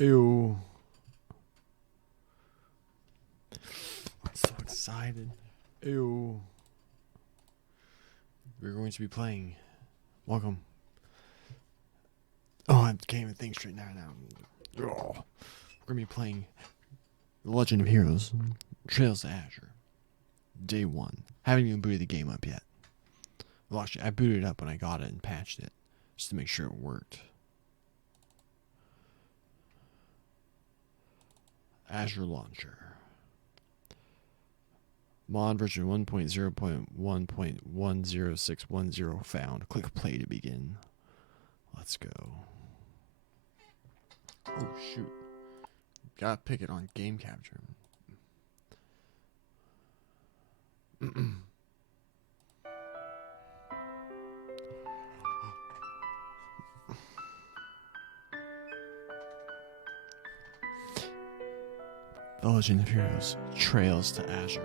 Ew. I'm so excited. Ew. We're going to be playing. Welcome. Oh, I can't even think straight now. Oh. We're going to be playing The Legend of Heroes, Trails to Azure, Day 1. Haven't even booted the game up yet. Well, actually, I booted it up when I got it and patched it, just to make sure it worked. Azure Launcher. Mod version 1.0.1.10610 found. Click play to begin. Let's go. Oh, shoot. Gotta pick it on game capture. The Legend of Heroes, Trails to Azure.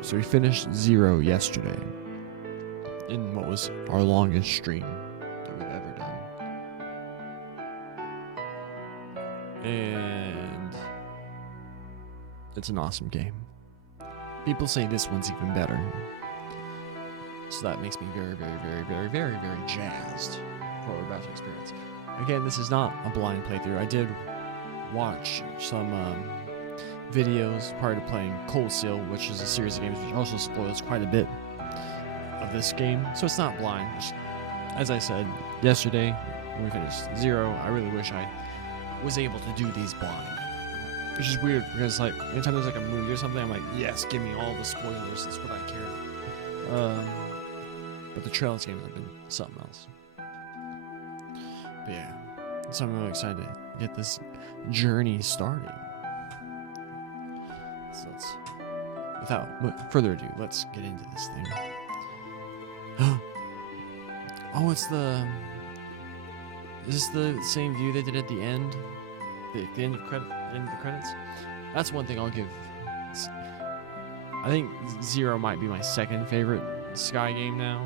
So we finished 0 yesterday in what was our longest stream that we've ever done. And it's an awesome game. People say this one's even better. So that makes me very, very, very, very, very, very jazzed for what we're about to experience. Again, this is not a blind playthrough. I did watch some videos prior to playing Cold Steel, which is a series of games which also spoils quite a bit of this game. So it's not blind. As I said yesterday when we finished 0, I really wish I was able to do these blind. Which is weird because like anytime there's like a movie or something, I'm like, yes, give me all the spoilers. That's what I care. But the Trails games have been something else. But yeah, so I'm really excited to get this journey started. So without further ado, let's get into this thing. Oh, it's the... Is this the same view they did at the end? The end of the credits? That's one thing I'll give. I think 0 might be my second favorite Sky game now.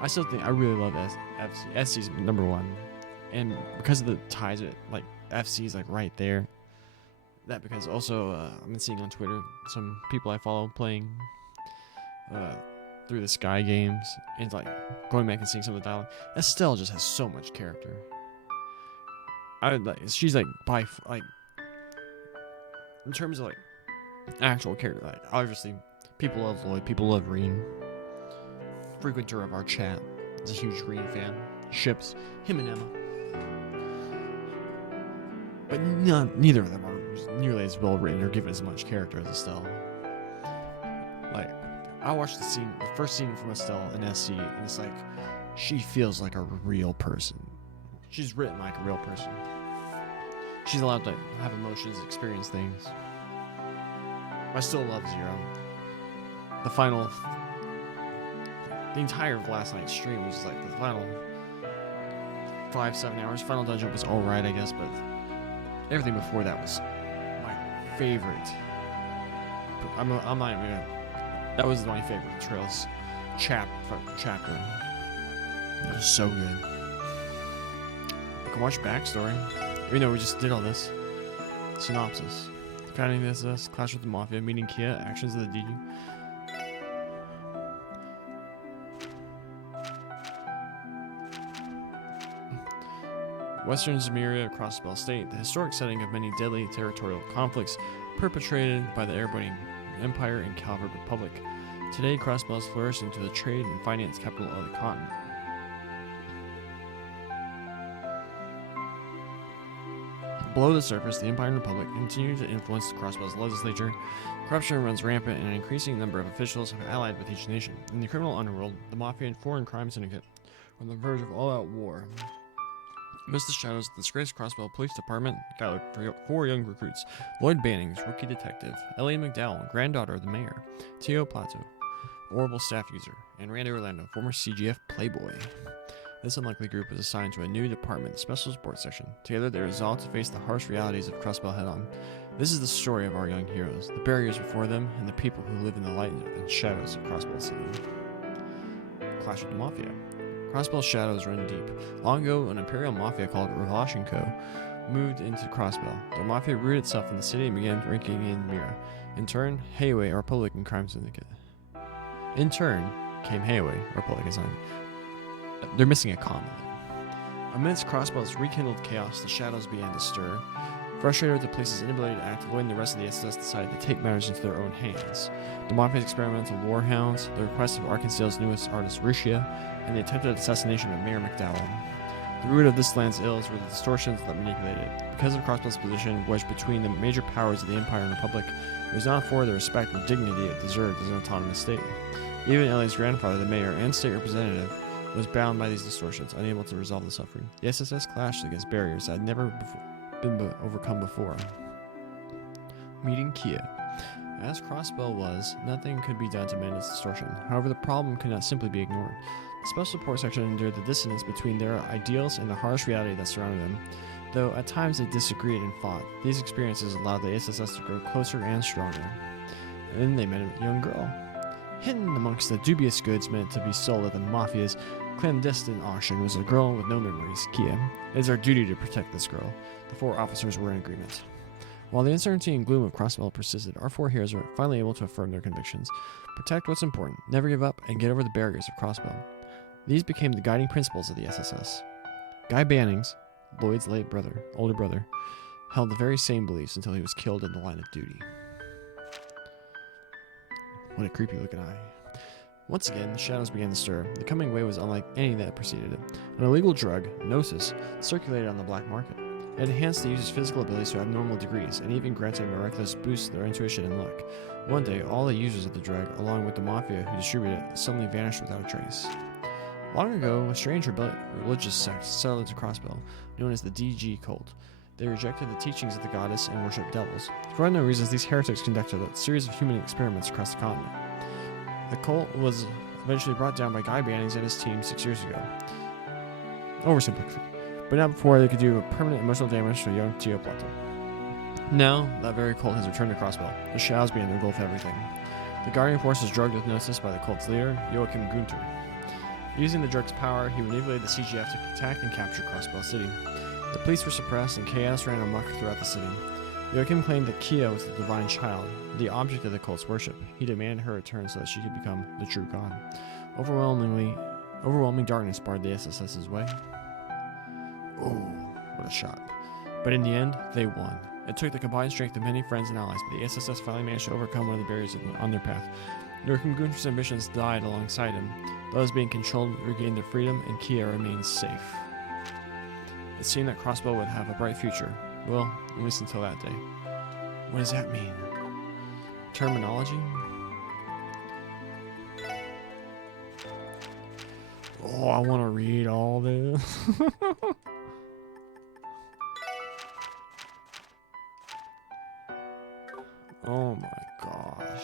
I still think I really love FC. SC's number 1. And because of the ties, like FC's like right there. That because also I've been seeing on Twitter some people I follow playing through the Sky games and like going back and seeing some of the dialogue. Estelle just has so much character. She's like in terms of like actual character. Like obviously, people love Lloyd, people love Reen. Frequenter of our chat is a huge Reen fan. Ships him and Emma. But neither of them are nearly as well written or given as much character as Estelle. Like, I watched the first scene from Estelle in SC, and it's like, she feels like a real person. She's written like a real person. She's allowed to have emotions, experience things. I still love 0. The entire of last night's stream was like the final 5-7 hours. Final dungeon was alright, I guess, but everything before that was my favorite. I'm not even gonna. That was my favorite Trails chapter. It was so good. You can watch backstory. Even though we just did all this. Synopsis. Founding this clash with the Mafia, meeting Kia, actions of the DG. Western Zemuria, Crossbell State, the historic setting of many deadly territorial conflicts perpetrated by the Airboating Empire and Calvert Republic. Today, Crossbell has flourished into the trade and finance capital of the continent. Below the surface, the Empire and Republic continue to influence Crossbell's legislature. Corruption runs rampant, and an increasing number of officials have allied with each nation. In the criminal underworld, the Mafia and foreign crime syndicate are on the verge of all-out war. Amidst the shadows, the disgraced Crossbell Police Department gathered 4 young recruits: Lloyd Bannings, rookie detective; Ellie McDowell, granddaughter of the mayor; Tio Plato, Orbital staff user; and Randy Orlando, former CGF playboy. This unlikely group is assigned to a new department, the Special Sports Section. Together, they resolve to face the harsh realities of Crossbell head-on. This is the story of our young heroes, the barriers before them, and the people who live in the light and shadows of Crossbell City. clash with the Mafia. Crossbell's shadows run deep. Long ago, an imperial mafia called Ravashenko moved into Crossbell. The mafia rooted itself in the city and began breaking in Mira. In turn, Hayway, a Republican crime syndicate. In turn, came Hayway, a Republican syndicate. They're missing a comma. Amidst Crossbell's rekindled chaos, the shadows began to stir. Frustrated with the police's inability to act, Lloyd and the rest of the SS decided to take matters into their own hands. The Mafia's experimental warhounds, the request of Arkansas's newest artist, Russia, and the attempted assassination of Mayor McDowell. The root of this land's ills were the distortions that manipulated it. Because of Crossbell's position wedged between the major powers of the Empire and Republic, it was not afforded the respect or dignity it deserved as an autonomous state. Even Ellie's grandfather, the mayor and state representative, was bound by these distortions, unable to resolve the suffering. The SSS clashed against barriers that had never been overcome before. Meeting Kia. As Crossbell was, nothing could be done to mend its distortion. However, the problem could not simply be ignored. The Special Support Section endured the dissonance between their ideals and the harsh reality that surrounded them. Though at times they disagreed and fought, these experiences allowed the SSS to grow closer and stronger. And then they met a young girl. Hidden amongst the dubious goods meant to be sold at the Mafia's clandestine auction was a girl with no memories, Kia. It is our duty to protect this girl. The four officers were in agreement. While the uncertainty and gloom of Crossbell persisted, our four heroes were finally able to affirm their convictions. Protect what's important, never give up, and get over the barriers of Crossbell. These became the guiding principles of the SSS. Guy Bannings, Lloyd's older brother, held the very same beliefs until he was killed in the line of duty. What a creepy looking eye. Once again, the shadows began to stir. The coming wave was unlike any that preceded it. An illegal drug, Gnosis, circulated on the black market. It enhanced the user's physical abilities to abnormal degrees, and even granted a miraculous boost to their intuition and luck. One day, all the users of the drug, along with the Mafia who distributed it, suddenly vanished without a trace. Long ago, a strange religious sect settled into Crossbell, known as the DG cult. They rejected the teachings of the goddess and worshipped devils. For unknown reasons, these heretics conducted a series of human experiments across the continent. The cult was eventually brought down by Guy Bannings and his team 6 years ago. Oversimplified, but not before they could do permanent emotional damage to a young Tio Plato. Now, that very cult has returned to Crossbell. The shadows began to engulf everything. The guardian force was drugged with Gnosis by the cult's leader, Joachim Gunther. Using the drug's power, he manipulated the CGF to attack and capture Crossbell City. The police were suppressed and chaos ran amok throughout the city. Joachim claimed that Kia was the divine child, the object of the cult's worship. He demanded her return so that she could become the true god. Overwhelming darkness barred the SSS's way. Oh, what a shot. But in the end, they won. It took the combined strength of many friends and allies, but the SSS finally managed to overcome one of the barriers on their path. Joachim Gunther's ambitions died alongside him. Those being controlled regained their freedom, and Kia remained safe. It seemed that Crossbell would have a bright future. Well, at least until that day. What does that mean? Terminology? Oh, I want to read all this. Oh my gosh.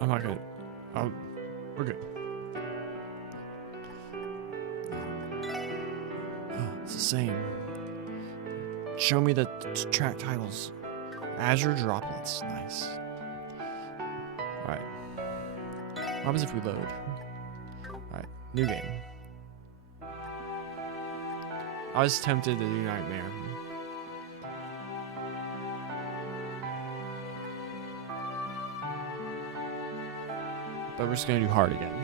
I'm not gonna. We're good. It's the same. Show me the track titles. Azure droplets. Nice. Alright. What happens if we load? Alright. New game. I was tempted to do Nightmare. But we're just going to do hard again.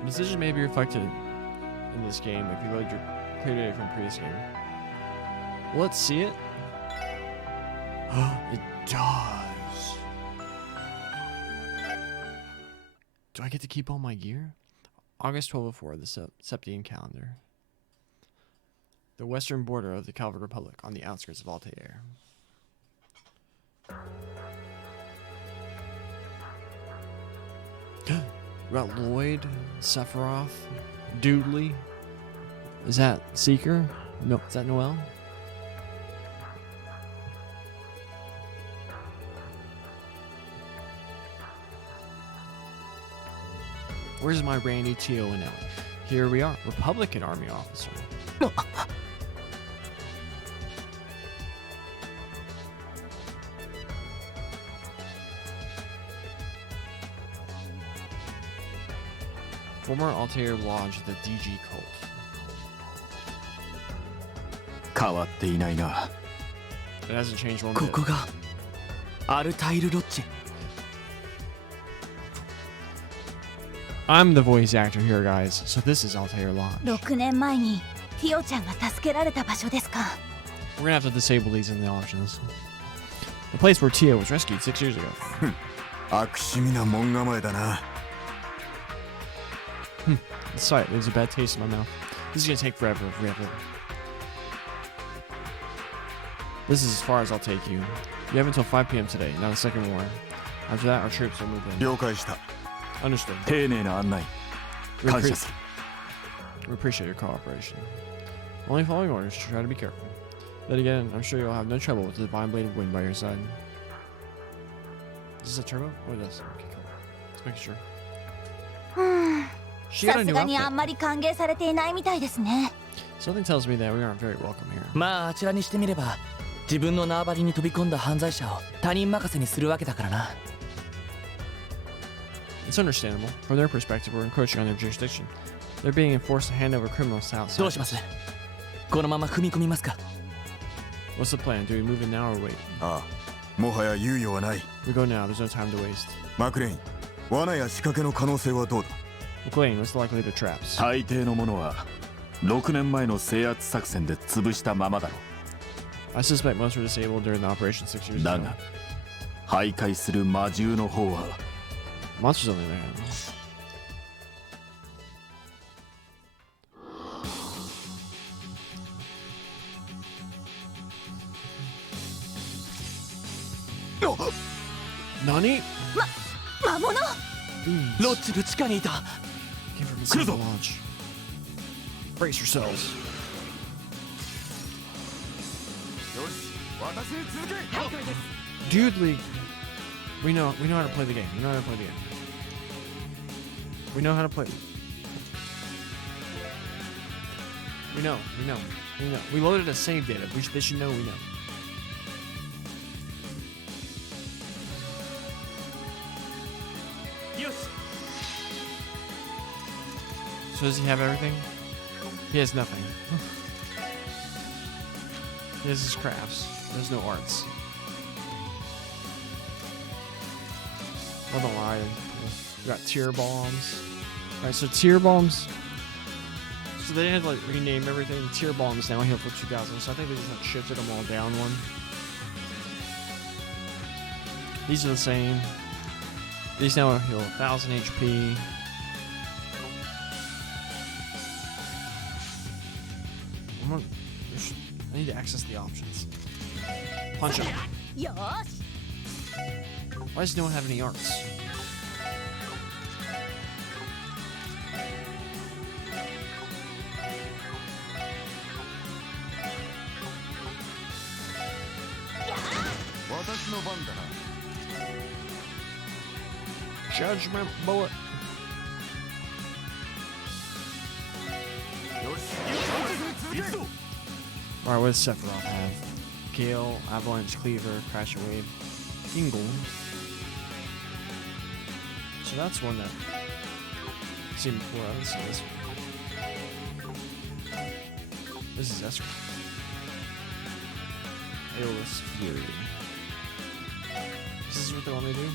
The decision may be reflected in this game if you load your clear data from previous game. Let's see it. It does. Do I get to keep all my gear? August 1204, the Septian calendar. The western border of the Calvert Republic on the outskirts of Altair. About Lloyd, Sephiroth, Doodley. Is that Seeker? No, is that Noel? Where's my Randy, Tio, and Ellie? Here we are, Republican Army officer. Former Altair Lodge of the DG cult. 変わっていないな。 It hasn't changed one こ bit. こがアルタイルロッジ。 I'm the voice actor here, guys, so this is Altair Lodge. 6年前にティオちゃんが助けられた場所ですか。 We're gonna have to disable these in the options. The place where Tio was rescued 6 years ago. 悪趣味な門構えだな。 The sight leaves a bad taste in my mouth. This is gonna take forever. This is as far as I'll take you. You have until 5 p.m. today, not a second more. After that, our troops will move in. 了解した。 Understood. 丁寧な案内。 We 感謝する。 appreciate your cooperation. Only following orders, try to be careful. Then again, I'm sure you'll have no trouble with the divine blade of wind by your side. Is this a turbo? Oh, it does. Okay, cool. Let's make sure. She got さ a す new がにあ outfit. んまり歓迎されていないみたいですね。 Something tells me that we aren't very welcome here. まああちらにしてみれば自分の縄張りに飛び込んだ犯罪者を他人任せにするわけだからな。 It's understandable. From their perspective, we're encroaching on their jurisdiction. They're being enforced to hand over criminals to どう outside. します？このまま踏み込みますか？ What's the plan? Do we move in now or wait? ああ、もはや猶予はない。 We go now. There's no time to waste. マクレイン、罠や仕掛けの可能性はどうだ？ McLean, what's the likelihood of traps? 大抵のものは6年前の制圧作戦で潰したままだろ I suspect most were disabled during the operation 6 years う。だ ago. が、徘徊する魔獣の方は Monsters on the other hand. Nani? 魔物。 Fiends ロッジの地下にいた。 came from inside the lodge. Brace yourselves. よし、私に続け。 Dude League. We know how to play the game. We know how to play the game. We know how to play. We know. We loaded a save data. They should know we know. So does he have everything? He has nothing. He has his crafts. There's no arts. Well, don't lie. We got tier bombs. Alright, so tier bombs. So they had to like rename everything. Tier bombs now heal for 2000. So I think they just like shifted them all down one. These are the same. These now heal 1000 HP. I need to access the options. Punch him. よーし。 Why does no one have any arts? Judgment bullet. Alright, what does Sephiroth have? Gale, Avalanche, Cleaver, Crash and Wave, Ingle. So that's one that I've seen before. I haven't seen this one. This is Ezra. Aeolus Fury. This is what they want me to do?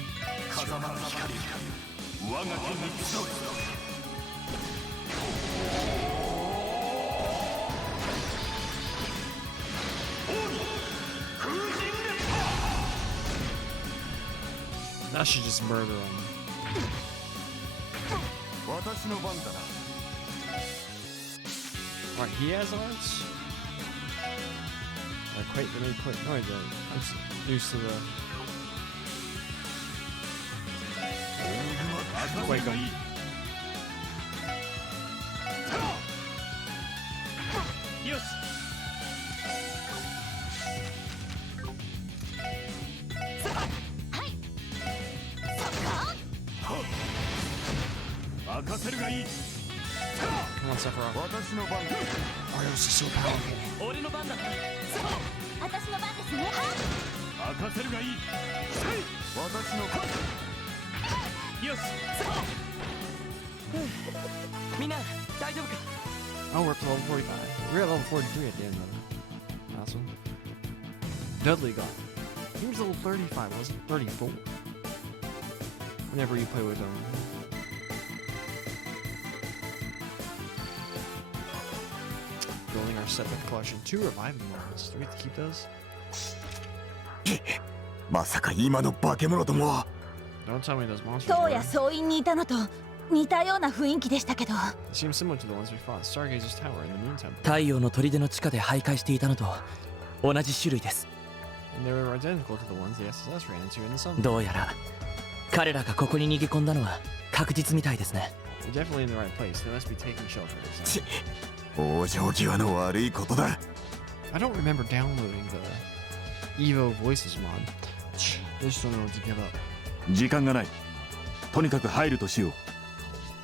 I should just murder him. Alright, he has arts? Quake, let me quit. No, I didn't. I'm just used to the. Quake him. せるがいい。 Come on, Sephiroth. 私の番だ。 Arios is so powerful. 俺の番だ。私の番ですね。任せるがいい。私の番。よし。みんな大丈夫か。 Oh, we're up to level 45. We're at level 43 at the end of it. Awesome. Dudley got. He was level 35, wasn't he? 34. Whenever you play with him. Building our setback collection. 2 reviving moments. Do we have to keep those? まさか今の化け物どもは。 Don't tell me those monsters. 当 were. 夜総員にいたのと似たような雰囲気でしたけど、 It seems similar to the ones we fought at Stargazer's Tower in the Moon Temple. 太陽の砦の地下で徘徊していたのと同じ種類です。 And they were identical to the ones the SSS ran into in the sun. どうやら彼らがここに逃げ込んだのは確実みたいですね。 They're definitely in the right place. They must be taking shelter. or something. 往生際の悪いことだ。 I don't remember downloading the Evo Voices mod. I just don't know what to give up. 時間がない。とにかく入るとしよう。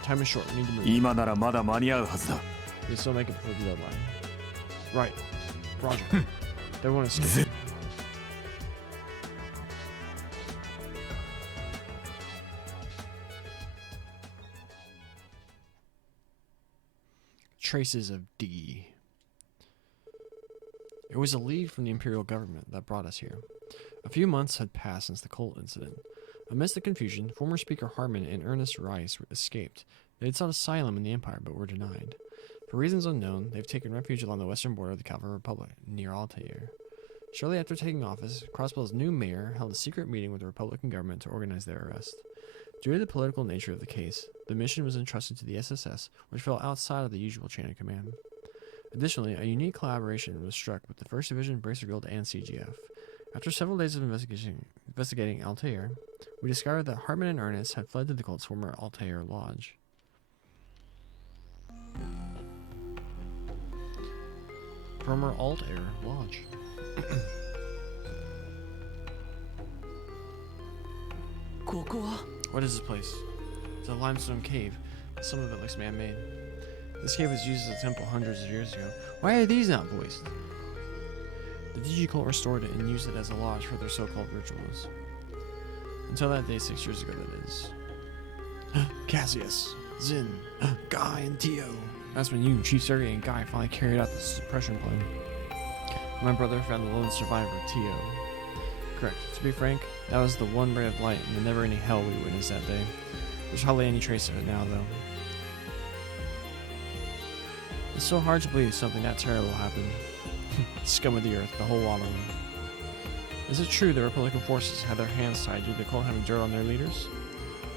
Time is short. We need to move. 今ならまだ間に合うはずだ。 We still make it before the deadline. Right. Roger. They want to escape. Traces of D. It was a lead from the Imperial government that brought us here. A few months had passed since the cult incident. Amidst the confusion, former Speaker Harmon and Ernest Rice escaped. They had sought asylum in the Empire, but were denied. For reasons unknown, they've taken refuge along the western border of the Calvary Republic, near Altair. Shortly after taking office, Crossbell's new mayor held a secret meeting with the Republican government to organize their arrest. Due to the political nature of the case, the mission was entrusted to the SSS, which fell outside of the usual chain of command. Additionally, a unique collaboration was struck with the 1st Division, Bracer Guild, and CGF. After several days of investigating Altair, we discovered that Hartman and Ernest had fled to the cult's former Altair Lodge. Former Altair Lodge. What is this place? It's a limestone cave. Some of it looks man-made. This cave was used as a temple hundreds of years ago. Why are these not voiced? The Digicult restored it and used it as a lodge for their so-called rituals. Until that day 6 years ago, that is. Cassius, Zin, Guy, and Tio. That's when you, Chief Sergei, and Guy finally carried out the suppression plan. My brother found the lone survivor, Tio. Correct. To be frank, that was the one ray of light in the never-ending hell we witnessed that day. There's hardly any trace of it now, though. It's so hard to believe something that terrible happened. Scum of the earth, the whole lot of them. Is it true the Republican forces had their hands tied due to the cult having dirt on their leaders?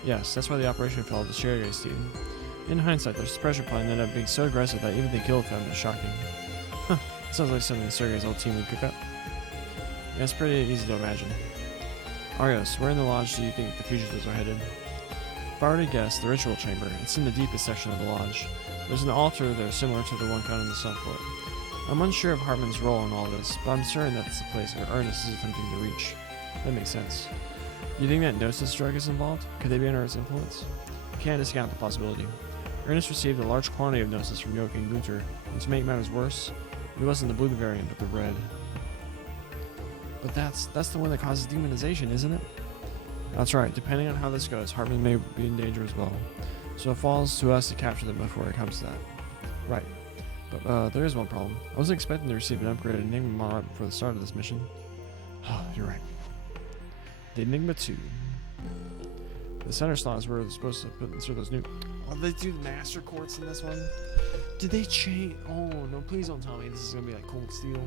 Yes, that's why the operation fell to Sergei's team. In hindsight, their suppression plan ended up being so aggressive that even the guild found it shocking. Huh, sounds like something Sergei's old team would cook up. Yeah, it's pretty easy to imagine. Arios, where in the lodge do you think the fugitives are headed? If I were to guess, the ritual chamber. It's in the deepest section of the lodge. There's an altar there similar to the one found in the Sunfoot. I'm unsure of Hartman's role in all this, but I'm certain that's the place where Ernest is attempting to reach. That makes sense. Do you think that Gnosis drug is involved? Could they be under its influence? I can't discount the possibility. Ernest received a large quantity of Gnosis from Yoke and Gunter, and to make matters worse, it wasn't the blue variant, but the red. But that's the one that causes demonization, isn't it? That's right, depending on how this goes, Hartman may be in danger as well. So it falls to us to capture them before it comes to that. Right. But there is one problem. I wasn't expecting to receive an upgraded Enigma mod right before the start of this mission. Oh, you're right. The Enigma 2. The center slot is where they're supposed to insert those new... Oh, they do Master Quartz in this one? Did they change... Oh, no, please don't tell me this is going to be like Cold Steel.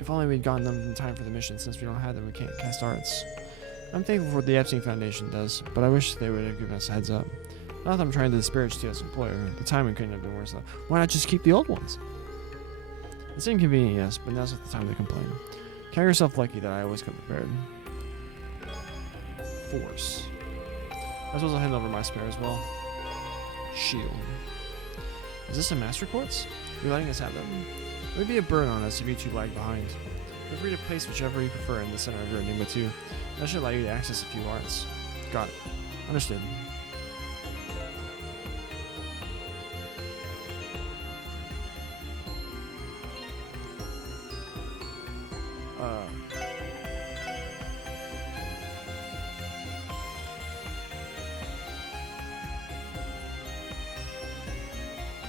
If only we'd gotten them in time for the mission. Since we don't have them, we can't cast arts. I'm thankful for what the Epstein Foundation does, but I wish they would have given us a heads up. Not that I'm trying to disparage TS employer. The timing couldn't have been worse though. Why not just keep the old ones? It's inconvenient, yes, but now's not the time to complain. Count yourself lucky that I always come prepared. Force. I suppose I'll hand over my spare as well. Shield. Is this a Master Quartz? You're letting us have them? It would be a burden on us if you two lag behind. Feel free to place whichever you prefer in the center of your Enigma 2. That should allow you to access a few arts. Got it. Understood.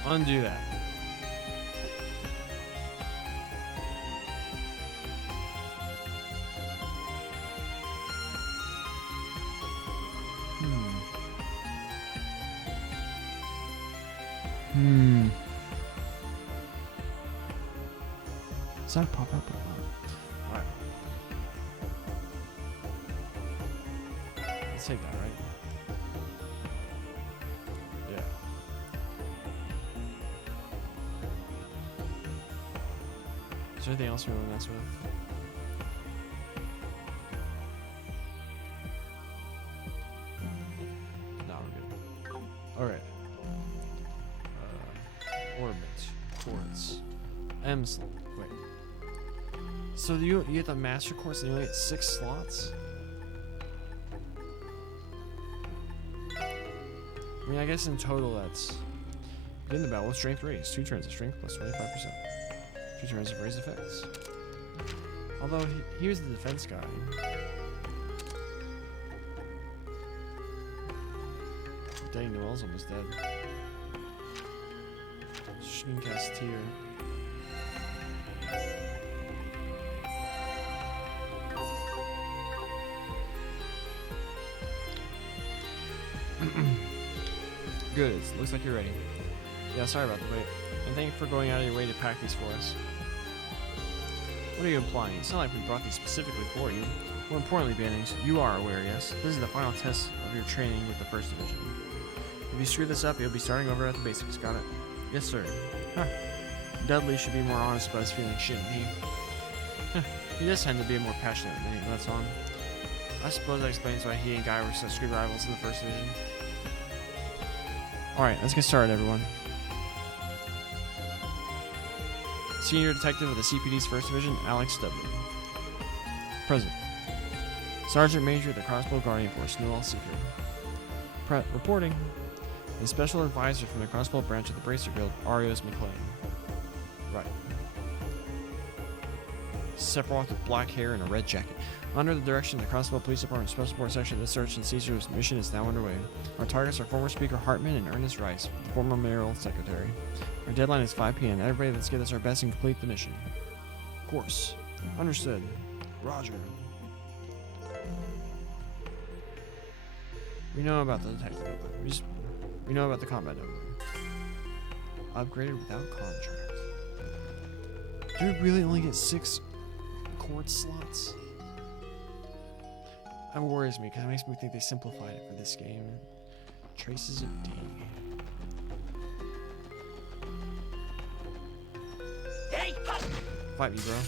Undo that. Does that pop up or not? Alright. Let's take that, right? Yeah. Is there anything else we want to mess with? No, we're good. Alright. Orbit. Quartz. M's. Wait. So you get the master course and you only get 6 slots? I mean, I guess in total that's... Get in the battle with strength raise. 2 turns of strength plus 25%. 2 turns of raise effects. Although he was the defense guy. Dang, Noel's almost dead. Sheen cast tier. Good, it looks like you're ready. Yeah, sorry about the wait. And thank you for going out of your way to pack these for us. What are you implying? It's not like we brought these specifically for you. More importantly, Bannings, you are aware, yes? This is the final test of your training with the 1st Division. If you screw this up, you'll be starting over at the basics, got it? Yes, sir. Huh. Dudley should be more honest about his feelings, shouldn't he? Huh. He does tend to be more passionate than he lets on. I suppose that explains why he and Guy were such good rivals in the 1st Division. Alright, let's get started, everyone. Senior Detective of the CPD's 1st Division, Alex W. Present. Sergeant Major of the Crossbow Guardian Force, Noel Seeker. Reporting. A special advisor from the Crossbow branch of the Bracer Guild, Arios McLean. Right. Sephiroth with black hair and a red jacket. Under the direction of the Crossbow Police Department Special Support Section, the search and seizure mission is now underway. Our targets are former Speaker Hartman and Ernest Rice, the former mayoral secretary. Our deadline is 5 p.m. Everybody, let's give us our best and complete the mission. Of course. Understood. Roger. We know about the detective notebook. We know about the combat notebook. Upgraded without contract. Do we really only get 6 quartz slots? That worries me because it makes me think they simplified it for this game. Traces of D. Fight me, bro.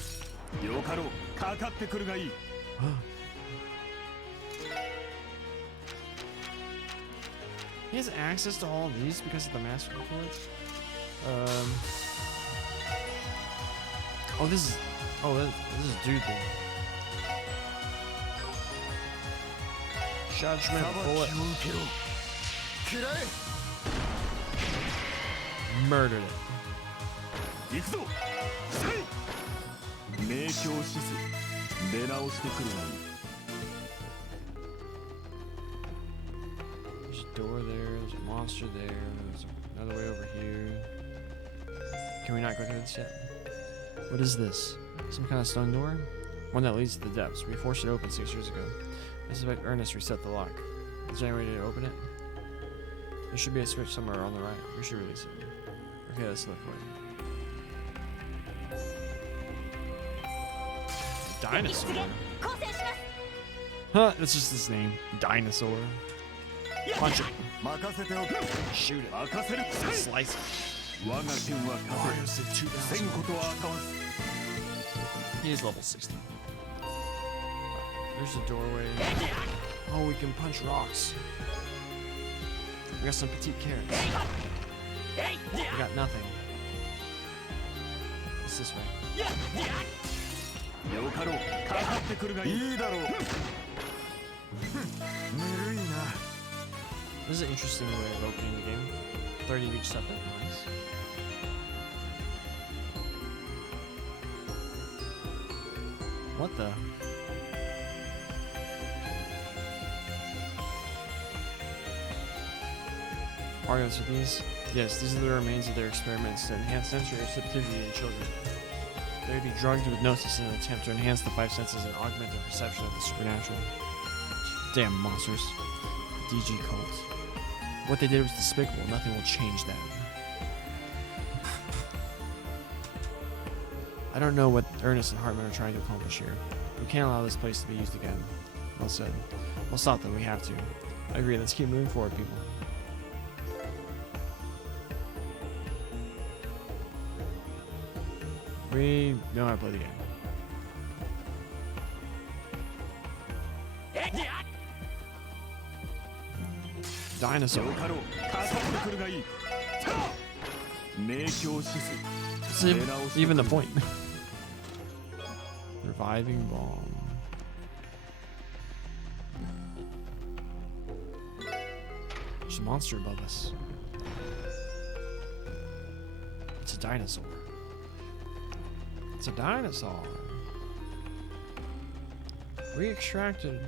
He has access to all of these because of the master reports. Oh, this is dude thing. Judgment bullet. Murdered it. There's a door there, there's a monster there, there's another way over here. Can we not go through this yet? What is this? Some kind of stone door? One that leads to the depths. We forced it open 6 years ago. I suspect Ernest reset the lock. Is there any way to open it? There should be a switch somewhere on the right. We should release it. Okay, let's look for it. Dinosaur? Huh, that's just his name. Dinosaur. Punch it. Shoot it. Slice it. Mario said 2,000. He is level 60. There's a doorway. Oh, we can punch rocks. We got some petite carrots. We got nothing. It's this way. This is an interesting way of opening the game. 30 of each separate. Nice. What the? Arguments with these? Yes, these are the remains of their experiments to enhance sensory receptivity in children. They would be drugged with gnosis in an attempt to enhance the five senses and augment their perception of the supernatural. Damn monsters. DG cult. What they did was despicable. Nothing will change that. I don't know what Ernest and Hartman are trying to accomplish here. We can't allow this place to be used again. Well said. We'll stop them. We have to. I agree. Let's keep moving forward, people. We know how to play the game. Dinosaur. It's even the point. Reviving bomb. There's a monster above us. It's a dinosaur. It's a dinosaur. We extracted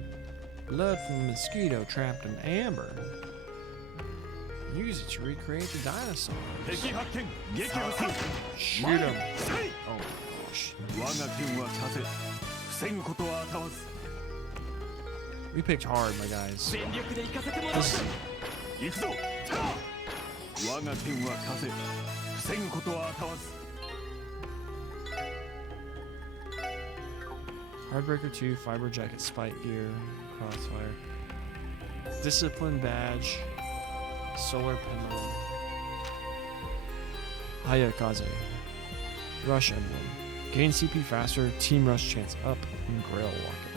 blood from a mosquito trapped in amber. Use it to recreate the dinosaur. Shoot him. Oh gosh. We picked hard, my guys. Hardbreaker 2, Fiber Jacket, Spike Gear, Crossfire. Discipline Badge, Solar Pendulum, Hayakaze, Rush Emblem. Gain CP faster, Team Rush chance up, and Grail Locket.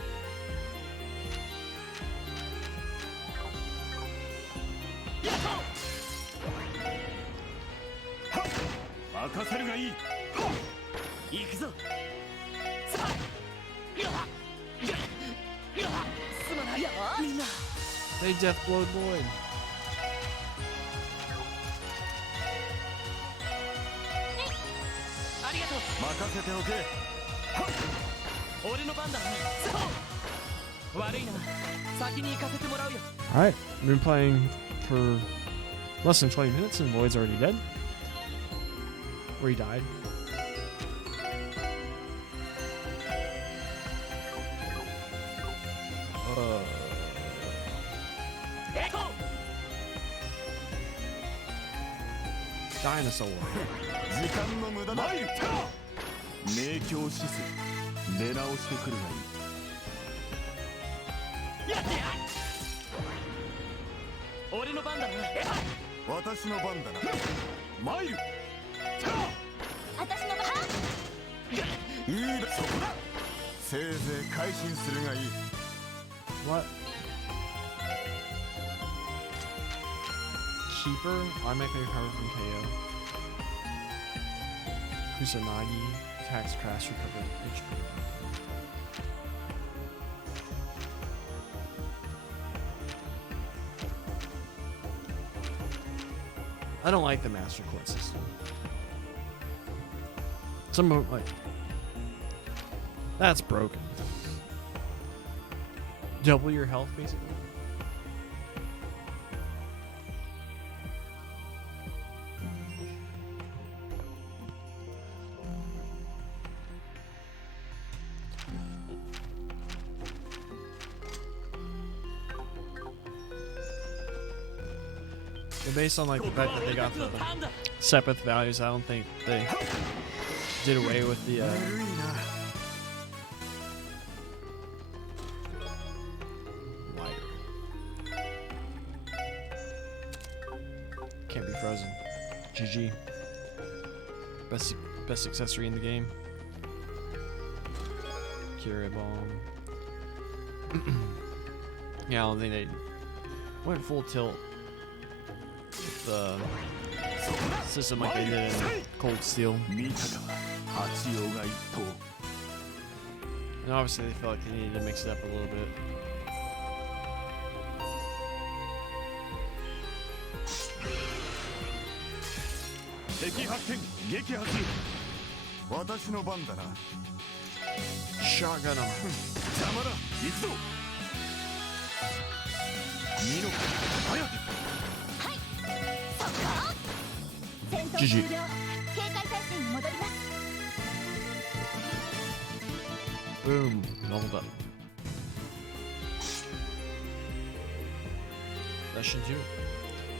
They death blowed Lloyd. Alright, we've been playing for less than 20 minutes and Lloyd's already dead. Or he died. Dinosaur. What? Keeper? Automatically recover from KO. Kusanagi attacks crash recover HP. I don't like the Master Court system. Some of like that's broken. Double your health basically. Based on like the bet that they got for the Sepith values, I don't think they did away with the lighter. Can't be frozen. GG. Best accessory in the game. Curia bomb. Yeah, I don't think they went full tilt. The system like they did in Cold Steel. And obviously they felt like they needed to mix it up a little bit. 敵発見撃破する私の番だな。 Shotgun him. 邪魔だ行くぞ見ろ早く戦闘 GG 終了。警戒態勢に戻ります。 Boom. Leveled up. That should do it.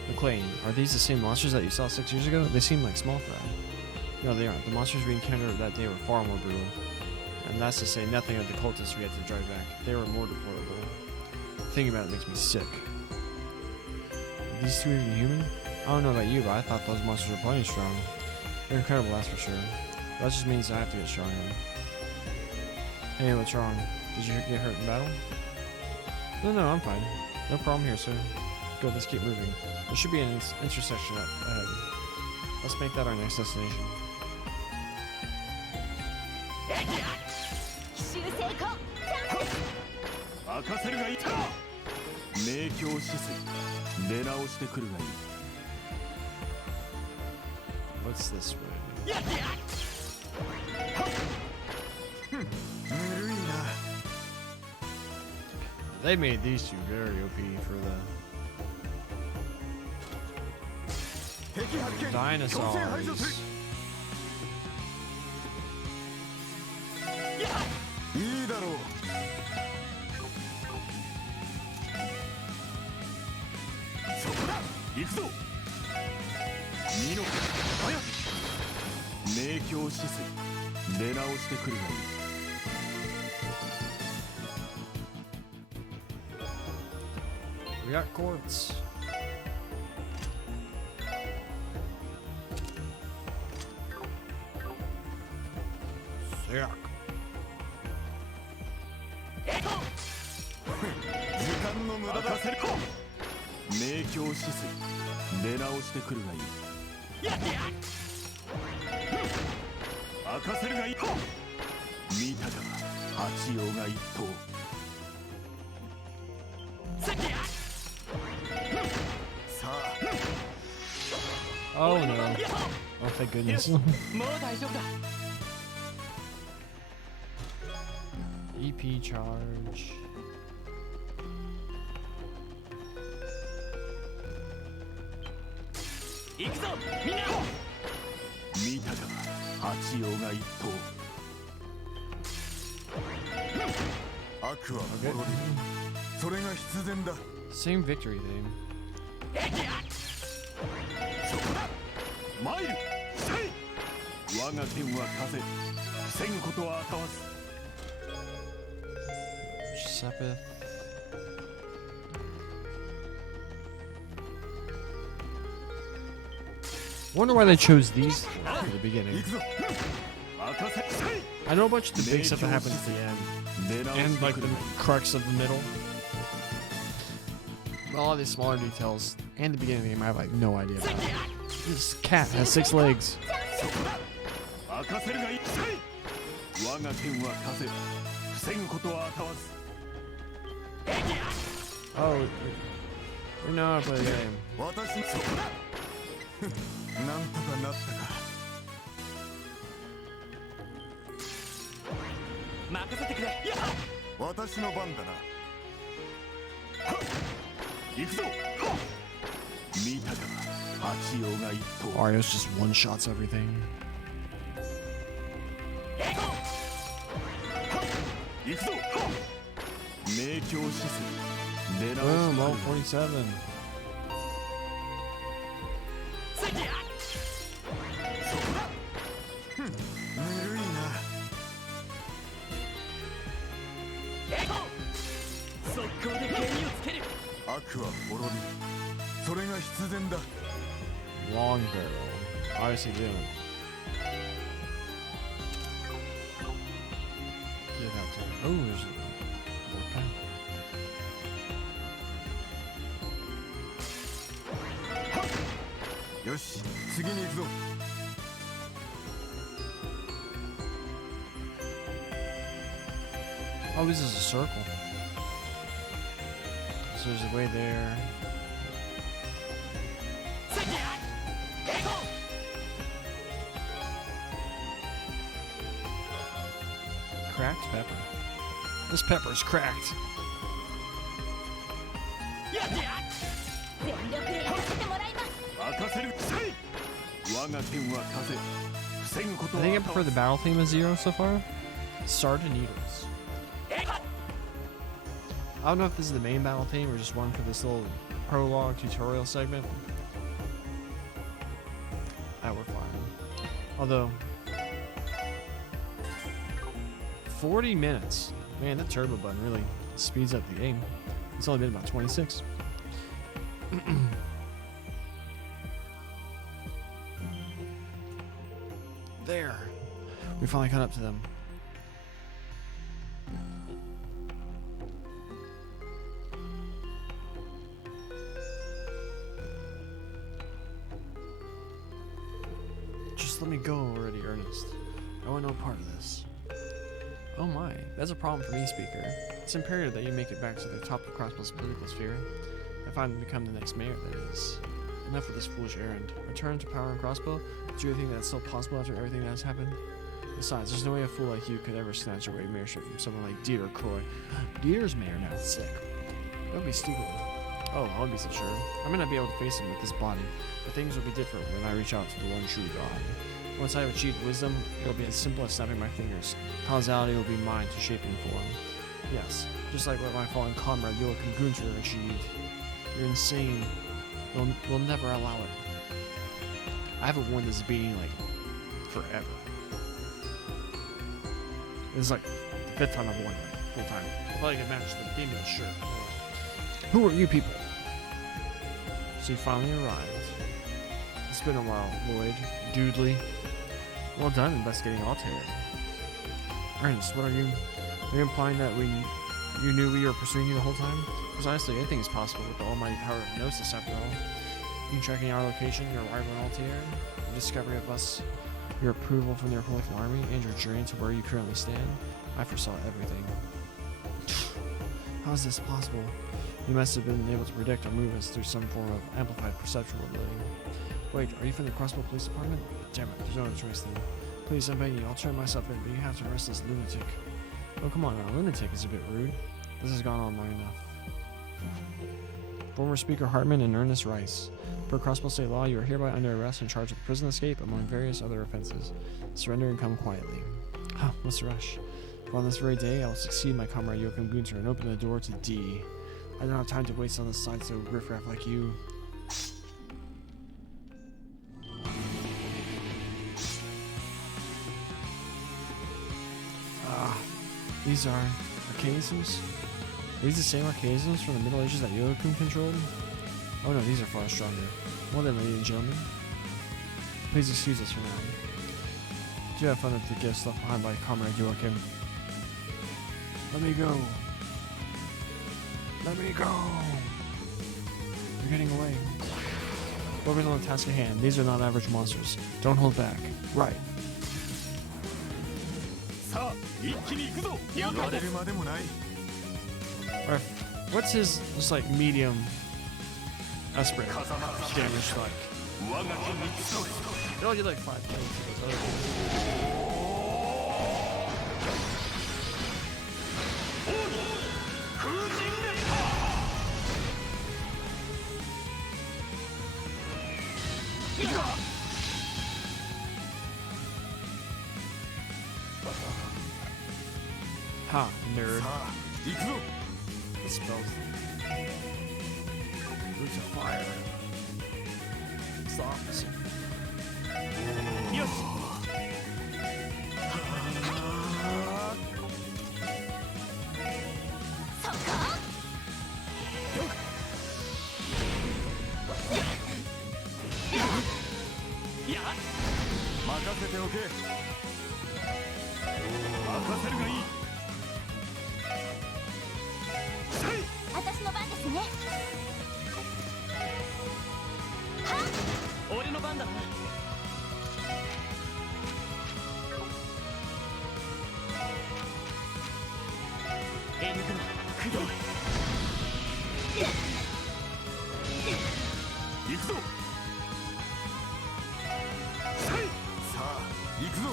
McLean, are these the same monsters that you saw 6 years ago? They seem like small fry. No, they aren't. The monsters we encountered that day were far more brutal. And that's to say nothing of the cultists we had to drive back. They were more deplorable. Thinking about it makes me sick. Are these two even human? I don't know about you, but I thought those monsters were plenty strong. They're incredible, that's for sure. That just means I have to get stronger. Hey, what's wrong? Did you get hurt in battle? No, I'm fine. No problem here, sir. Good, let's keep moving. There should be an intersection up ahead. Let's make that our next destination. 奇襲成功。チャンス。任せるがいい明鏡止水出直してくるがいい What's this way? ぬるいな。 They made these two very OP for the 敵発見。強制排除する。 dinosaurs. いいだろう。そこだ行くぞ見ろ早く明鏡止水出直してくるがいい We got quartz. Sick. 時間の無駄だ。任せる明鏡止水出直してくるがいい任せるがいい見たか八葉が一頭 さあ。 Oh no. Oh, thank goodness. もう大丈夫だ EP charge. 行くぞみんな見たか八葉が一頭 悪は滅びる。それが必然だ。 Same victory theme. そこだ参るせい我が剣は風防ぐことはあたわず Sepith. Wonder why they chose these at the beginning. 行くぞ。任せせい I know a bunch of the big stuff that happens at the end, 出直 and して like く the るがいい crux of the middle. But all these smaller details and the beginning of the game, I have like no idea about. This cat has 6 legs. そこだ任せるがいいせい我が剣は風防ぐことはあたわず Oh, we know how to play the game. 私そこだ。なんとかなったか。任せてくれ私の番だな。行くぞ見たか八葉が一頭 Ario's just one shots everything. 行くぞ明鏡止水出直 Boom, して level くる 47. ぬるいな。速攻で剣をつける悪は滅びる。それが必然だ。 Long barrel. Obviously didn't. Get out there. Oh, there's more path.よし、次に行くぞ。 Oh, this is a circle. So there's a way there. cracked pepper. This pepper's cracked. 全力でやらせてもらいます。任せるせい。我が剣は風。防ぐこと I は think I prefer the battle theme of Zero so far. Start and Needles. I don't know if this is the main battle theme or just one for this little prologue tutorial segment. We're fine. Although 40 minutes. Man, that turbo button really speeds up the game. It's only been about 26. There. We finally caught up to them. Just let me go already, Ernest. I want no part of this. Oh my, that's a problem for me, Speaker. It's imperative that you make it back to the top of Crossbow's political sphere. If I'm to become the next mayor, that is. Enough of this foolish errand. Return to power in Crossbow? Do you think that's still possible after everything that has happened? Besides, there's no way a fool like you could ever snatch away mayorship from someone like Dieter Croy. Dieter's mayor now. Sick. Don't be stupid. Oh, I won't be so sure. I may not be able to face him with this body, but things will be different when I reach out to the one true God. Once I have achieved wisdom, it will be as simple as snapping my fingers. Causality will be mine to shape and form. Yes, just like what my fallen comrade Joachim Gunther achieved. You're insane. We'll never allow it. I haven't worn this beanie like forever. This is like the 5th time I've worn it full time. I feel like it matched the theme of the shirt. Who are you people? So you finally arrived. It's been a while, Lloyd. Dudley. Well done investigating Altair. Ernest, what are you implying that you knew we were pursuing you the whole time? Because honestly, anything is possible with the almighty power of Gnosis after all. You tracking our location, your arrival in Altair, your discovery of us, your approval from the Republican Army, and your journey to where you currently stand. I foresaw everything. How is this possible? You must have been able to predict our movements through some form of amplified perceptual ability. Wait, are you from the Crossbow Police Department? Damn it, there's no other choice then. Please, I'm begging you, I'll turn myself in, but you have to arrest this lunatic. Oh, come on now, lunatic is a bit rude. This has gone on long enough. Former Speaker Hartman and Ernest Rice. Per Crossbow State law, you are hereby under arrest and charged with prison escape, among various other offenses. Surrender and come quietly. Huh, what's the rush? For on this very day, I will succeed my comrade Joachim Gunther and open the door to D. I don't have time to waste on this side so riffraff like you. These are archaisms? Are these the same archaisms from the Middle Ages that Joachim controlled? Oh no, these are far stronger. Well then, ladies and gentlemen. Please excuse us for now. Do have fun with the gifts left behind by Comrade Joachim. Let me go. Let me go. You're getting away. Focus on the task at hand. These are not average monsters. Don't hold back. Right. さあ一気に行くぞ。言われるまでもない。 Or what's his just like medium aspirate damage like? 我が剣に集う。 It only did like 5 points to those other ones. 風神列車。いくぞ。 Ha, nerd. さあ行くぞ。 The spells. Boots of fire. It's the opposite. よし。 任せておけ。任せるがいい。 私の番ですね。俺の番だな。N 軍駆動。行くぞ。さあ行くぞ。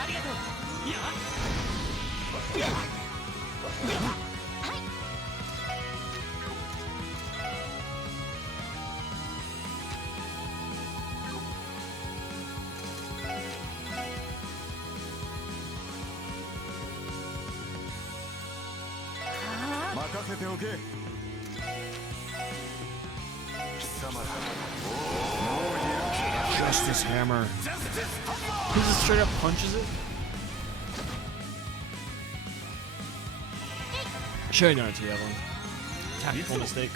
あ任せておけ。貴様ら Justice hammer. He just straight up punches it. Should have done it to the other one. Tactical mistake.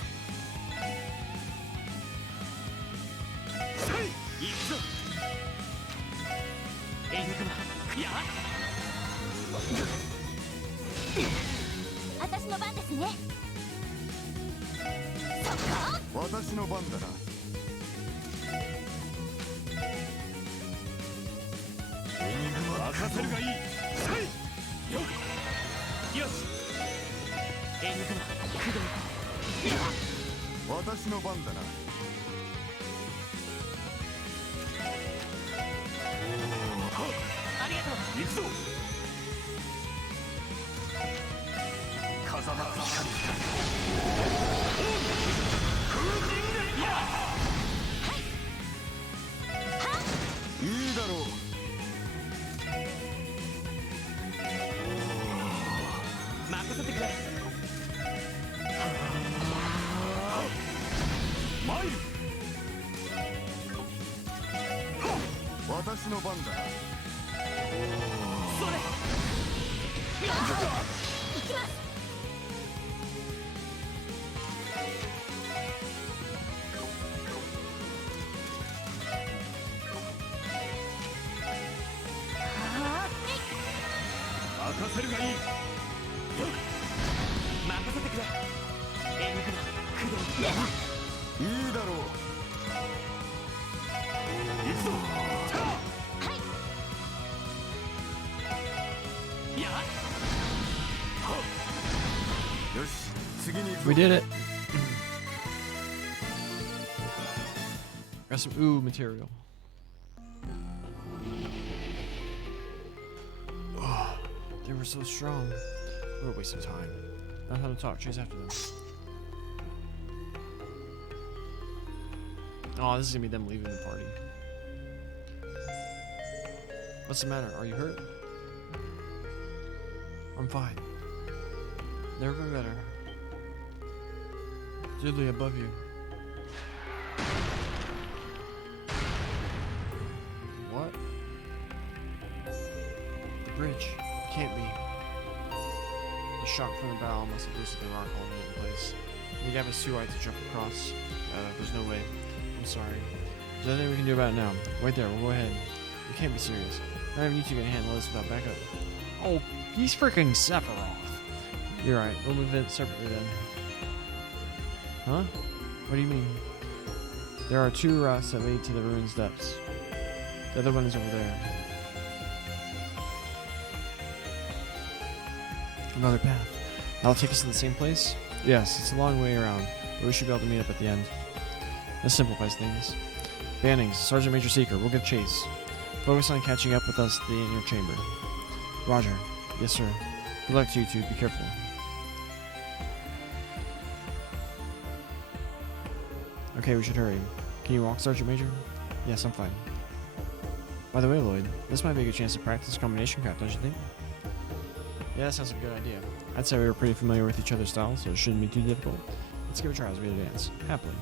Yes. 私の番だな。任せるがいい。よし。私の番だな。ありがとう。行くぞ。風間光。いいだろう。任せてくれ。マイル。私の番だな。それ。行きます。任せるがいい。任せてくれ。いいだろう。行くぞ。よし、次に行くぞ。 We did it. Got some ooh material. Oh, they were so strong. What a waste of time. Not how to talk. Chase after them. Oh, this is gonna be them leaving the party. What's the matter? Are you hurt? I'm fine. Never been better. Diddly above you. What? The bridge. Can't be. The shock from the bow must have loosened the rock holding it in place. The gap is too wide to jump across. There's no way. I'm sorry. Is there anything we can do about it now? Right there, we'll go ahead. You can't be serious. Not even you two can handle this without backup. Oh, he's freaking Sephiroth. You're right, we'll move it separately then. Huh? What do you mean? There are two routes that lead to the ruins depths. The other one is over there. Another path. That'll take us to the same place? Yes, it's a long way around, but we should be able to meet up at the end. This simplifies things. Bannings, Sergeant Major Seeker, we'll give chase. Focus on catching up with us at the inner chamber. Roger. Yes, sir. Good luck to you two. Be careful. Okay, we should hurry. Can you walk, Sergeant Major? Yes, I'm fine. By the way, Lloyd, this might be a good chance to practice combination craft, don't you think? Yeah, that sounds like a good idea. I'd say we were pretty familiar with each other's styles, so it shouldn't be too difficult. Let's give it a try as we advance. Happily.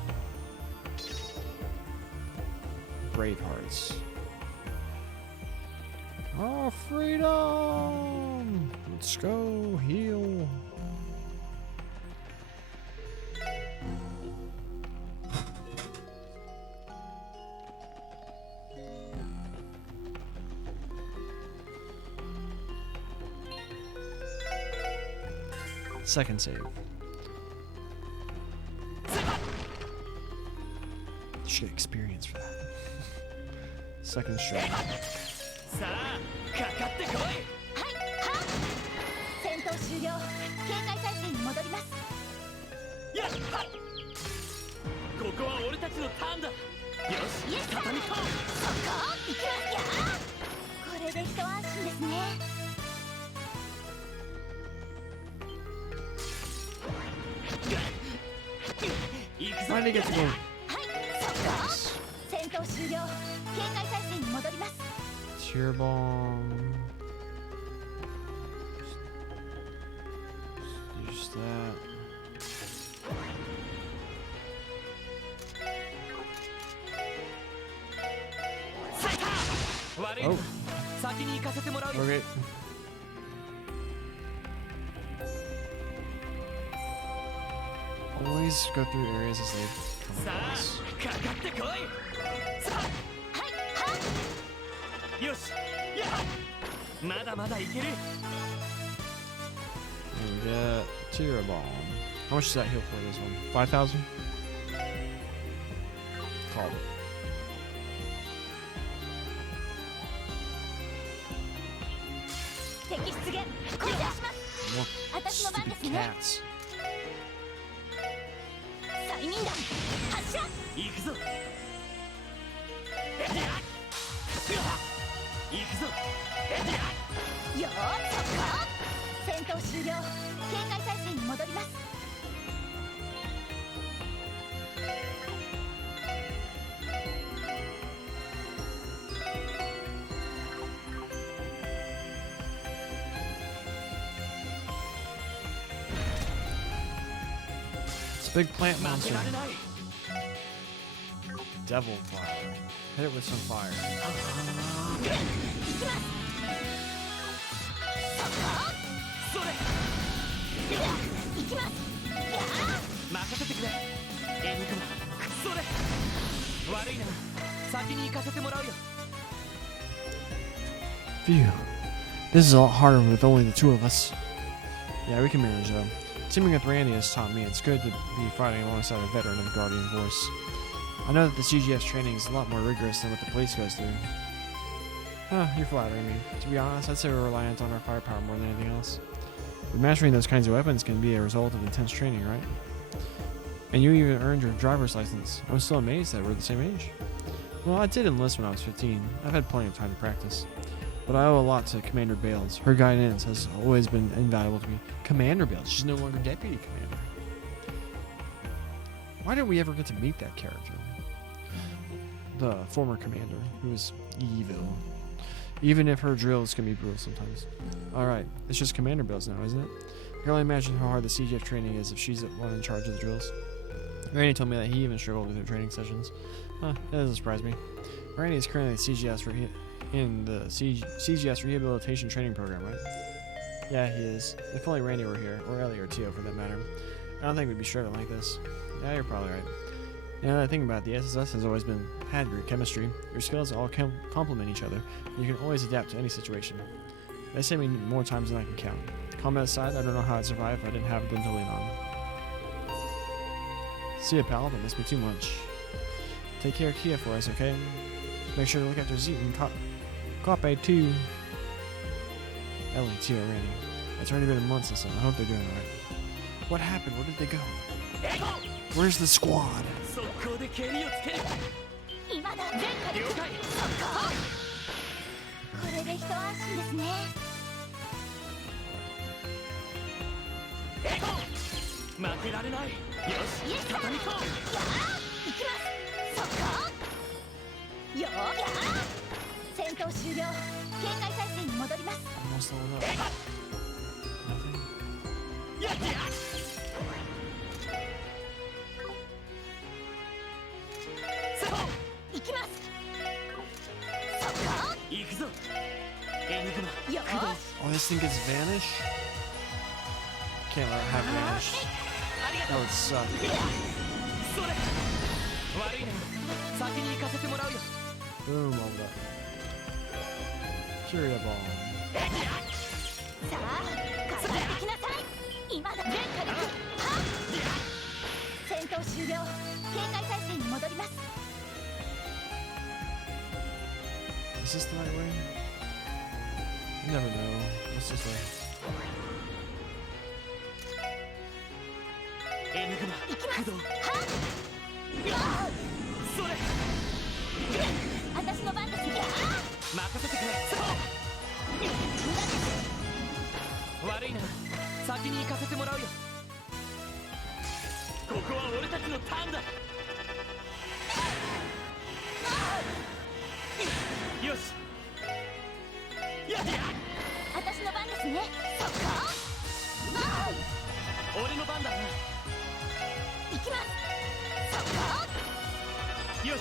Bravehearts. Oh, freedom! Let's go heal. Second save. Should get experience for that. Second strike. さあ、かかってこい。はい、はっ。戦闘終了。警戒態勢に戻ります。やっはっ。ここは俺たちのターンだ。よし、イエス、畳み込む。そこ行きますよ。これで一安心ですね。Why did I get to go? はい速攻戦闘終了警戒態勢に戻ります Tear bomb. Use that. Oh. 先に行かせてもらうよ Okay. Always go through areas as they come さあ across. かかってこいさはいはあよしやまだまだいける And we get Tear bomb. How much does that heal for this one? 5,000? Called it. 敵出現こちらします More 私の番で stupid すね cats. 催眠弾発射行くぞ行くぞよーっ速攻戦闘終了警戒態勢に戻ります It's a big plant 負 monster. けられない Devil fire. Hit it with some fire. それ行きますや任せてくれエニグマそれ悪いな先に行かせてもらうよ Phew. This is a lot harder with only the two of us. Yeah, we can manage though. Teaming with Randy has taught me it's good to be fighting alongside a veteran of the Guardian Force. I know that the CGS training is a lot more rigorous than what the police goes through. Huh, you're flattering me. To be honest, I'd say we're reliant on our firepower more than anything else. But mastering those kinds of weapons can be a result of intense training, right? And you even earned your driver's license. I was still amazed that we're the same age. Well, I did enlist when I was 15. I've had plenty of time to practice. But I owe a lot to Commander Bales. Her guidance has always been invaluable to me. Commander Bales? She's no longer Deputy Commander. Why didn't we ever get to meet that character? The former commander, who is evil. Even if her drills can be brutal sometimes. Alright, it's just Commander Bales now, isn't it? I can only imagine how hard the CGF training is if she's the one in charge of the drills. Randy told me that he even struggled with her training sessions. Huh, that doesn't surprise me. Randy is currently in the CGS Rehabilitation Training Program, right? Yeah, he is. If only Randy were here, or Ellie or Tio for that matter. I don't think we'd be struggling like this. Yeah, you're probably right. Now that I think about it, the SSS has always had great chemistry. Your skills all complement each other, and you can always adapt to any situation. They saved me more times than I can count. Combat aside, I don't know how I'd survive if I didn't have them to lean on. See ya, pal. Don't miss me too much. Take care of Kia for us, okay? Make sure to look after Zeke and Cope too. Ellie, Tio, Randy. It's already been a month since then. I hope they're doing alright. What happened? Where did they go? Where's the squad? 速攻で蹴りをつける今だ全火力了解速攻これで一安心ですね負けられないよしイエス畳み込むやー行きます速攻よーやー戦闘終了警戒態勢に戻ります Almost leveled up. Nothing? やってや行きます速攻行くぞエニグマよーし Oh, this thing gets vanish? Can't let it have vanish. That would suck. それ悪いな先に行かせてもらうよ Boom, leveled up. Curia ball. さあかかってきなさい今だ全火力はっ戦闘終了警戒態勢に戻ります Is this the right way? You never know. What's this way? エニグマ行きます駆動はっそれ私の番ですや任せてくれ悪いな先に行かせてもらうよここは俺たちのターンだよし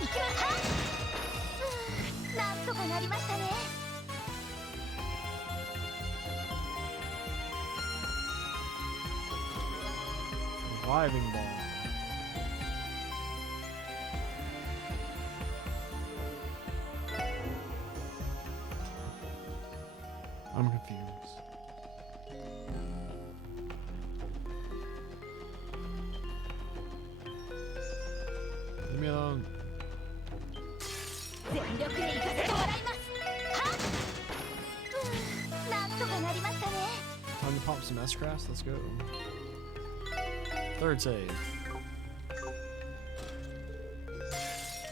行きますはっなんとかなりましたね。 Reviving ball. I'm confused. Leave me alone. 全力で行かせてもらいますはっなんとかなりましたね。 Time to pop some S-Crafts. Let's go. Third save.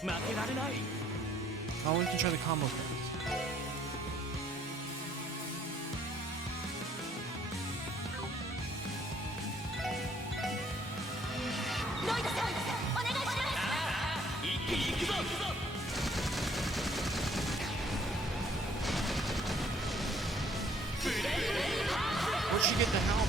負けられない Oh, we can try the combo craft. ロイドさんお願いします。一気に行くぞ Where'd she get the helmet?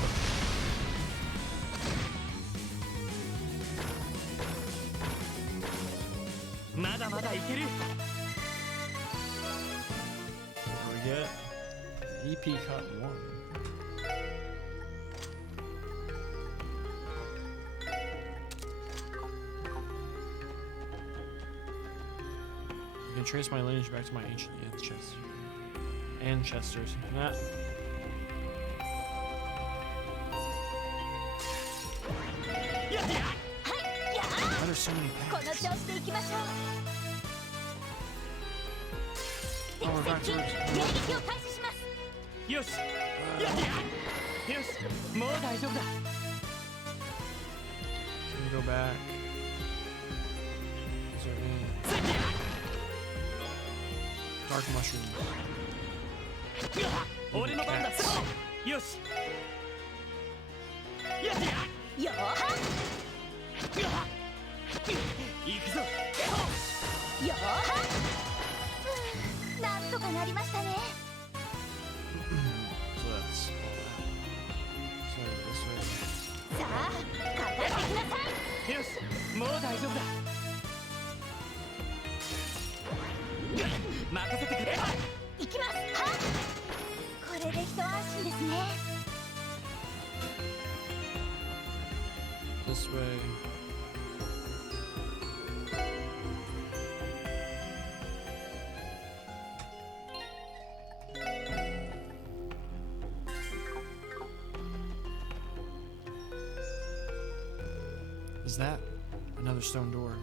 We get EP cut 1. I can trace my lineage back to my ancient ancestors. Nah. Why are there so many この paths? 調子で行きましょう。 Oh, we're back 敵 to 接近迎撃を開始します。よしよしもう大丈夫だ Can we go back? Is there any dark mushrooms? 俺の番だよしよーは行くぞよーはなんとかなりましたね。 So that's all that. So this way. さあかかってきなさい。よしもう大丈夫だ任せてくれ行きますはこれで一安心ですね。 This way. Is that another stone door?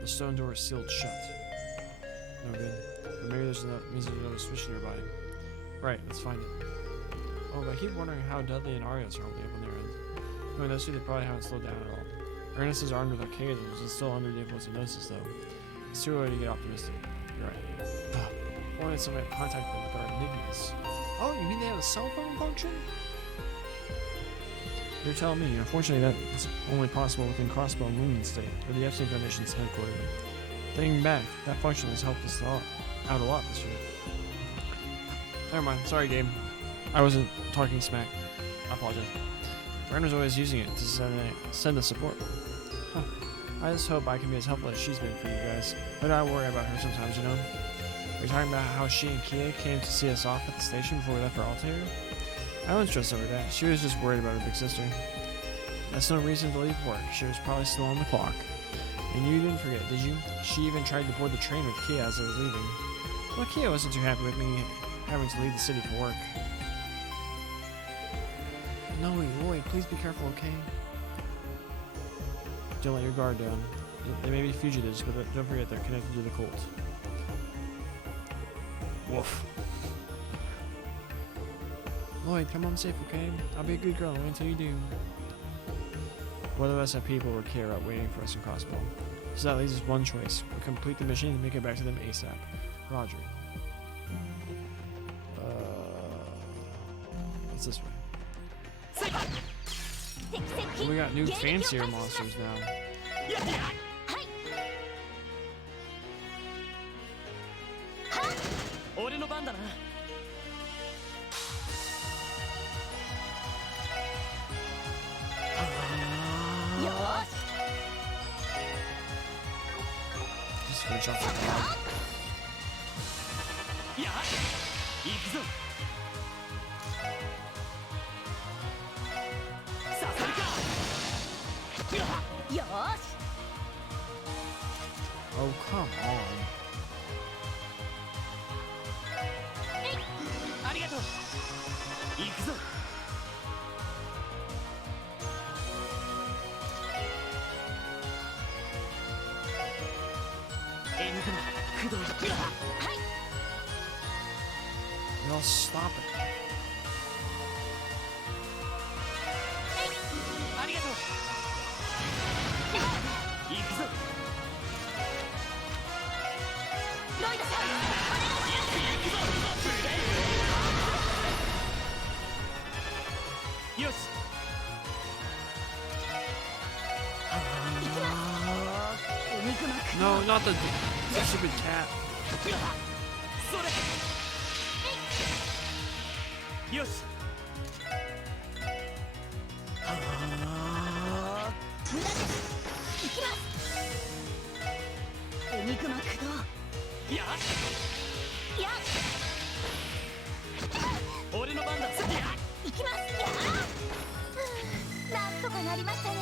The stone door is sealed shut. No good. Or maybe there's another switch nearby. Right, let's find it. Oh, but I keep wondering how Dudley and Arias are holding up on their end. Knowing those two, they probably haven't slowed down at all. Ernest is armed with archaisms and still under the influence of Gnosis, though. It's too early to get optimistic. You're right. Or that somebody contact them with our enigmas. Oh, you mean they have a cell phone function? You're telling me. Unfortunately, that is only possible within Crossbow Moon State, where the Epstein Foundation is headquartered. Thinking back, that function has helped us out a lot this year. Never mind. Sorry, Gabe. I wasn't talking smack. I apologize. Brenner's always using it to send us support. Huh. I just hope I can be as helpful as she's been for you guys. But I worry about her sometimes, you know? We're talking about how she and Kia came to see us off at the station before we left for Altair. I wasn't stressed over that. She was just worried about her big sister. That's no reason to leave work. She was probably still on the clock. And you didn't forget, did you? She even tried to board the train with Kia as I was leaving. Well, Kia wasn't too happy with me having to leave the city for work. No, Lloyd, please be careful, okay? Don't let your guard down. They may be fugitives, but don't forget they're connected to the cult. Woof. Lloyd, come home safe, okay? I'll be a good girl until you do. Both of us have people or care out waiting for us in Crossbow. So that leaves us one choice. We complete the mission and make it back to them ASAP. Roger. What's this way? Well, we got new fancier monsters now. 俺の番だな punch off the dog. やはり行くぞささるかよーし Oh, come on. ありがとう行くぞエニグマ駆動はい No, stop it. ありがとう行くぞロイドさんよし 行きますエニグマ駆 No, not the stupid cat. それよし無駄です行きますエニグマ駆動やいや俺の番だ行きますやなんとかなりましたね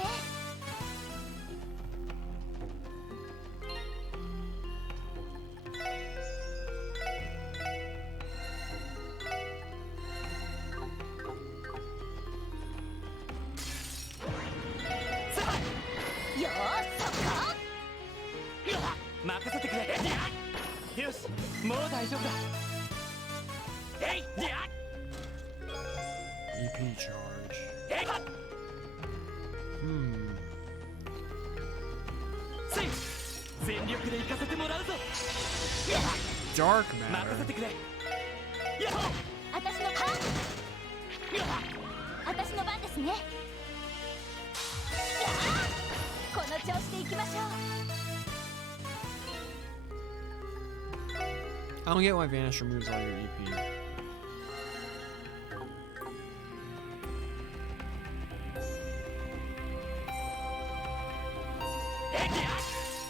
よーしそこ任せてくれよしもう大丈夫だえいや EP charge. えい せい全力で行かせてもらうぞ Dark 任せ matter. てくれやっほ私の私の番ですねやこの調子でいきましょう I don't get why Vanish removes all your EP.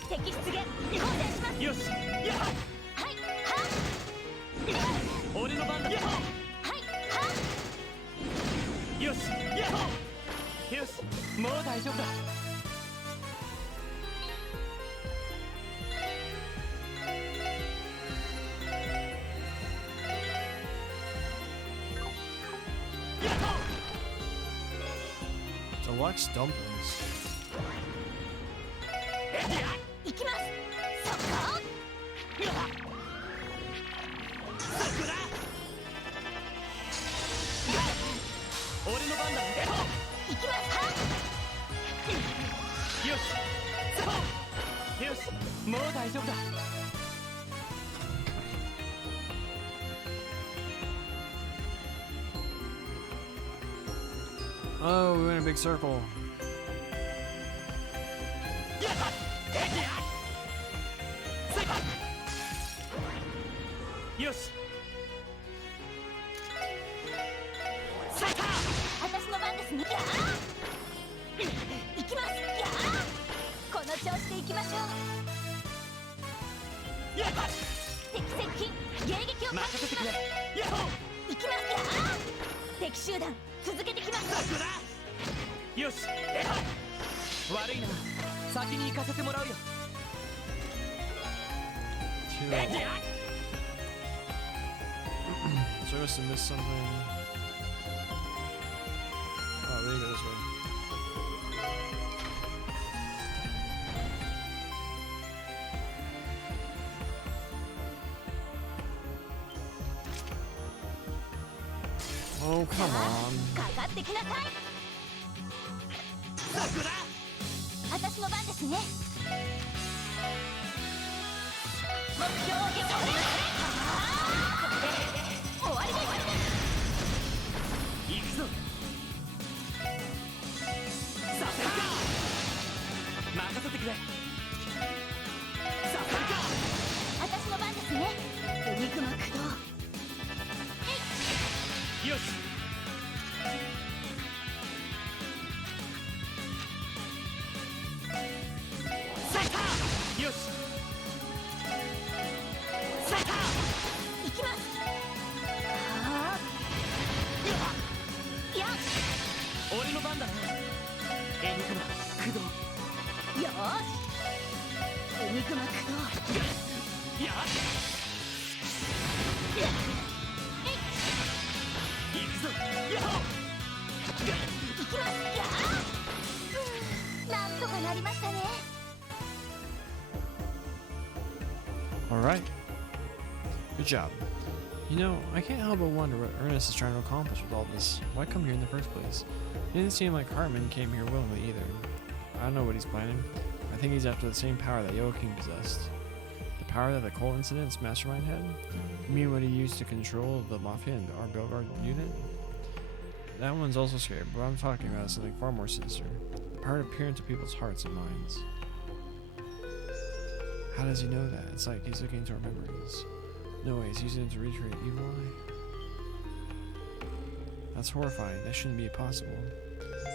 敵出現交戦しますよしやっはいはほ俺の番だやっほはいはよしやっほよしもう大丈夫だ Deluxe dumplings. 行きますそこ俺の番だ行きますはよしよしもう大丈夫だ Oh, we went in a big circle. よし私の番ですねや行きますやこの調子で行きましょう敵接近迎撃を開始します行きますや敵集団続けてきますよし悪いな先に行かせてもらうよ So I must have missed something. Oh, there you go this way. Oh, come on. かかってきなさい私の番ですね目標を撃破終わりです行くぞさせるか任せてくれさせるか私の番ですねエニグマ駆動よしよし俺の番だな。エニグマ駆動。よーしエニグマ駆動。やっ行くぞ。やっ行きますやーなんとかなりましたね。 Alright. Good job. You know, I can't help but wonder what Ernest is trying to accomplish with all this. Why come here in the first place? It didn't seem like Hartman came here willingly either. I don't know what he's planning. I think he's after the same power that Joachim possessed. The power that the Cole incident's mastermind had? You mean what he used to control the Mafia and our Belgard unit? That one's also scary, but what I'm talking about is something far more sinister. The power to peer into people's hearts and minds. How does he know that? It's like he's looking into our memories. No way, he's using it to recreate evil eye. That's horrifying. That shouldn't be possible.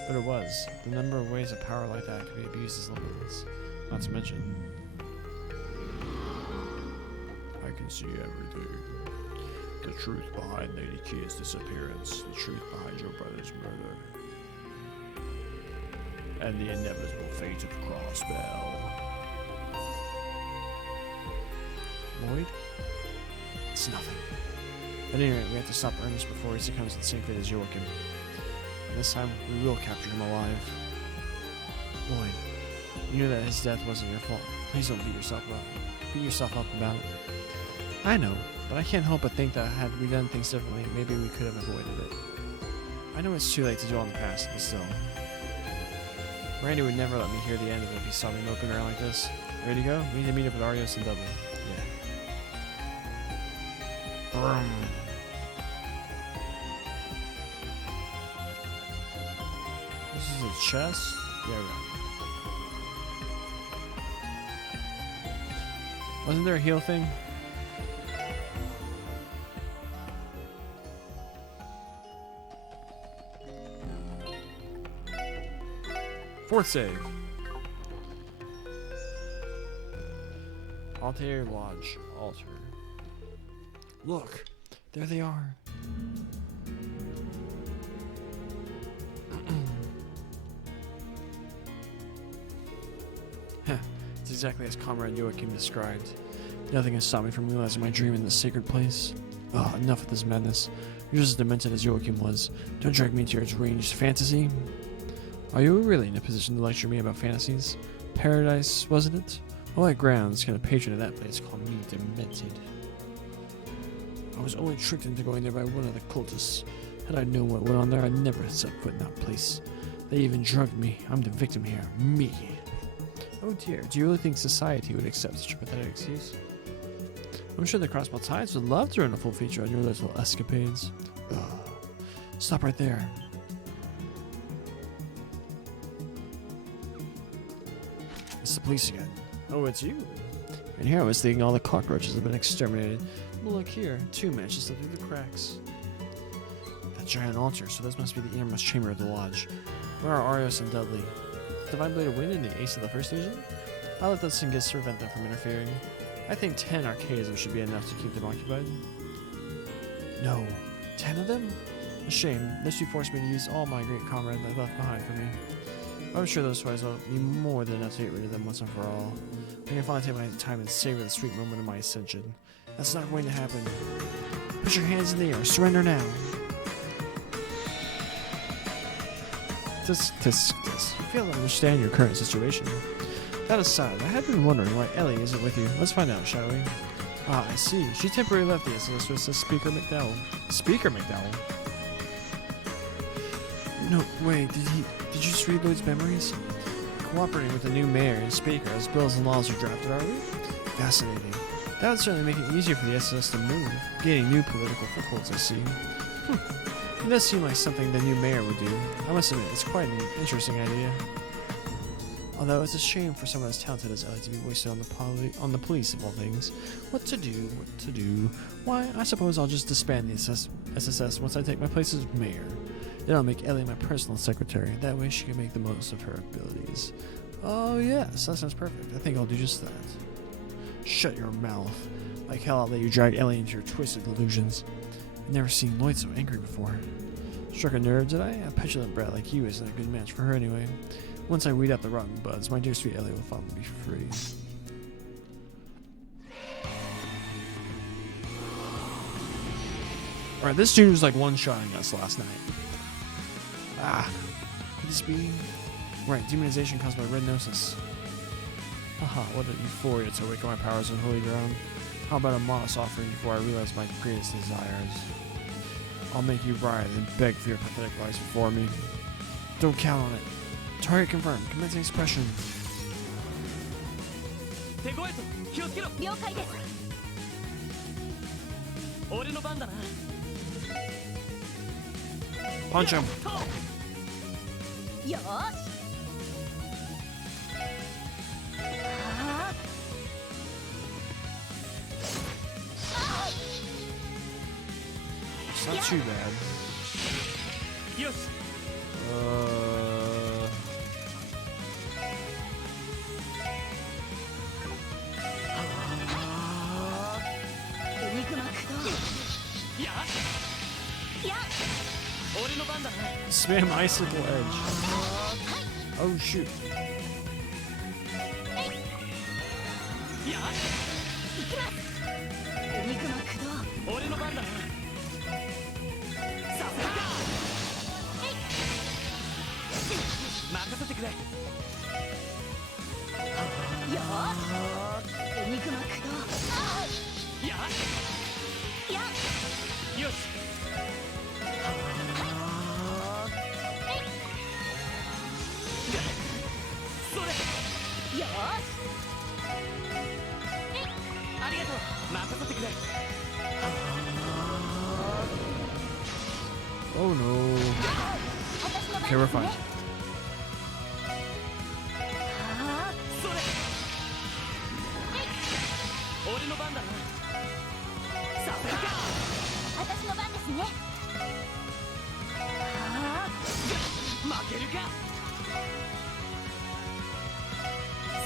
But it was. The number of ways a power like that could be abused is limitless. Not to mention, I can see everything. The truth behind Lady Kia's disappearance. The truth behind your brother's murder. And the inevitable fate of Crossbell. Lloyd? It's nothing. At any rate, we have to stop Ernest before he succumbs to the same fate as Joachim. And this time, we will capture him alive. Lloyd, you know that his death wasn't your fault. Please don't beat yourself up about it. I know, but I can't help but think that had we done things differently, maybe we could have avoided it. I know it's too late to dwell on the past, but still. Randy would never let me hear the end of it if he saw me moping around like this. Ready to go? We need to meet up with Arios and Double. Brum. This is a chest? Yeah, right. Wasn't there a heal thing? Fourth save. Altair Lodge. Altar. Look, there they are. It's exactly as Comrade Joachim described. Nothing has stopped me from realizing my dream in this sacred place. Oh, enough of this madness. You're just as demented as Joachim was. Don't drag me into your deranged fantasy. Are you really in a position to lecture me about fantasies? Paradise, wasn't it? All that grounds can a patron of that place call me demented. I was only tricked into going there by one of the cultists. Had I known what went on there, I'd never have set foot in that place. They even drugged me. I'm the victim here. Me. Oh dear, do you really think society would accept such a pathetic excuse? I'm sure the Crossbell Tides would love to run a full feature on your little escapades. Ugh. Stop right there. It's the police again. Oh, it's you. And here I was thinking all the cockroaches have been exterminated. Well, look here, 2 managed to slip through the cracks. That giant altar, so this must be the innermost chamber of the lodge. Where are Arios and Dudley? Did Divine Blade win in the ace of the first agent? I'll let those things to prevent them from interfering. I think 10 archaisms should be enough to keep them occupied. No, 10 of them? A shame. This you forced me to use all my great comrades I left behind for me. I'm sure those twice will be more than enough to get rid of them once and for all. I can finally take my time and savor the sweet moment of my ascension. That's not going to happen. Put your hands in the air. Surrender now. You fail to understand your current situation. That aside, I had been wondering why Ellie isn't with you. Let's find out, shall we? Ah, I see. She temporarily left the SS with Speaker McDowell. Speaker McDowell? No, wait, did you just read Lloyd's memories? Cooperating with the new mayor and speaker as bills and laws are drafted, are we? Fascinating. That would certainly make it easier for the SS to move, gaining new political footholds, I see. It does seem like something the new mayor would do. I must admit, it's quite an interesting idea. Although it's a shame for someone as talented as Ellie to be wasted on the police of all things. What to do? Why, I suppose I'll just disband the SSS once I take my place as mayor. Then I'll make Ellie my personal secretary. That way she can make the most of her abilities. Oh yes, that sounds perfect. I think I'll do just that. Shut your mouth. Like hell I'll let you drag Ellie into your twisted delusions. I've never seen Lloyd so angry before. Struck a nerve, did I? A petulant brat like you isn't a good match for her anyway. Once I weed out the rotten buds, my dear sweet Ellie will finally be free. Alright, this dude was like one-shotting us last night. Ah. Could this be? Right, demonization caused by red gnosis. Haha, what a euphoria to awaken my powers on holy ground. How about a modest offering before I realize my greatest desires? I'll make you writhe and beg for your pathetic lies before me. Don't count on it. Target confirmed. Commencing expression. 手ごえと気をつけろ。了解です。俺の番だな。 Punch him. よーし。あー It's not too bad. よし。 エニグマ駆動。やっ。やっ。 俺の番だな。 Spam icicle edge. Oh shoot. やっ。いきます。エニグマ駆動。俺の番だな。さすがか。任せてくれ。よーし。エニグマ駆動。やっ。やっ。よし。 それ。よーし。ありがとう。任せてくれ。 Oh no. 私の番 Okay, we're です fine. ね。あそれ。俺の番だな。さすがか。ー私の番ですね。あ負けるか。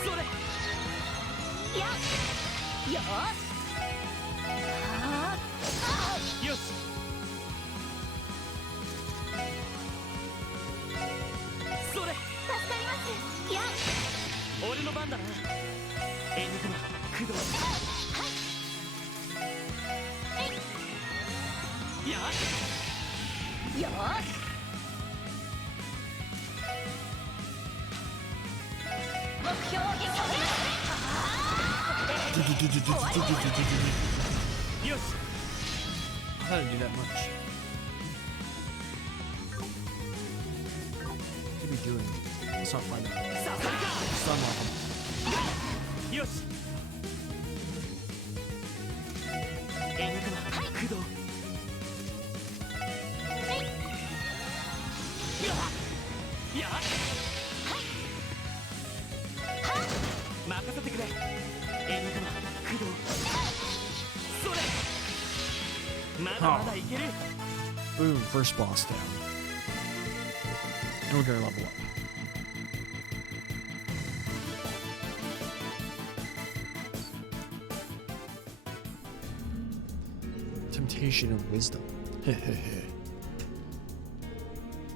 それ。ーやっ。よーし。あーよし。それ。助かります。やっ。俺の番だな。エニグマ駆動。やっ。よーし。目標を撃破。よし。 How did I do that much? What are we doing? Let's not find out. さすがか。 Stun lock him. よし。エニグマ駆動。やっ。任せてくれ。エニグマ駆動。それ。まだまだいける。 Boom, first boss down. And we're gonna level up. Temptation of wisdom.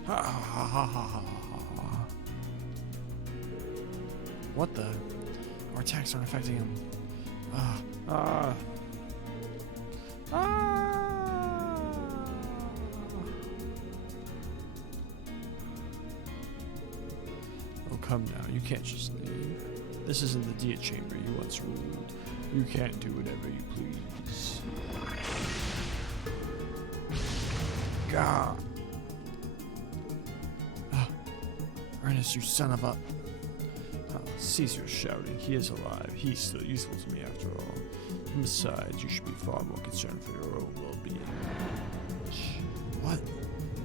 Ha ha ha ha ha. What the? Our attacks aren't affecting him. Oh, come now. You can't just leave. This isn't the Dia Chamber you once ruled. You can't do whatever you please. God. Ernest, you son of a... cease your shouting. He is alive. He's still useful to me after all. And besides, you should be far more concerned for your own well-being. What?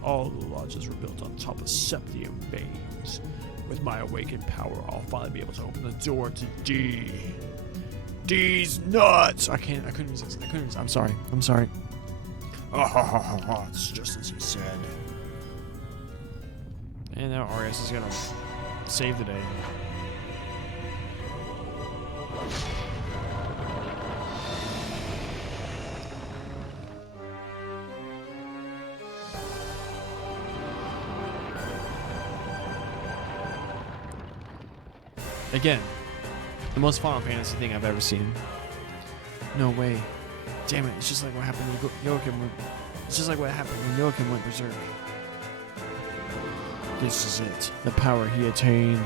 All the lodges were built on top of septium veins. With my awakened power, I'll finally be able to open the door to D. D's nuts! I couldn't resist. I'm sorry. It's just as he said. And now Arias is gonna save the day. Again, the most Final Fantasy thing I've ever seen. No way. Damn it, it's just like what happened when Joachim went... It's just like what happened when Joachim went berserk. This is it. The power he attained.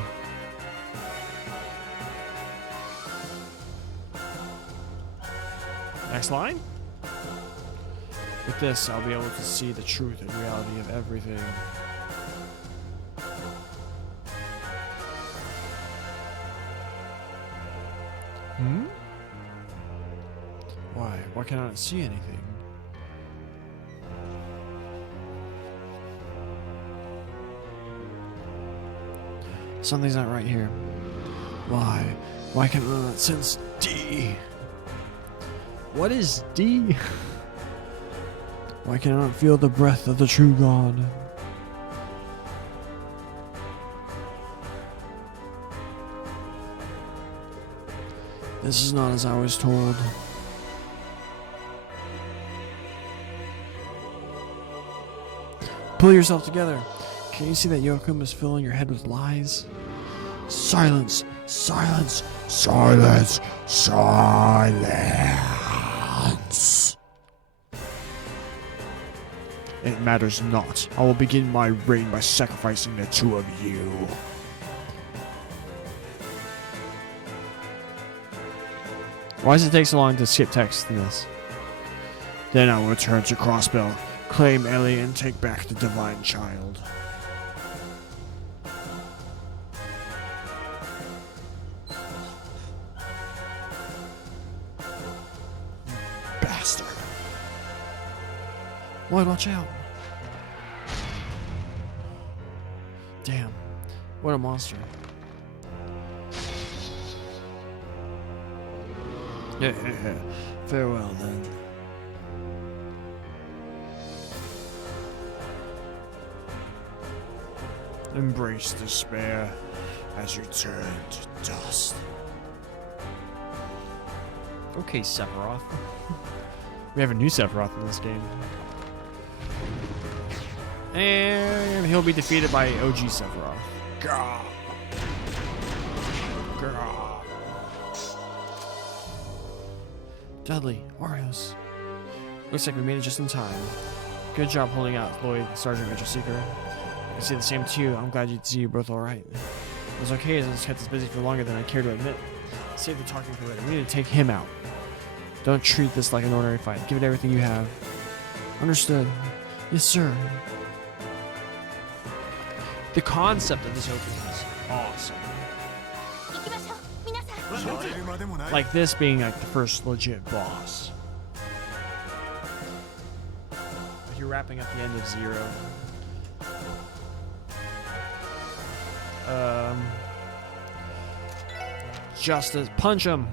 Next line? With this, I'll be able to see the truth and reality of everything. Hmm? Why? Why can I not see anything? Something's not right here. Why? Why can I not sense D? What is D? Why can I not feel the breath of the true God? This is not as I was told. Pull yourself together. Can you see that Joachim is filling your head with lies? Silence! Silence! Silence! Silence! It matters not. I will begin my reign by sacrificing the two of you. Why does it take so long to skip text in this? Then I will return to Crossbell, claim Ellie, and take back the divine child. Bastard. Boy, watch out. Damn. What a monster. Farewell then. Embrace despair as you turn to dust. Okay, Sephiroth. We have a new Sephiroth in this game. And he'll be defeated by OG Sephiroth. Gah. Gah. Dudley, Warriors. Looks like we made it just in time. Good job holding out, Lloyd, Sergeant Major Seeker. I see the same to you. I'm glad you see you both alright. It was okay as I was kept us busy for longer than I care to admit. Save the talking for later. We need to take him out. Don't treat this like an ordinary fight. Give it everything you have. Understood. Yes, sir. The concept of this opening is awesome. Like this being like the first legit boss. Like you're wrapping up the end of Zero. Justice, punch him.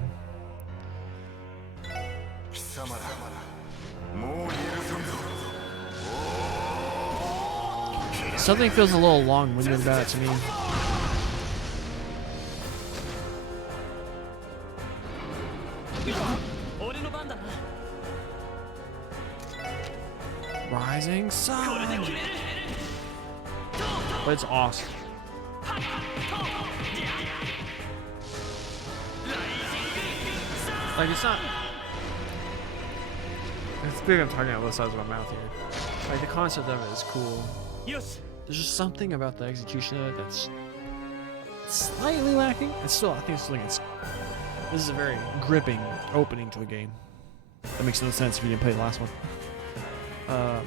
Something feels a little long-winded about it to me. Rising sun. But it's awesome. Like it's not. It's big. I'm talking out both sides of my mouth here. Like the concept of it is cool. There's just something about the execution of it that's slightly lacking. It's still, I think it's this is a very gripping opening to a game. That makes no sense if you didn't play the last one. Let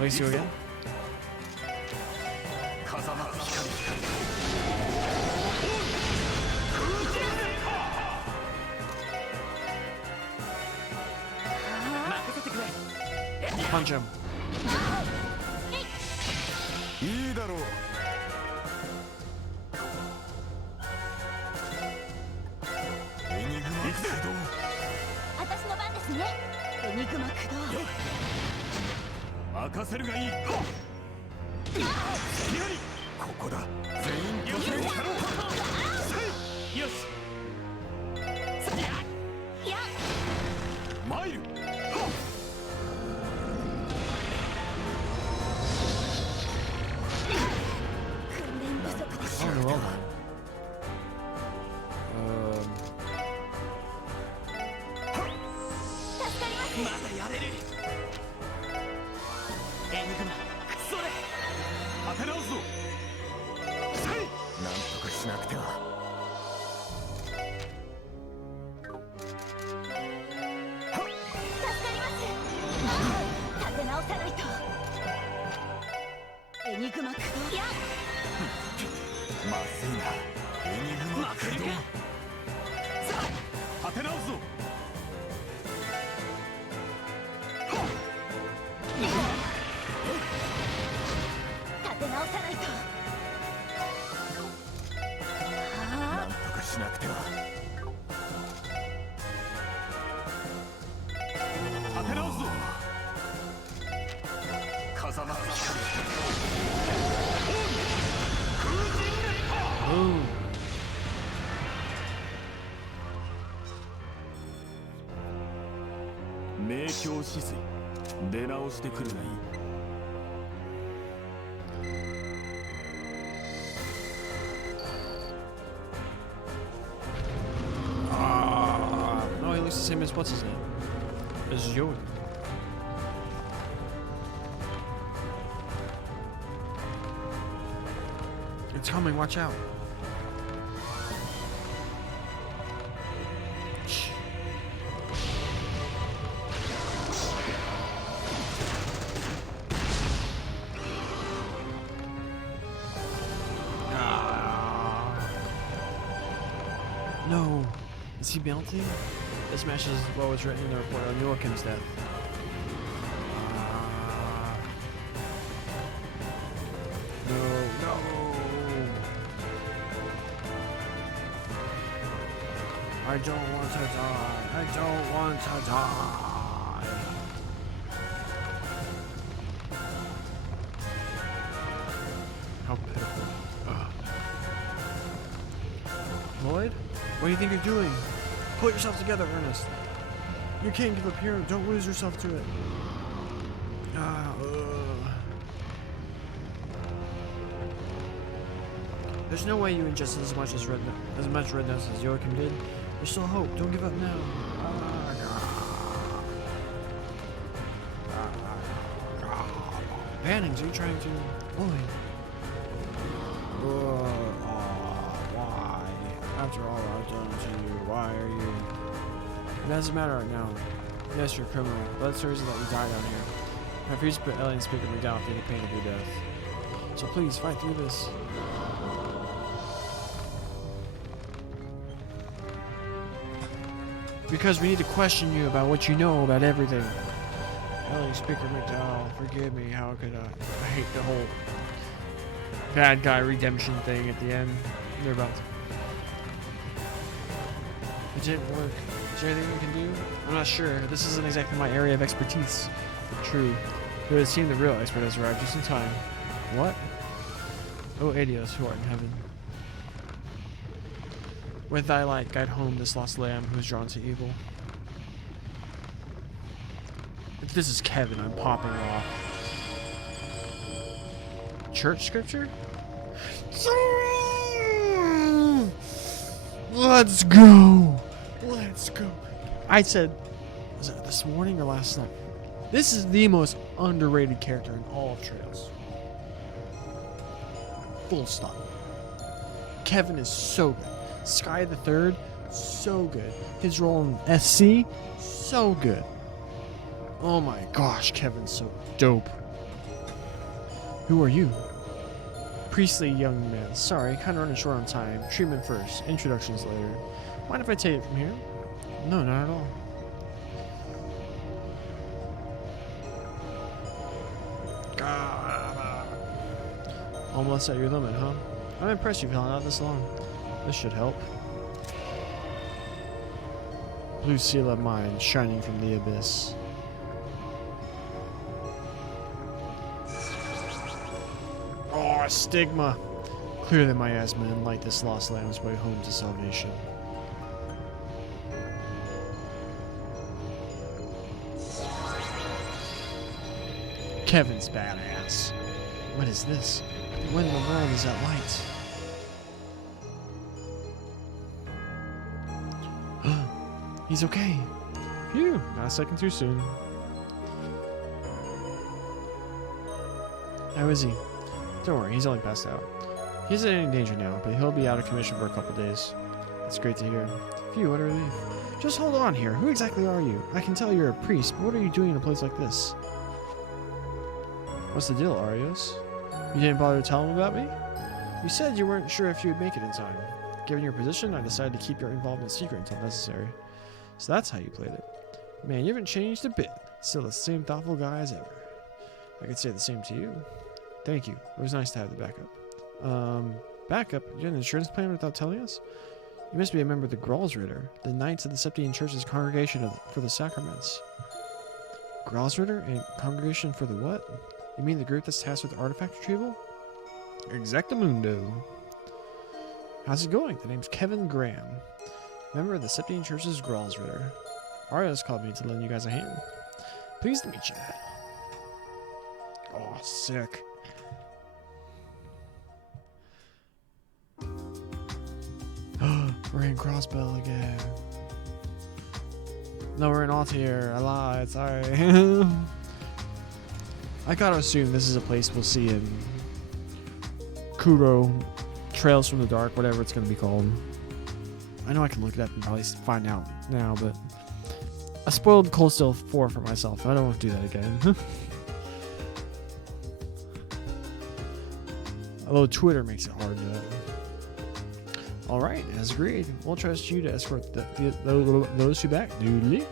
me see again. Punch him. ずいな。エニグマ駆動。さあ立て直すぞ。立て直さないと。なんとかしなくては。立て直すぞ。風間光。Boom. 明鏡止水。出直してくるがいい。No, he looks the same as what's his name? As Yoda. It's coming, watch out. Shh. No. Is he melting? This match is as well as written in the report on Joachim's death. No. I don't want to die. I don't want to die. How pitiful. Ugh. Lloyd? What do you think you're doing? Pull yourself together, Ernest. You can't give up here. Don't lose yourself to it. There's no way you ingested as much red notes as Joachim did. There's still hope. Don't give up now. Bannings, are you trying to... Lloyd. Why? After all I've done to you, why are you... It doesn't matter right now. Yes, you're a criminal, but that's the reason that you died down here. I refuse to put aliens speaking me down through the pain of your death. So please, fight through this. Because we need to question you about what you know about everything. Alien Speaker McDowell, forgive me, how could I hate the whole bad guy redemption thing at the end. They're about to... It didn't work. Is there anything we can do? I'm not sure. This isn't exactly my area of expertise. True. But it seemed the real expert has arrived just in time. What? Oh, Adios, who art in heaven. With thy light, guide home this lost lamb who is drawn to evil. If this is Kevin, I'm popping off. Church scripture? Let's go! Let's go! I said, was it this morning or last night? This is the most underrated character in all of Trails. Full stop. Kevin is so good. Sky the Third, so good. His role in SC, so good. Oh my gosh, Kevin's so dope. Who are you? Priestly young man. Sorry, kinda running short on time. Treatment first, introductions later. Mind if I take it from here? No, not at all. Almost at your limit, huh? I'm impressed you've held out this long. This should help. Blue seal of mine shining from the abyss. Oh, stigma! Clear the miasma and light this lost lamb's way home to salvation. Kevin's badass. What is this? When in the world is that light? He's okay. Phew, not a second too soon. How is he? Don't worry, he's only passed out. He isn't in any danger now, but he'll be out of commission for a couple days. That's great to hear. Phew, what a relief. Just hold on here. Who exactly are you? I can tell you're a priest, but what are you doing in a place like this? What's the deal, Arios? You didn't bother to tell him about me? You said you weren't sure if you would make it in time. Given your position, I decided to keep your involvement secret until necessary. So that's how you played it. Man, you haven't changed a bit. Still the same thoughtful guy as ever. I could say the same to you. Thank you. It was nice to have the backup. Backup? You had an insurance plan without telling us? You must be a member of the Gralsritter, the Knights of the Septine Church's Congregation for the Sacraments. Gralsritter? And Congregation for the what? You mean the group that's tasked with artifact retrieval? Exactamundo. How's it going? The name's Kevin Graham, member of the Septine Church's Gralsritter. Arios called me to lend you guys a hand. Pleased to meet you. Oh, sick. We're in Crossbell again. No, we're in Altair. I lied. Sorry. I gotta assume this is a place we'll see in Kuro, Trails from the Dark, whatever it's gonna be called. I know I can look it up and probably find out now, but I spoiled Cold Steel 4 for myself. I don't want to do that again. Although Twitter makes it hard to. Alright, as agreed. We'll trust you to escort those two back. Doodly.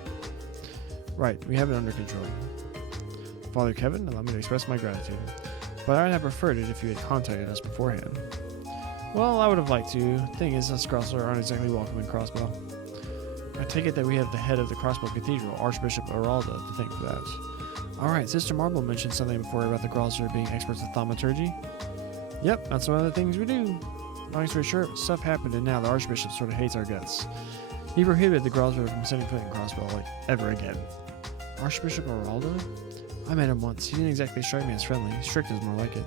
Right, we have it under control. Father Kevin, allow me to express my gratitude. But I'd have preferred it if you had contacted us beforehand. Well, I would have liked to. Thing is, us Crossbell aren't exactly welcome in Crossbell. I take it that we have the head of the Crossbell Cathedral, Archbishop Aralda, to thank for that. Alright, Sister Marble mentioned something before about the Gralsritter being experts in thaumaturgy. Yep, that's one of the things we do. Long story short, stuff happened and now the Archbishop sort of hates our guts. He prohibited the Gralsritter from setting foot in Crossbell, like, ever again. Archbishop Aralda? I met him once. He didn't exactly strike me as friendly. Strict is more like it.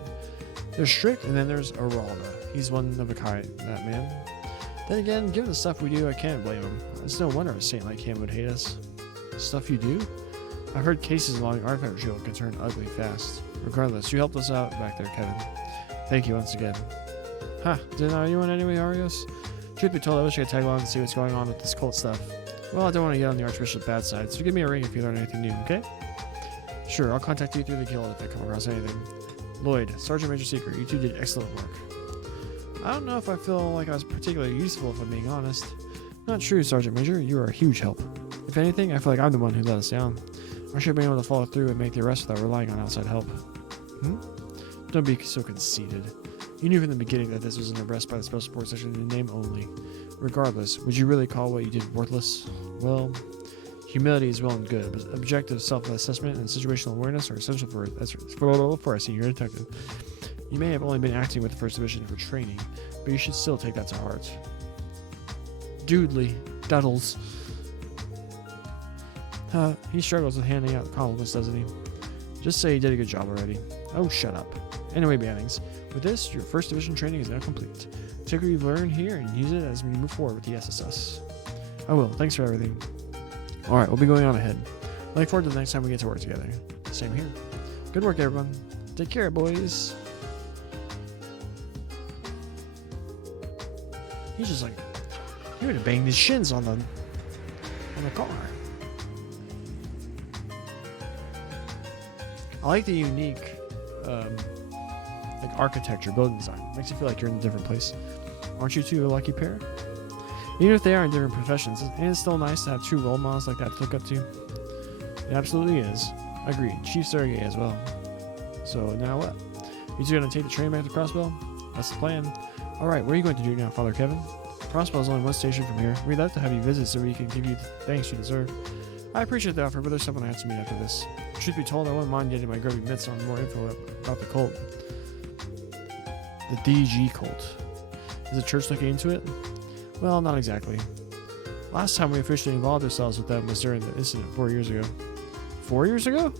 There's Strict, and then there's Aralda. He's one of a kind, that man. Then again, given the stuff we do, I can't blame him. It's no wonder a saint like him would hate us. Stuff you do? I've heard cases along artifact retrieval can turn ugly fast. Regardless, you helped us out back there, Kevin. Thank you once again. Huh, didn't know you want anyway, Arios? Truth be told, I wish I could tag along and see what's going on with this cult stuff. Well, I don't want to get on the Archbishop's bad side, so give me a ring if you learn anything new, okay? Sure, I'll contact you through the guild if I come across anything. Lloyd, Sergeant Major Seeker, you two did excellent work. I don't know if I feel like I was particularly useful, if I'm being honest. Not true, Sergeant Major, you are a huge help. If anything, I feel like I'm the one who let us down. I should have been able to follow through and make the arrest without relying on outside help. Don't be so conceited. You knew from the beginning that this was an arrest by the special support section in name only. Regardless, would you really call what you did worthless? Well, humility is well and good, but objective self-assessment and situational awareness are essential for a senior detective. You may have only been acting with the First Division for training, but you should still take that to heart. Doodly. Duddles. He struggles with handing out compliments, doesn't he? Just say he did a good job already. Oh, shut up. Anyway, Bannings, with this, your First Division training is now complete. Take what you've learned here and use it as we move forward with the SSS. I will. Thanks for everything. Alright, we'll be going on ahead. I look forward to the next time we get to work together. Same here. Good work, everyone. Take care, boys. He's just like, he would have banged his shins on the car. I like the unique like architecture, building design. Makes you feel like you're in a different place. Aren't you two a lucky pair? Even if they are in different professions, and it's still nice to have two role models like that to look up to. It absolutely is. Agreed. Chief Sergey as well. So now what? You two gonna take the train back to Crossbell? That's the plan. Alright, what are you going to do now, Father Kevin? Crossbell is only one station from here. We'd love to have you visit so we can give you the thanks you deserve. I appreciate the offer, but there's someone I have to meet after this. Truth be told, I wouldn't mind getting my grubby mitts on more info about the cult. The DG cult. Is the church looking into it? Well, not exactly. Last time we officially involved ourselves with them was during the incident 4 years ago. 4 years ago?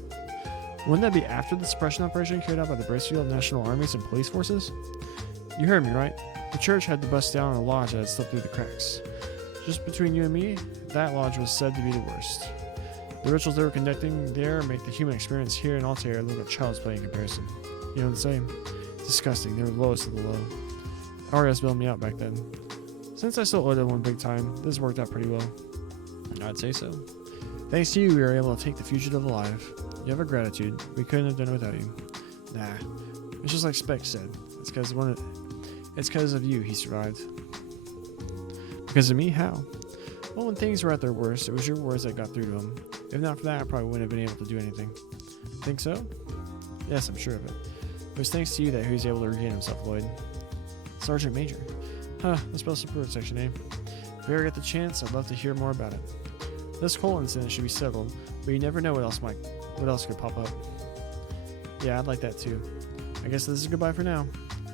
Wouldn't that be after the suppression operation carried out by the Bracefield National Armies and Police Forces? You heard me, right? The church had to bust down a lodge that had slipped through the cracks. Just between you and me, that lodge was said to be the worst. The rituals they were conducting there make the human experience here in Altair look like child's play in comparison. You know what I'm saying? Disgusting. They were the lowest of the low. Arias bailed me out back then. Since I still owed one big time, this worked out pretty well. I'd say so. Thanks to you, we were able to take the fugitive alive. You have our gratitude. We couldn't have done it without you. Nah. It's just like Spec said. It's because It's because of you he survived. Because of me? How? Well, when things were at their worst, it was your words that got through to him. If not for that, I probably wouldn't have been able to do anything. Think so? Yes, I'm sure of it. It was thanks to you that he was able to regain himself, Lloyd. Sergeant Major. Huh, the Special Support Section, eh? If we ever get the chance, I'd love to hear more about it. This whole incident should be settled, but you never know what else could pop up. Yeah, I'd like that too. I guess this is goodbye for now.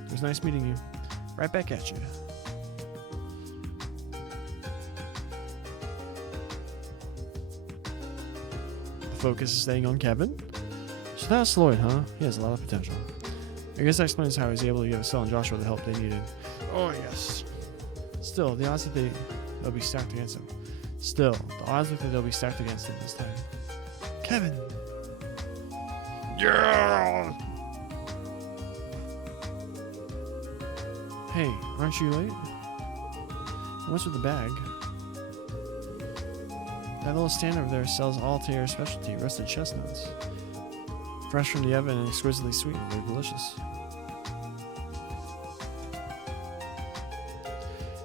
It was nice meeting you. Right back at you. The focus is staying on Kevin. So that's Lloyd, huh? He has a lot of potential. I guess that explains how he was able to give Estelle and Joshua the help they needed. Oh, yes. Still, the odds that they'll be stacked against him. Still, the odds that they'll be stacked against him this time. Kevin! Yeah! Hey, aren't you late? What's with the bag? That little stand over there sells all-tier specialty roasted chestnuts. Fresh from the oven and exquisitely sweet. They're delicious.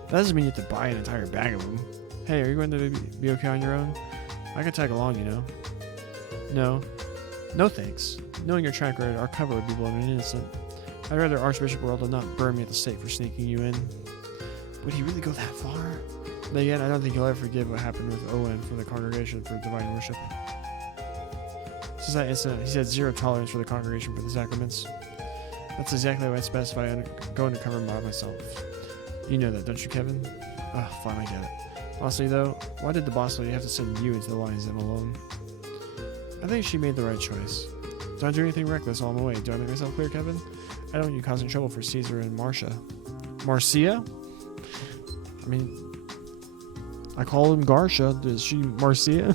That doesn't mean you have to buy an entire bag of them. Hey, are you going to be okay on your own? I could tag along, you know. No. No thanks. Knowing your track record, our cover would be blown and innocent. I'd rather Archbishop World not burn me at the stake for sneaking you in. Would he really go that far? But yet, I don't think he'll ever forgive what happened with Owen from the Congregation for Divine Worship. Since that incident, he said zero tolerance for the Congregation for the Sacraments. That's exactly what I specify go undercover by myself. You know that, don't you, Kevin? Ugh, fine, I get it. Honestly, though, why did the boss lady have to send you into the lion's den alone? I think she made the right choice. Don't do anything reckless while I'm away. Do I make myself clear, Kevin? I don't want you causing trouble for Caesar and Marcia. Marcia? I mean, I call him Garcia. Is she Marcia?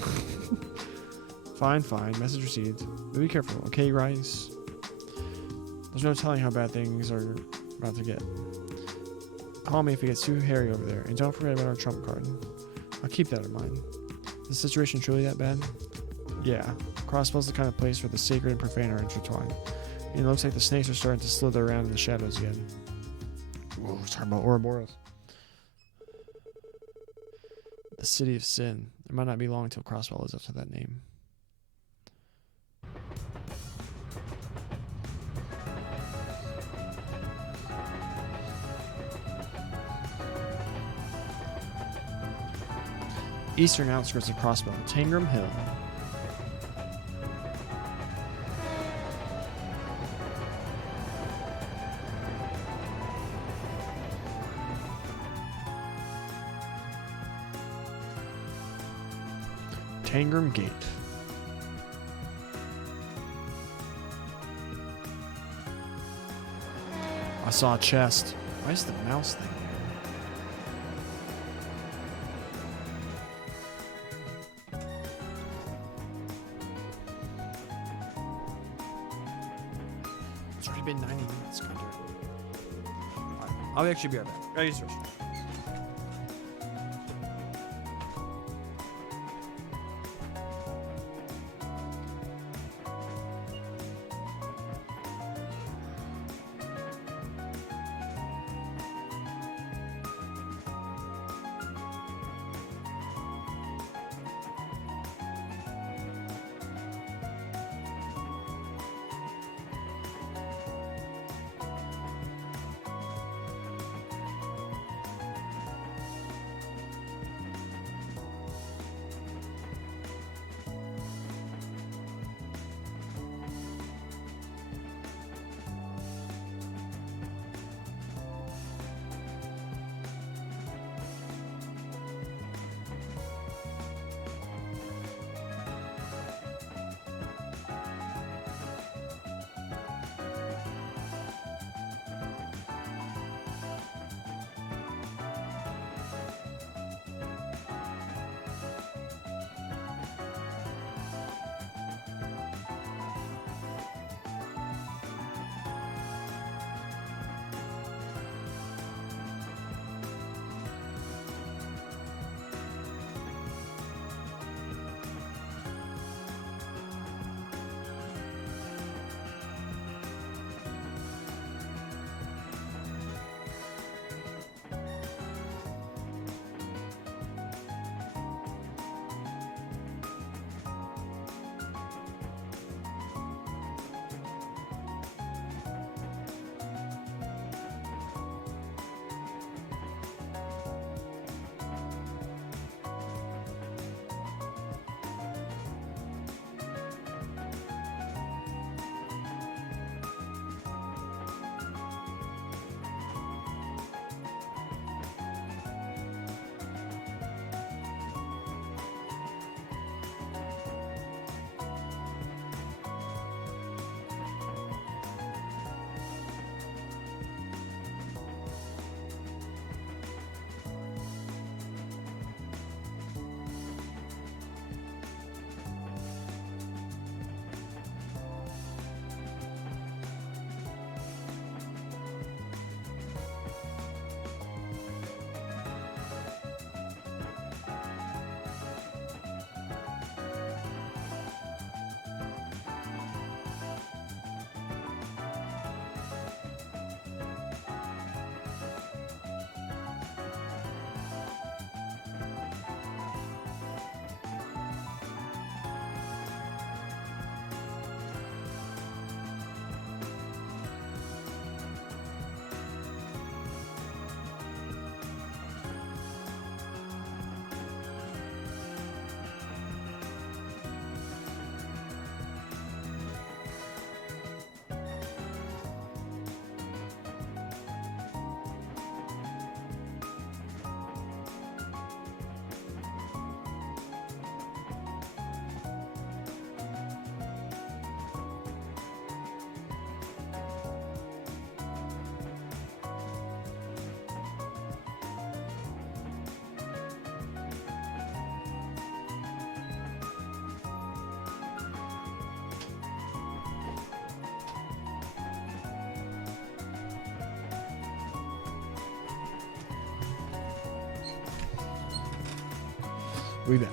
Fine. Message received. But be careful, okay, Rice? There's no telling how bad things are about to get. Call me if it gets too hairy over there. And don't forget about our trump card. I'll keep that in mind. Is the situation truly that bad? Yeah. Crossbell's the kind of place where the sacred and profane are intertwined. And it looks like the snakes are starting to slither around in the shadows again. Whoa, we're talking about Ouroboros. The City of Sin. It might not be long until Crossbell is up to that name. Eastern outskirts of Crossbell, Tangram Hill. Tangram Gate. I saw a chest. Why is the mouse thing here? It's already been 90 minutes, Gunter. Alright, I'll actually be right back. Gotta use the restroom. We back.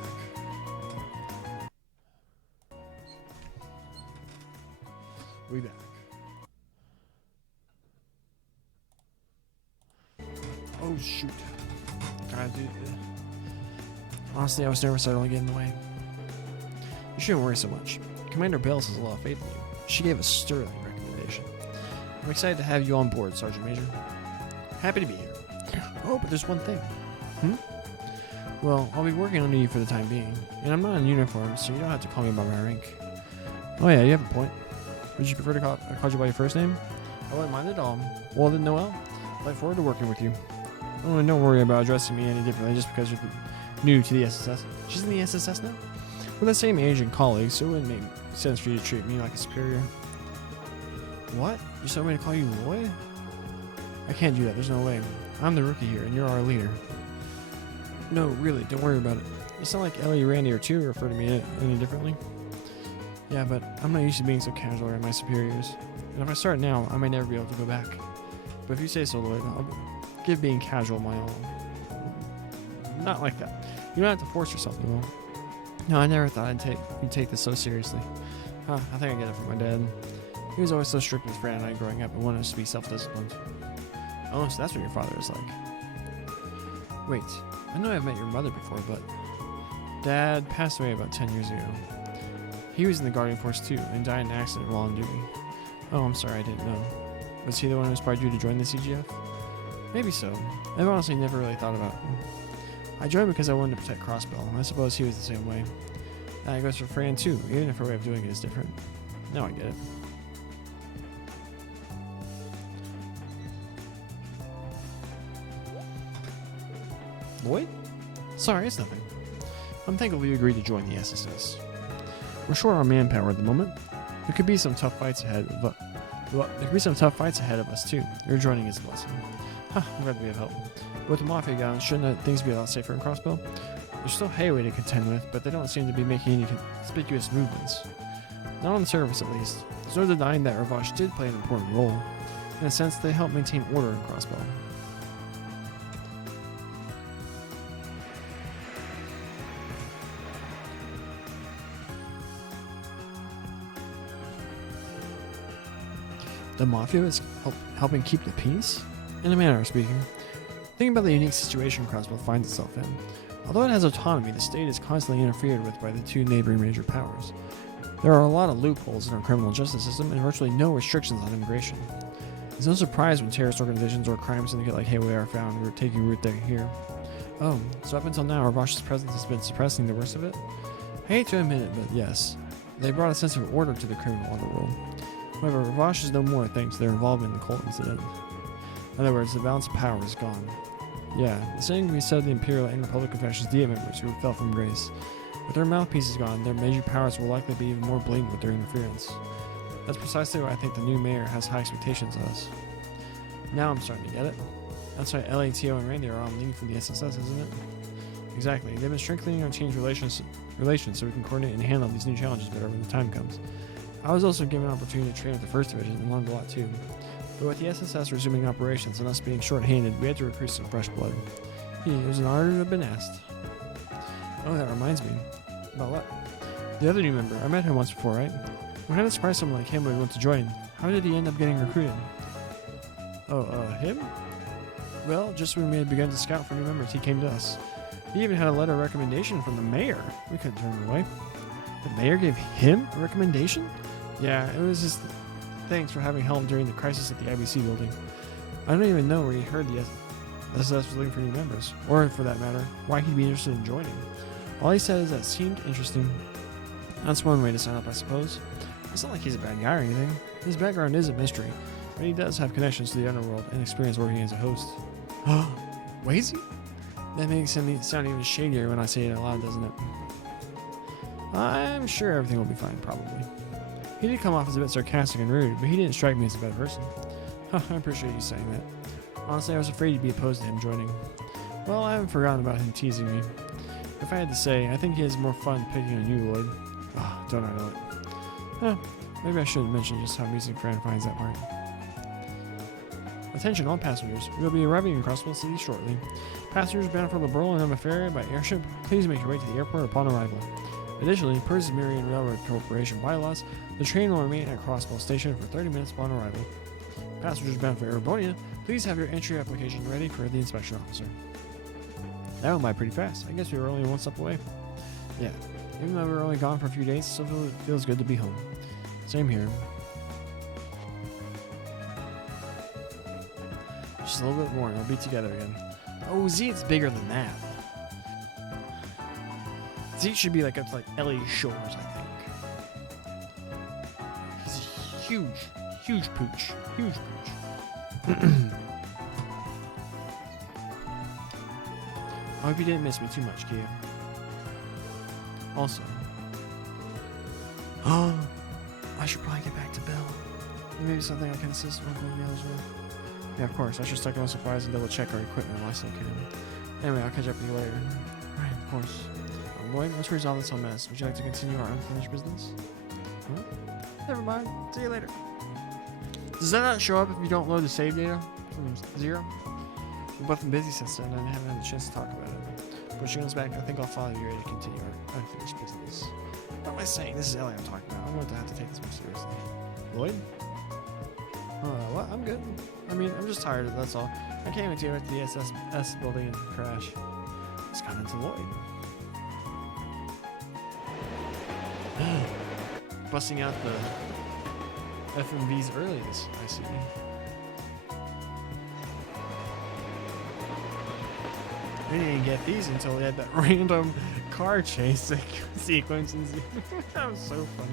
We back. Oh shoot. God, dude. Honestly, I was nervous I'd only get in the way. You shouldn't worry so much. Commander Bells has a lot of faith in you. She gave a sterling recommendation. I'm excited to have you on board, Sergeant Major. Happy to be here. Oh, but there's one thing. Well, I'll be working under you for the time being, and I'm not in uniform, so you don't have to call me by my rank. Oh yeah, you have a point. Would you prefer to call you by your first name? I wouldn't mind at all. Well then, Noelle, I look forward to working with you. Oh, and don't worry about addressing me any differently just because you're new to the SSS. She's in the SSS now? We're the same age and colleagues, so it wouldn't make sense for you to treat me like a superior. What? You still want me to call you Lloyd? I can't do that, there's no way. I'm the rookie here, and you're our leader. No, really, don't worry about it. It's not like Ellie, Randy, or Two refer to me any differently. Yeah, but I'm not used to being so casual around my superiors. And if I start now, I might never be able to go back. But if you say so, Lloyd, I'll give being casual my all. Not like that. You don't have to force yourself, Noelle. No, I never thought you'd take this so seriously. I think I get it from my dad. He was always so strict with Fran and I growing up and wanted us to be self-disciplined. Oh, so that's what your father is like. Wait, I know I've met your mother before, but Dad passed away about 10 years ago. He was in the Guardian Force too and died in an accident while on duty. Oh, I'm sorry, I didn't know. Was he the one who inspired you to join the CGF? Maybe so. I've honestly never really thought about it. I joined because I wanted to protect Crossbell, and I suppose he was the same way. That goes for Fran too, even if her way of doing it is different. Now I get it. Lloyd? Sorry, it's nothing. I'm thankful you agreed to join the SSS. We're short on manpower at the moment. There could be some tough fights ahead of us too. Your joining is a blessing. I'm glad to be of help. With the Mafia gone, shouldn't things be a lot safer in Crossbell? There's still Hayway to contend with, but they don't seem to be making any conspicuous movements. Not on the surface, at least. There's no denying that Ravash did play an important role. In a sense, they helped maintain order in Crossbell. The Mafia is helping keep the peace? In a manner of speaking. Think about the unique situation Crossbell finds itself in. Although it has autonomy, the state is constantly interfered with by the two neighboring major powers. There are a lot of loopholes in our criminal justice system and virtually no restrictions on immigration. It's no surprise when terrorist organizations or crime syndicate like Hayway are found taking root here. Oh, so up until now, Ravash's presence has been suppressing the worst of it? I hate to admit it, but yes. They brought a sense of order to the criminal underworld. However, Ravash is no more thanks to their involvement in the cult incident. In other words, the balance of power is gone. Yeah, the same can be said of the Imperial and Republican factions DA members who fell from grace. With their mouthpieces gone, their major powers will likely be even more blatant with their interference. That's precisely why I think the new mayor has high expectations of us. Now I'm starting to get it. That's why LA, Tio, and Randy are on leave from the SSS, isn't it? Exactly. They've been strengthening our team's relations so we can coordinate and handle these new challenges better when the time comes. I was also given an opportunity to train with the 1st Division and learned a lot too. But with the SSS resuming operations and us being short-handed, we had to recruit some fresh blood. It was an honor to have been asked. Oh, that reminds me. About what? The other new member. I met him once before, right? What kind of surprise someone like him would want to join? How did he end up getting recruited? Oh, him? Well, just when we had begun to scout for new members, he came to us. He even had a letter of recommendation from the mayor. We couldn't turn him away. The mayor gave him a recommendation? Yeah, it was just thanks for having help during the crisis at the IBC building. I don't even know where he heard the SSS was looking for new members, or for that matter, why he'd be interested in joining. All he said is that seemed interesting. That's one way to sign up, I suppose. It's not like he's a bad guy or anything. His background is a mystery, but he does have connections to the underworld and experience working as a host. Wazy? That makes him sound even shadier when I say it out loud, doesn't it? I'm sure everything will be fine, probably. He did come off as a bit sarcastic and rude, but he didn't strike me as a bad person. I appreciate you saying that. Honestly, I was afraid you'd be opposed to him joining. Well, I haven't forgotten about him teasing me. If I had to say, I think he has more fun picking on you, Lloyd. Oh, don't I know it? Maybe I shouldn't mention just how amusing Fran finds that part. Attention all passengers, we will be arriving in Crossville City shortly. Passengers bound for Liberal and Ferry by airship, please make your way to the airport upon arrival. Additionally, per Meridian Railroad Corporation bylaws, the train will remain at Crossville Station for 30 minutes upon arrival. Passengers bound for Erebonia, please have your entry application ready for the inspection officer. That went by pretty fast. I guess we were only one step away. Yeah, even though we were only gone for a few days, it still feels good to be home. Same here. Just a little bit more and we'll be together again. Oh, Zeke's bigger than that. Zeke should be like up to like LA Shores, I think. He's a huge pooch. Huge pooch. I hope you didn't miss me too much, Kia. Also, I should probably get back to Bill. Maybe something I can assist with the others with. Yeah, of course. I should stock on supplies and double check our equipment while I still can. Anyway, I'll catch up with you later. Right, of course. Lloyd, let's resolve this whole mess. Would you like to continue our unfinished business? Huh? Never mind. See you later. Does that not show up if you don't load the save data from 0? We've both been busy since then and I haven't had a chance to talk about it. When she comes back, I think I'll follow you ready to continue our unfinished business. What am I saying? This is Ellie I'm talking about. I'm going to have to take this more seriously. Lloyd? What? I'm good. I mean, I'm just tired, that's all. I came into it at the SS building and crash. Just got into Lloyd. Busting out the FMVs early, I see. We didn't get these until we had that random car chase sequence. That was so funny.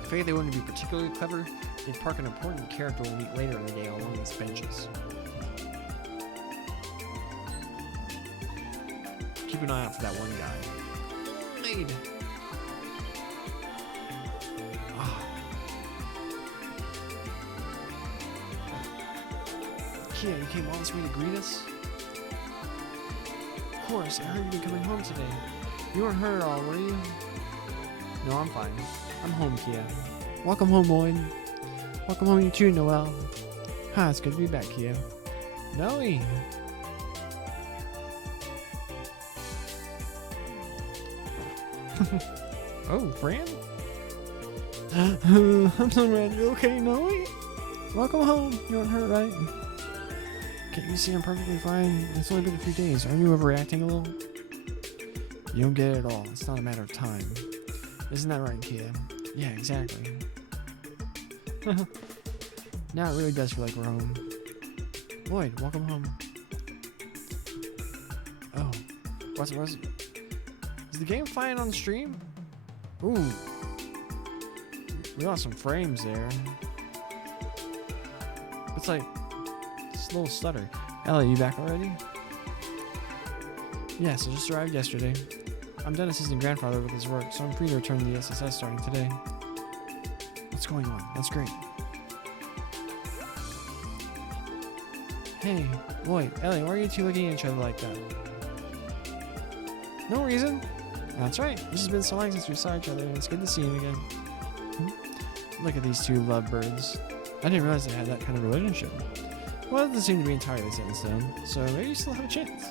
I figured they wouldn't be particularly clever. They'd park an important character we'll meet later in the day along these benches. Keep an eye out for that one guy. Blade! Kia, you came all this way to greet us? Of course, I heard you'd be coming home today. You weren't hurt at all, were you? No, I'm fine. I'm home, Kia. Welcome home, Lloyd. Welcome home, you too, Noelle. Hi, it's good to be back, Kia. Noe. Oh, Fran? I'm so glad you're okay, Noe. Welcome home. You weren't hurt, right? Can't you see I'm perfectly fine? It's only been a few days. Aren't you overreacting a little? You don't get it at all. It's not a matter of time. Isn't that right, Kia? Yeah, exactly. Now it really does feel like we're home. Lloyd, welcome home. Oh. What's is the game flying on the stream? Ooh. We lost some frames there. It's like just a little stutter. Ellie, you back already? Yes, I just arrived yesterday. I'm done assisting grandfather with his work, so I'm free to return to the SSS starting today. What's going on? That's great. Hey, Lloyd, Ellie, why are you two looking at each other like that? No reason. That's right. This has been so long since we saw each other, and it's good to see you again. Look at these two lovebirds. I didn't realize they had that kind of relationship. Well, it doesn't seem to be entirely set in stone, so maybe you still have a chance.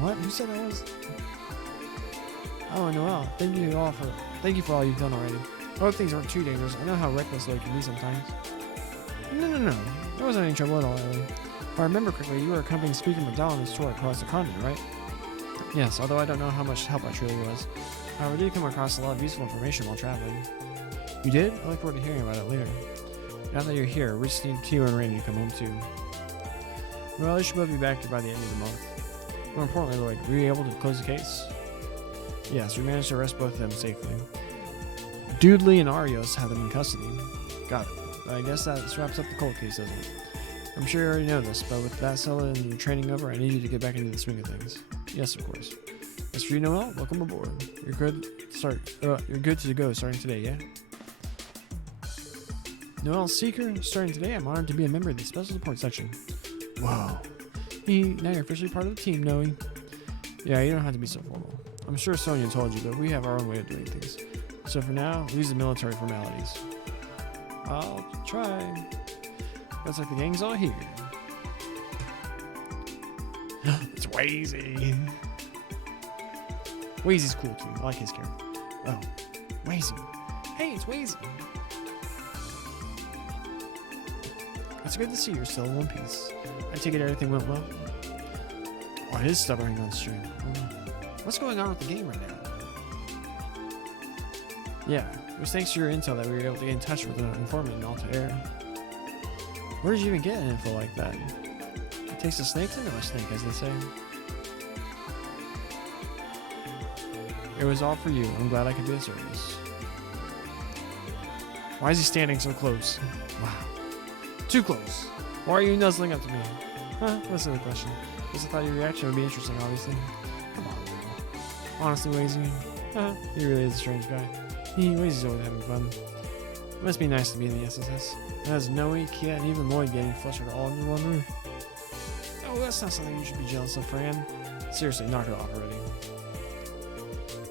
What? Who said I was? Oh, Noelle, thank you for all you've done already. I hope things aren't too dangerous. I know how reckless Lloyd can be sometimes. No. There wasn't any trouble at all, Ellie. If I remember correctly, you were accompanying Speaker McDowell on his tour across the continent, right? Yes, although I don't know how much help I truly was. However, I did come across a lot of useful information while traveling. You did? I look forward to hearing about it later. Now that you're here, we just need Tio and Randy to come home too. Well, they should both be back here by the end of the month. More importantly, Lloyd, were you able to close the case? Yes, we managed to arrest both of them safely. Dudley and Arios have them in custody. Got it. I guess that wraps up the cold case, doesn't it? I'm sure you already know this, but with that solid and your training over, I need you to get back into the swing of things. Yes, of course. As for you, Noel, welcome aboard. You're good. You're good to go starting today, yeah? Noel Seeker, starting today, I'm honored to be a member of the Special Support Section. Whoa. Now you're officially part of the team, Noe. Yeah, you don't have to be so formal. I'm sure Sonia told you, but we have our own way of doing things. So for now, use the military formalities. I'll try. Looks like the gang's all here. It's Wazy. Wazy's cool too. I like his character. Oh, Wazy. Hey, it's Wazy. It's good to see you're still in one piece. I take it everything went well. Oh, it is stuttering on stream. What's going on with the game right now? Yeah, it was thanks to your intel that we were able to get in touch with an informant in Altair. Where did you even get an info like that? It takes a snake to know a snake, as they say. It was all for you. I'm glad I could be of service. Why is he standing so close? Wow. Too close. Why are you nuzzling up to me? Huh? That's a silly question. Guess I thought your reaction would be interesting, obviously. Come on, man. Honestly, Wazy. He really is a strange guy. Wazy's always having fun. It must be nice to be in the SSS. It has Noe, Kia, and even Lloyd getting flustered all under one roof. Oh, that's not something you should be jealous of, Fran. Seriously, knock it off already.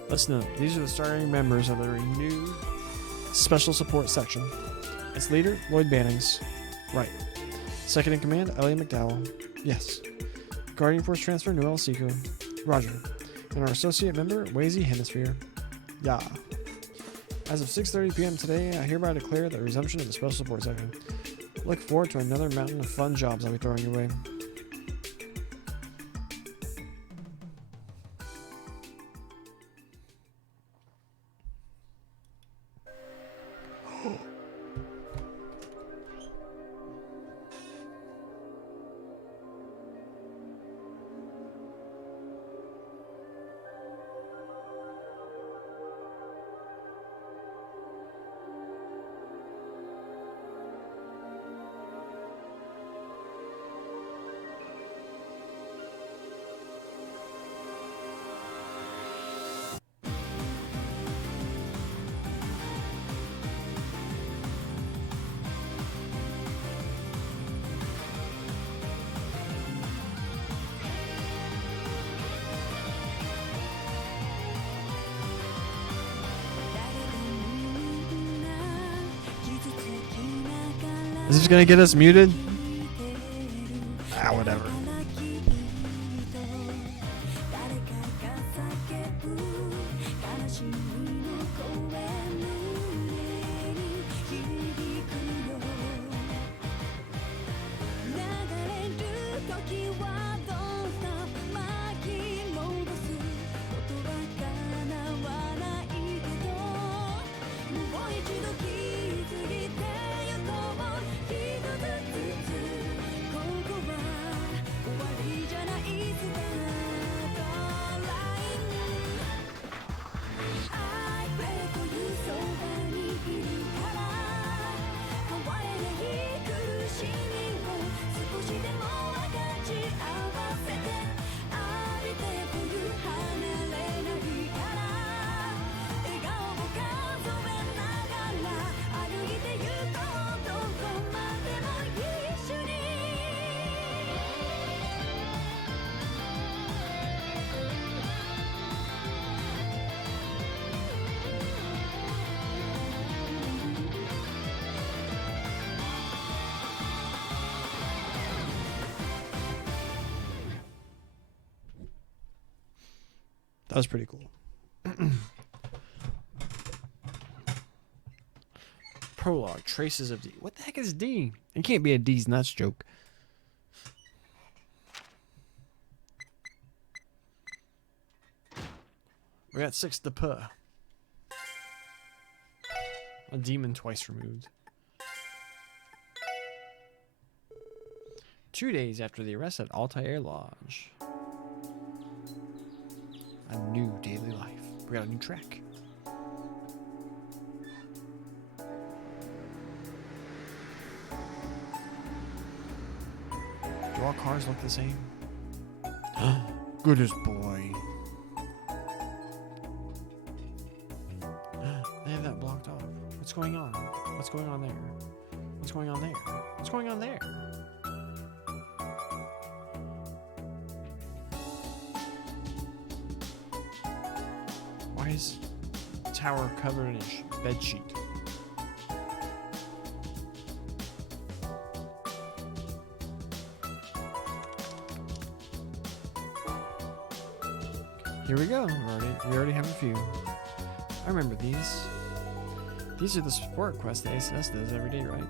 Let's know. These are the starting members of the renewed Special Support Section. Its leader, Lloyd Bannings. Right. Second in command, Elliot McDowell. Yes. Guardian Force Transfer, Noel Seeker. Roger. And our associate member, Wazy Hemisphere. Yeah. As of 6:30 p.m. today, I hereby declare the resumption of the Special Support Section. Look forward to another mountain of fun jobs I'll be throwing your way. Is this gonna get us muted? Ah, whatever. That was pretty cool. Prologue, Traces of D. What the heck is D? It can't be a D's nuts joke. We got 6 to puh. A demon twice removed. 2 days after the arrest at Altair Lodge. A new daily life. We got a new track. Do all cars look the same? Goodest boy. They have that blocked off. What's going on? What's going on there? What's going on there? What's going on there? Why is the tower covered in a bed sheet? Here we go. We already have a few. I remember these. These are the support quests that ASS does every day, right?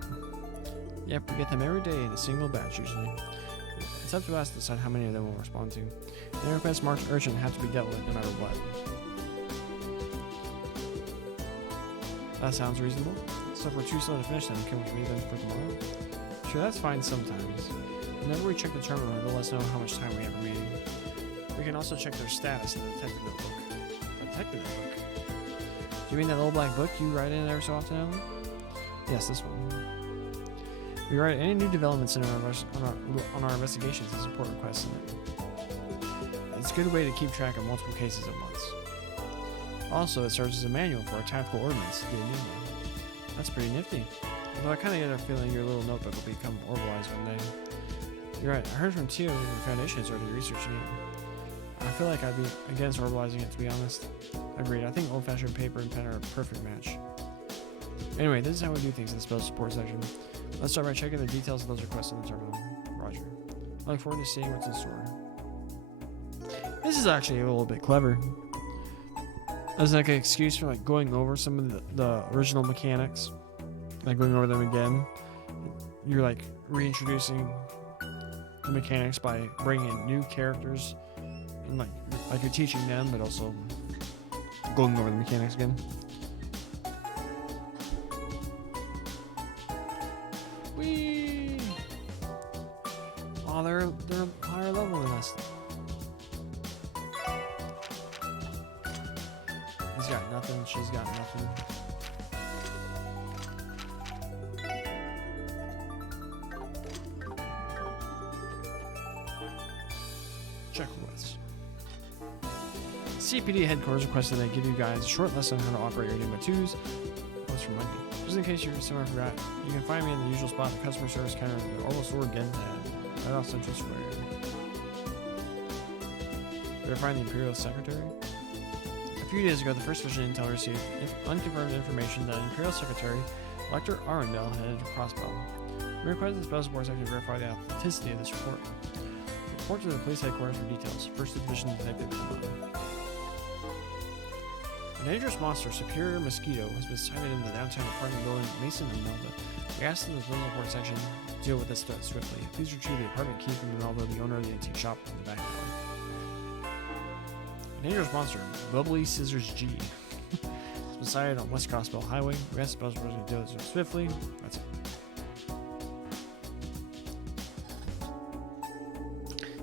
Yep, we get them every day in a single batch usually. It's up to us to decide how many of them we'll respond to. The requests marked urgent have to be dealt with no matter what. That sounds reasonable. So if we're too slow to finish them, can we leave them for tomorrow? Sure, that's fine sometimes. Whenever we check the terminal, it'll let us know how much time we have remaining. We can also check their status in the detective notebook. Detective notebook? Do you mean that little black book you write in every so often, Alan? Yes, this one. We write any new developments in on our investigations and support requests in it. It's a good way to keep track of multiple cases at once. Also, it serves as a manual for our tactical ordnance, the Anew. That's pretty nifty. Although I kind of get a feeling your little notebook will become orbalized one day. You're right, I heard from Tio that the Foundation is already researching it. I feel like I'd be against orbalizing it, to be honest. Agreed, I think old-fashioned paper and pen are a perfect match. Anyway, this is how we do things in the spell support section. Let's start by checking the details of those requests on the terminal. Roger. I look forward to seeing what's in store. This is actually a little bit clever. As like an excuse for like going over some of the original mechanics, like going over them again. You're like reintroducing the mechanics by bringing in new characters and like you're teaching them, but also going over the mechanics again. Whee! Oh, they're higher level than us. He's got nothing, she's got nothing. Checklist. CPD headquarters requested I give you guys a short lesson on how to operate your Enigma 2s. What's for Monday? Just in case you're someone forgot, you can find me in the usual spot, the customer service counter at the Orbital Store Gentad, right off Central Square. Did I find the Imperial Secretary? A few days ago, the First Division Intel received unconfirmed information that Imperial Secretary Lecter Arundel headed to Crossbow. We requested the Special Support Section to verify the authenticity of this report. Report to the police headquarters for details. First Division Detective. A dangerous monster, Superior Mosquito, has been sighted in the downtown apartment building Mason and Melda. We asked the Special Support Section to deal with this threat swiftly. Please retrieve the apartment key from Melda, the owner of the antique shop in the back alley. A dangerous monster, Bubbly Scissors G. It's been sighted on West Crossbell Highway. We asked the Special Person to deal with this swiftly. That's it.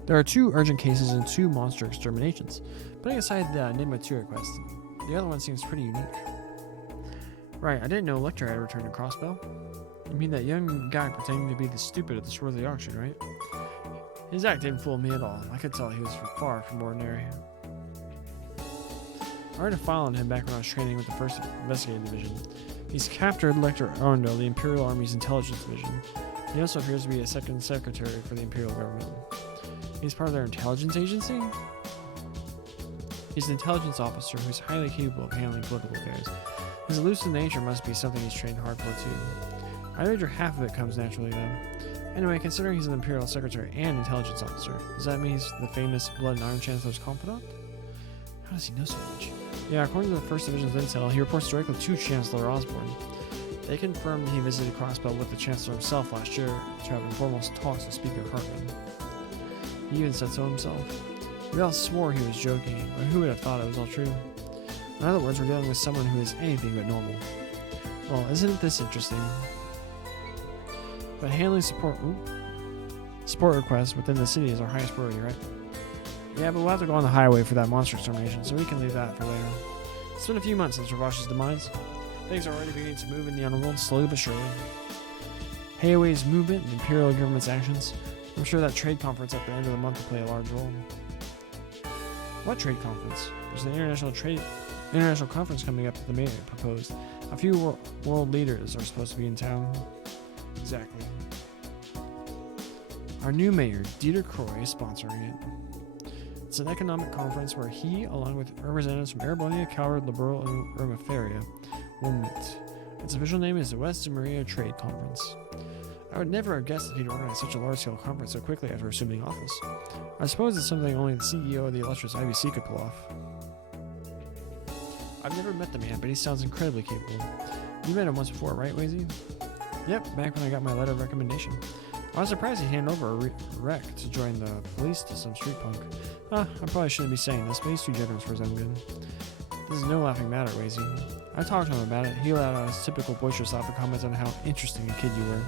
There are 2 urgent cases and 2 monster exterminations. Putting aside the Enigma 2 request, the other one seems pretty unique. Right, I didn't know Lecter had returned to Crossbell. You mean that young guy pretending to be the stupid at the Swarthy auction, right? His act didn't fool me at all. I could tell he was far from ordinary. I read a file on him back when I was training with the 1st Investigating Division. He's captured Lecter Arundel, the Imperial Army's intelligence division. He also appears to be a second secretary for the Imperial government. He's part of their intelligence agency? He's an intelligence officer who's highly capable of handling political affairs. His elusive nature must be something he's trained hard for too. I wager half of it comes naturally then. Anyway, considering he's an Imperial Secretary and intelligence officer, does that mean he's the famous Blood and Iron Chancellor's confidant? How does he know so much? Yeah, according to the 1st Division's intel, he reports directly to Chancellor Osborne. They confirmed he visited Crossbell with the Chancellor himself last year to have informal talks with Speaker Hartman. He even said so himself. We all swore he was joking, but who would have thought it was all true? In other words, we're dealing with someone who is anything but normal. Well, isn't this interesting? But handling support requests within the city is our highest priority, right? Yeah, but we'll have to go on the highway for that monster extermination, so we can leave that for later. It's been a few months since Ravash's demise. Things are already beginning to move in the underworld, slowly but surely. Heiwei's movement and imperial government's actions. I'm sure that trade conference at the end of the month will play a large role. What trade conference? There's an international conference coming up that the mayor proposed. A few world leaders are supposed to be in town. Exactly. Our new mayor, Dieter Croy, is sponsoring it. It's an economic conference where he, along with representatives from Erebonia, Calvert, Liberal, and Romaferia, will meet. Its official name is the West Maria Trade Conference. I would never have guessed that he'd organize such a large-scale conference so quickly after assuming office. I suppose it's something only the CEO of the illustrious IBC could pull off. I've never met the man, but he sounds incredibly capable. You met him once before, right, Wazy? Yep, back when I got my letter of recommendation. I was surprised he handed over a wreck to join the police to some street punk. I probably shouldn't be saying this, but he's too generous for his own good. This is no laughing matter, Wazy. I talked to him about it. He let out his typical boisterous laugh and comments on how interesting a kid you were.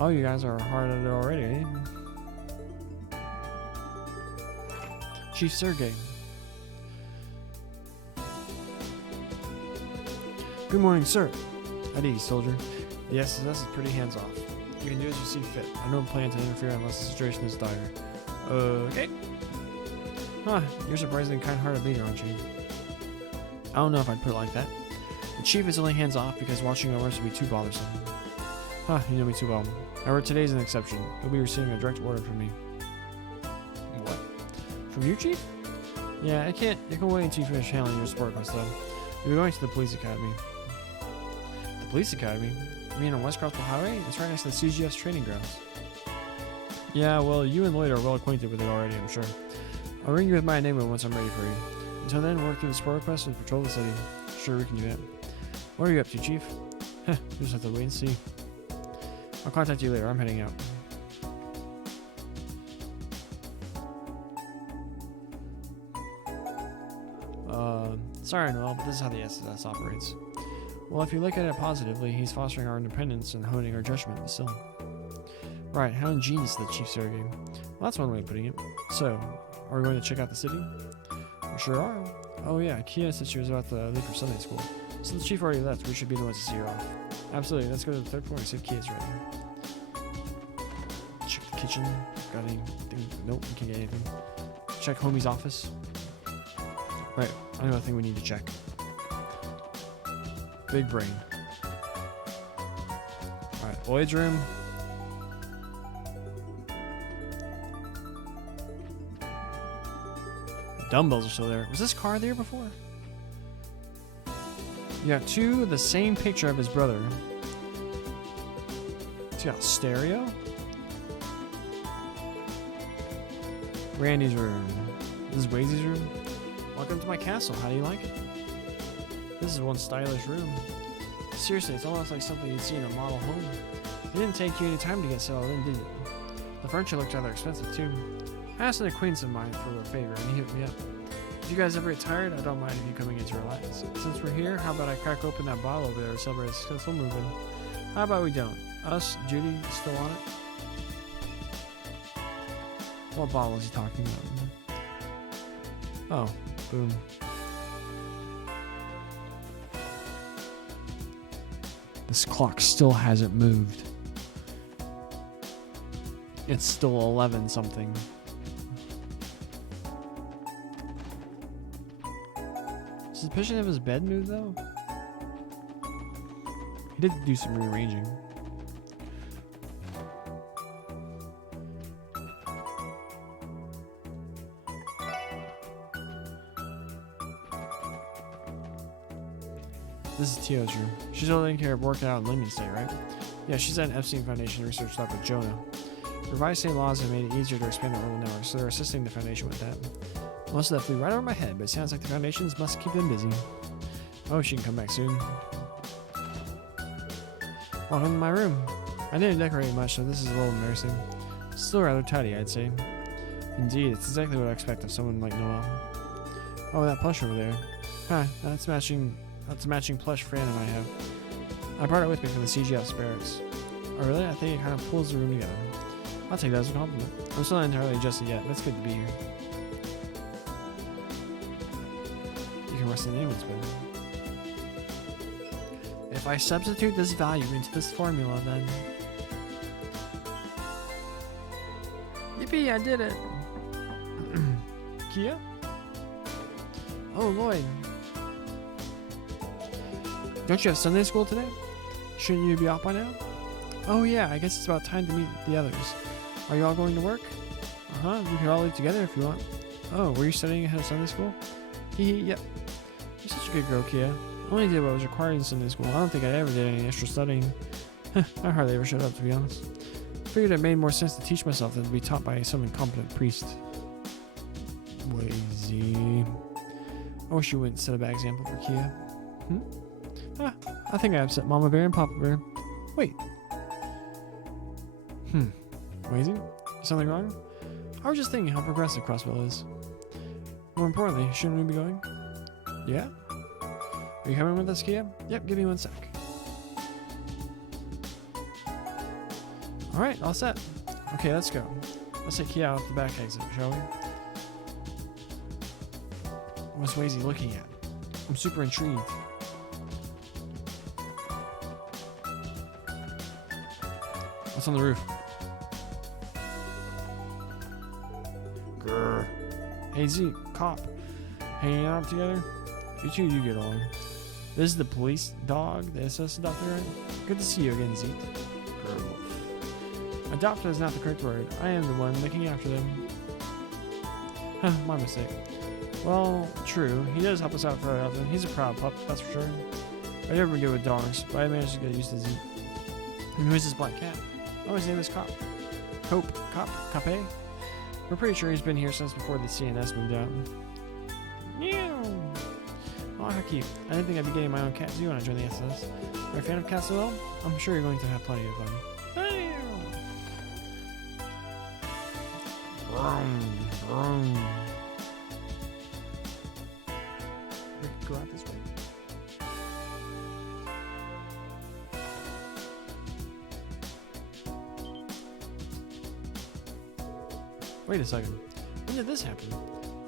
Oh, you guys are hard at it already, eh? Chief Sergey. Good morning, sir. At ease, soldier. The SS is pretty hands-off. You can do as you see fit. I don't plan to interfere unless the situation is dire. Okay. You're a surprisingly kind-hearted leader, aren't you? I don't know if I'd put it like that. The chief is only hands-off because watching over us would be too bothersome. You know me too well. However, today's an exception. You'll be receiving a direct order from me. What? From you, chief? Yeah, I can wait until you finish handling your support request, though. You'll be going to the police academy. The police academy? You mean on West Crossville Highway? It's right next to the CGS training grounds. Yeah, well, you and Lloyd are well acquainted with it already, I'm sure. I'll ring you with my name once I'm ready for you. Until then, work through the support request and patrol the city. Sure, we can do that. What are you up to, Chief? You just have to wait and see. I'll contact you later. I'm heading out. Sorry, Noel, but this is how the SS operates. Well, if you look at it positively, he's fostering our independence and honing our judgment still. Right, how ingenious the Chief Sergey. Well, that's one way of putting it. So, are we going to check out the city? We sure are. Oh yeah, Kia said she was about to leave for Sunday school. So the Chief already left. We should be the ones to see her off. Absolutely, let's go to the third floor and see if Kia's ready. Check the kitchen. Got anything? Nope, we can't get anything. Check Homie's office. Right, another thing we need to check. Big brain. Alright, Lloyd's room. The dumbbells are still there. Was this car there before? You got two of the same picture of his brother. He's got a stereo. Randy's room. This is Wazy's room. Welcome to my castle. How do you like it? This is one stylish room. Seriously, it's almost like something you'd see in a model home. It didn't take you any time to get settled in, did it? The furniture looked rather expensive too. I asked an acquaintance of mine for a favor, and he hit me up. If you guys ever get tired, I don't mind if you coming in to relax. Since we're here, how about I crack open that bottle over there to celebrate a successful move-in? How about we don't? Us, Judy, still on it? What bottle is he talking about? Oh, boom. This clock still hasn't moved. It's still 11 something. Does the position of his bed move though? He did do some rearranging. This is Tio's room. She's all taking care of working out in Lehman's Day, right? Yeah, she's at an Epstein Foundation research lab with Jonah. Revised state laws have made it easier to expand the oral network, so they're assisting the Foundation with that. Most of that flew right over my head, but it sounds like the Foundations must keep them busy. Oh, she can come back soon. Welcome to my room. I didn't decorate much, so this is a little embarrassing. Still rather tidy, I'd say. Indeed, it's exactly what I expect of someone like Noel. Oh, that plush over there. Huh, that's a matching plush Fran and I have. I brought it with me from the CGF Spirits. Oh really? I think it kind of pulls the room together. I'll take that as a compliment. I'm still not entirely adjusted yet, but it's good to be here. You can rest in anyone's bed. If I substitute this value into this formula, then... Yippee, I did it! Kia? Oh, Lloyd. Don't you have Sunday school today? Shouldn't you be off by now? Oh yeah, I guess it's about time to meet the others. Are you all going to work? Uh-huh, we could all leave together if you want. Oh, were you studying ahead of Sunday school? Hee yep. You're such a good girl, Kia. I only did what was required in Sunday school. I don't think I ever did any extra studying. I hardly ever showed up, to be honest. Figured it made more sense to teach myself than to be taught by some incompetent priest. Lazy. I wish you wouldn't set a bad example for Kia. I think I upset Mama Bear and Papa Bear. Wait. Lazy? Something wrong? I was just thinking how progressive Crossville is. More importantly, shouldn't we be going? Yeah? Are you coming with us, Kia? Yep, give me 1 sec. Alright, all set. Okay, let's go. Let's take Kia out the back exit, shall we? What's Wazy looking at? I'm super intrigued. What's on the roof? Grr. Hey Z, cop. Hanging out together? You two, you get along. This is the police dog, the SS adopter, right? Good to see you again, Zeke. Adopter is not the correct word. I am the one looking after them. Huh, my mistake. Well, true. He does help us out very often. He's a proud pup, that's for sure. I've never been good with dogs, but I managed to get used to Zeke. And who is this black cat? Oh, his name is Cop. Cape? We're pretty sure he's been here since before the CNS moved out. Meow! Oh, how cute. I didn't think I'd be getting my own cat zoo when I joined the SS. Are you a fan of cats as well? I'm sure you're going to have plenty of fun. Vroom, vroom. We could go out this way. Wait a second. When did this happen?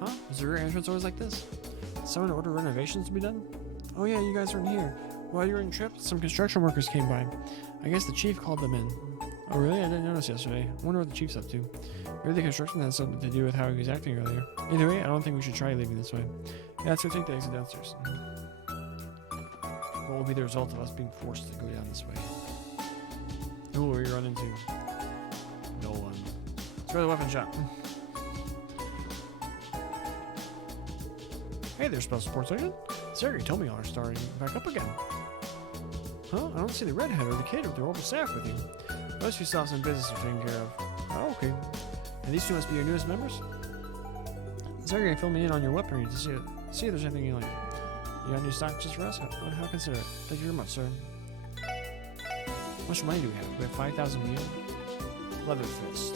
Huh? Was the rear entrance always like this? Did someone order renovations to be done? Oh yeah, you guys weren't here. While you were on trip, some construction workers came by. I guess the chief called them in. Oh really? I didn't notice yesterday. I wonder what the chief's up to. Maybe the construction has something to do with how he was acting earlier. Either way, I don't think we should try leaving this way. Yeah, let's go take the exit downstairs. What will be the result of us being forced to go down this way? Who will we run into? No one. Let's go to the weapon shop. Hey there, Special Sports Agent. Sergey told me y'all are starting back up again. Huh? I don't see the redhead or the kid with their orbital staff with you. Most of you still have some business to take care of. Oh, okay. And these two must be your newest members? Sergey filled me in on your weaponry to see if there's anything you like. You got new stock just for us? How consider it? Thank you very much, sir. How much money do we have? We have 5,000 yen. Leather fist.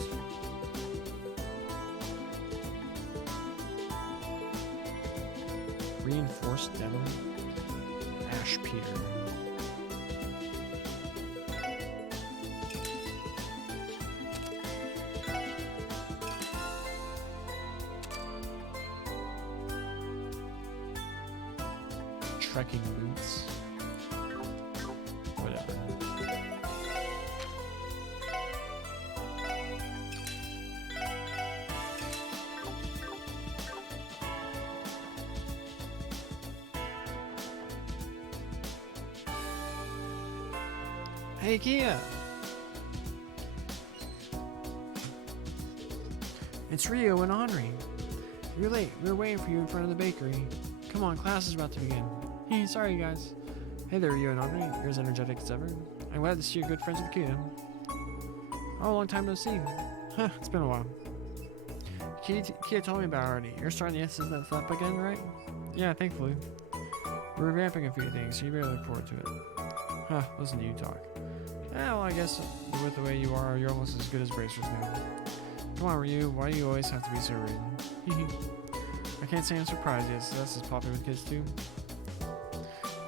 Reinforced denim. Ash Peter. Trekking boots. Whatever. Hey, Kia! It's Rio and Henri. You're late. We were waiting for you in front of the bakery. Come on, class is about to begin. Hey, sorry guys. Hey there, Rio and Henri. You're as energetic as ever. I'm glad to see you're good friends with Kia. Oh, long time no see. Huh, it's been a while. Kia told me about it already. You're starting the SS up again, right? Yeah, thankfully. We're revamping a few things, so you better look forward to it. Huh, listen to you talk. Well, I guess with the way you are, you're almost as good as Bracers now. Come on, Ryu, why do you always have to be so rude? I can't say I'm surprised, yes, that's as popular with kids too.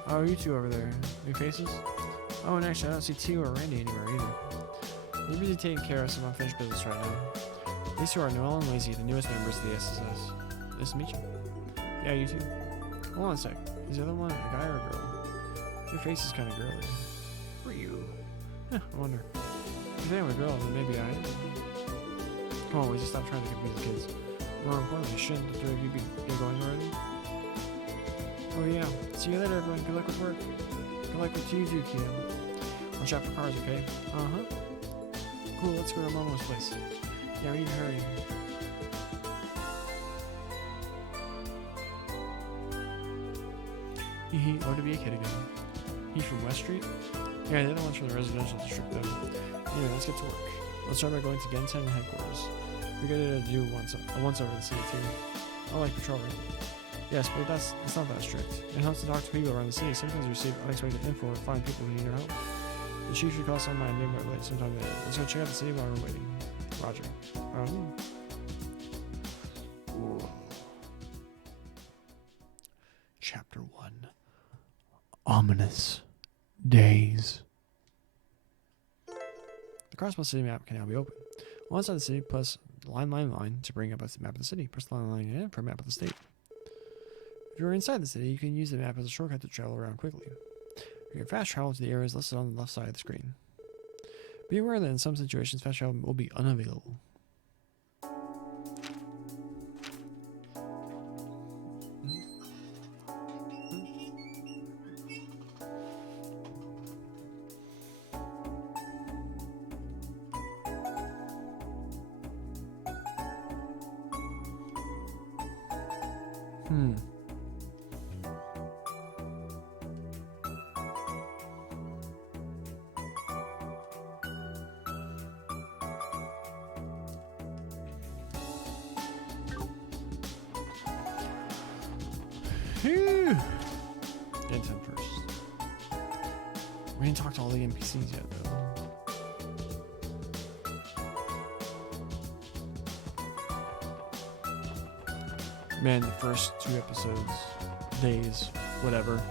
Oh, you two over there. New faces? Oh, and actually, I don't see Tio or Randy anywhere either. They're busy taking care of some unfinished business right now. These two are Noel and Lazy, the newest members of the SSS. Nice to meet you. Yeah, you too. Hold on a sec. Is the other one a guy or a girl? Your face is kind of girly. For you. Huh, I wonder. If I'm a girl, then maybe I am. Come on, we just stop trying to confuse the kids. More importantly, shouldn't the three of you be going already? Oh yeah. See you later, everyone. Good luck with work. Good luck with you too, Kim. Watch out for cars, okay? Uh-huh. Cool, let's go to Momo's place. Yeah, we need to hurry. Hee oh, to be a kid again. He's from West Street? Yeah, the other one's from the residential district though. Anyway, let's get to work. Let's start by going to Gensen headquarters. We gotta do once over the city too. I like patrolling. Yes, but that's not that strict. It helps to talk to people around the city. Sometimes we receive unexpected info or find people who need our help. The chief should call some of my Enigma late sometime later. Let's go check out the city while we're waiting. Roger. Chapter 1. Ominous Days. The Crossbow City map can now be opened. Once on the city, plus line to bring up a map of the city. Press line for a map of the state. If you're inside the city, you can use the map as a shortcut to travel around quickly. You can fast travel to the areas listed on the left side of the screen. Be aware that in some situations, fast travel will be unavailable. Get to him first. We didn't talk to all the NPCs yet, though. Man, the first 2 episodes, days, whatever,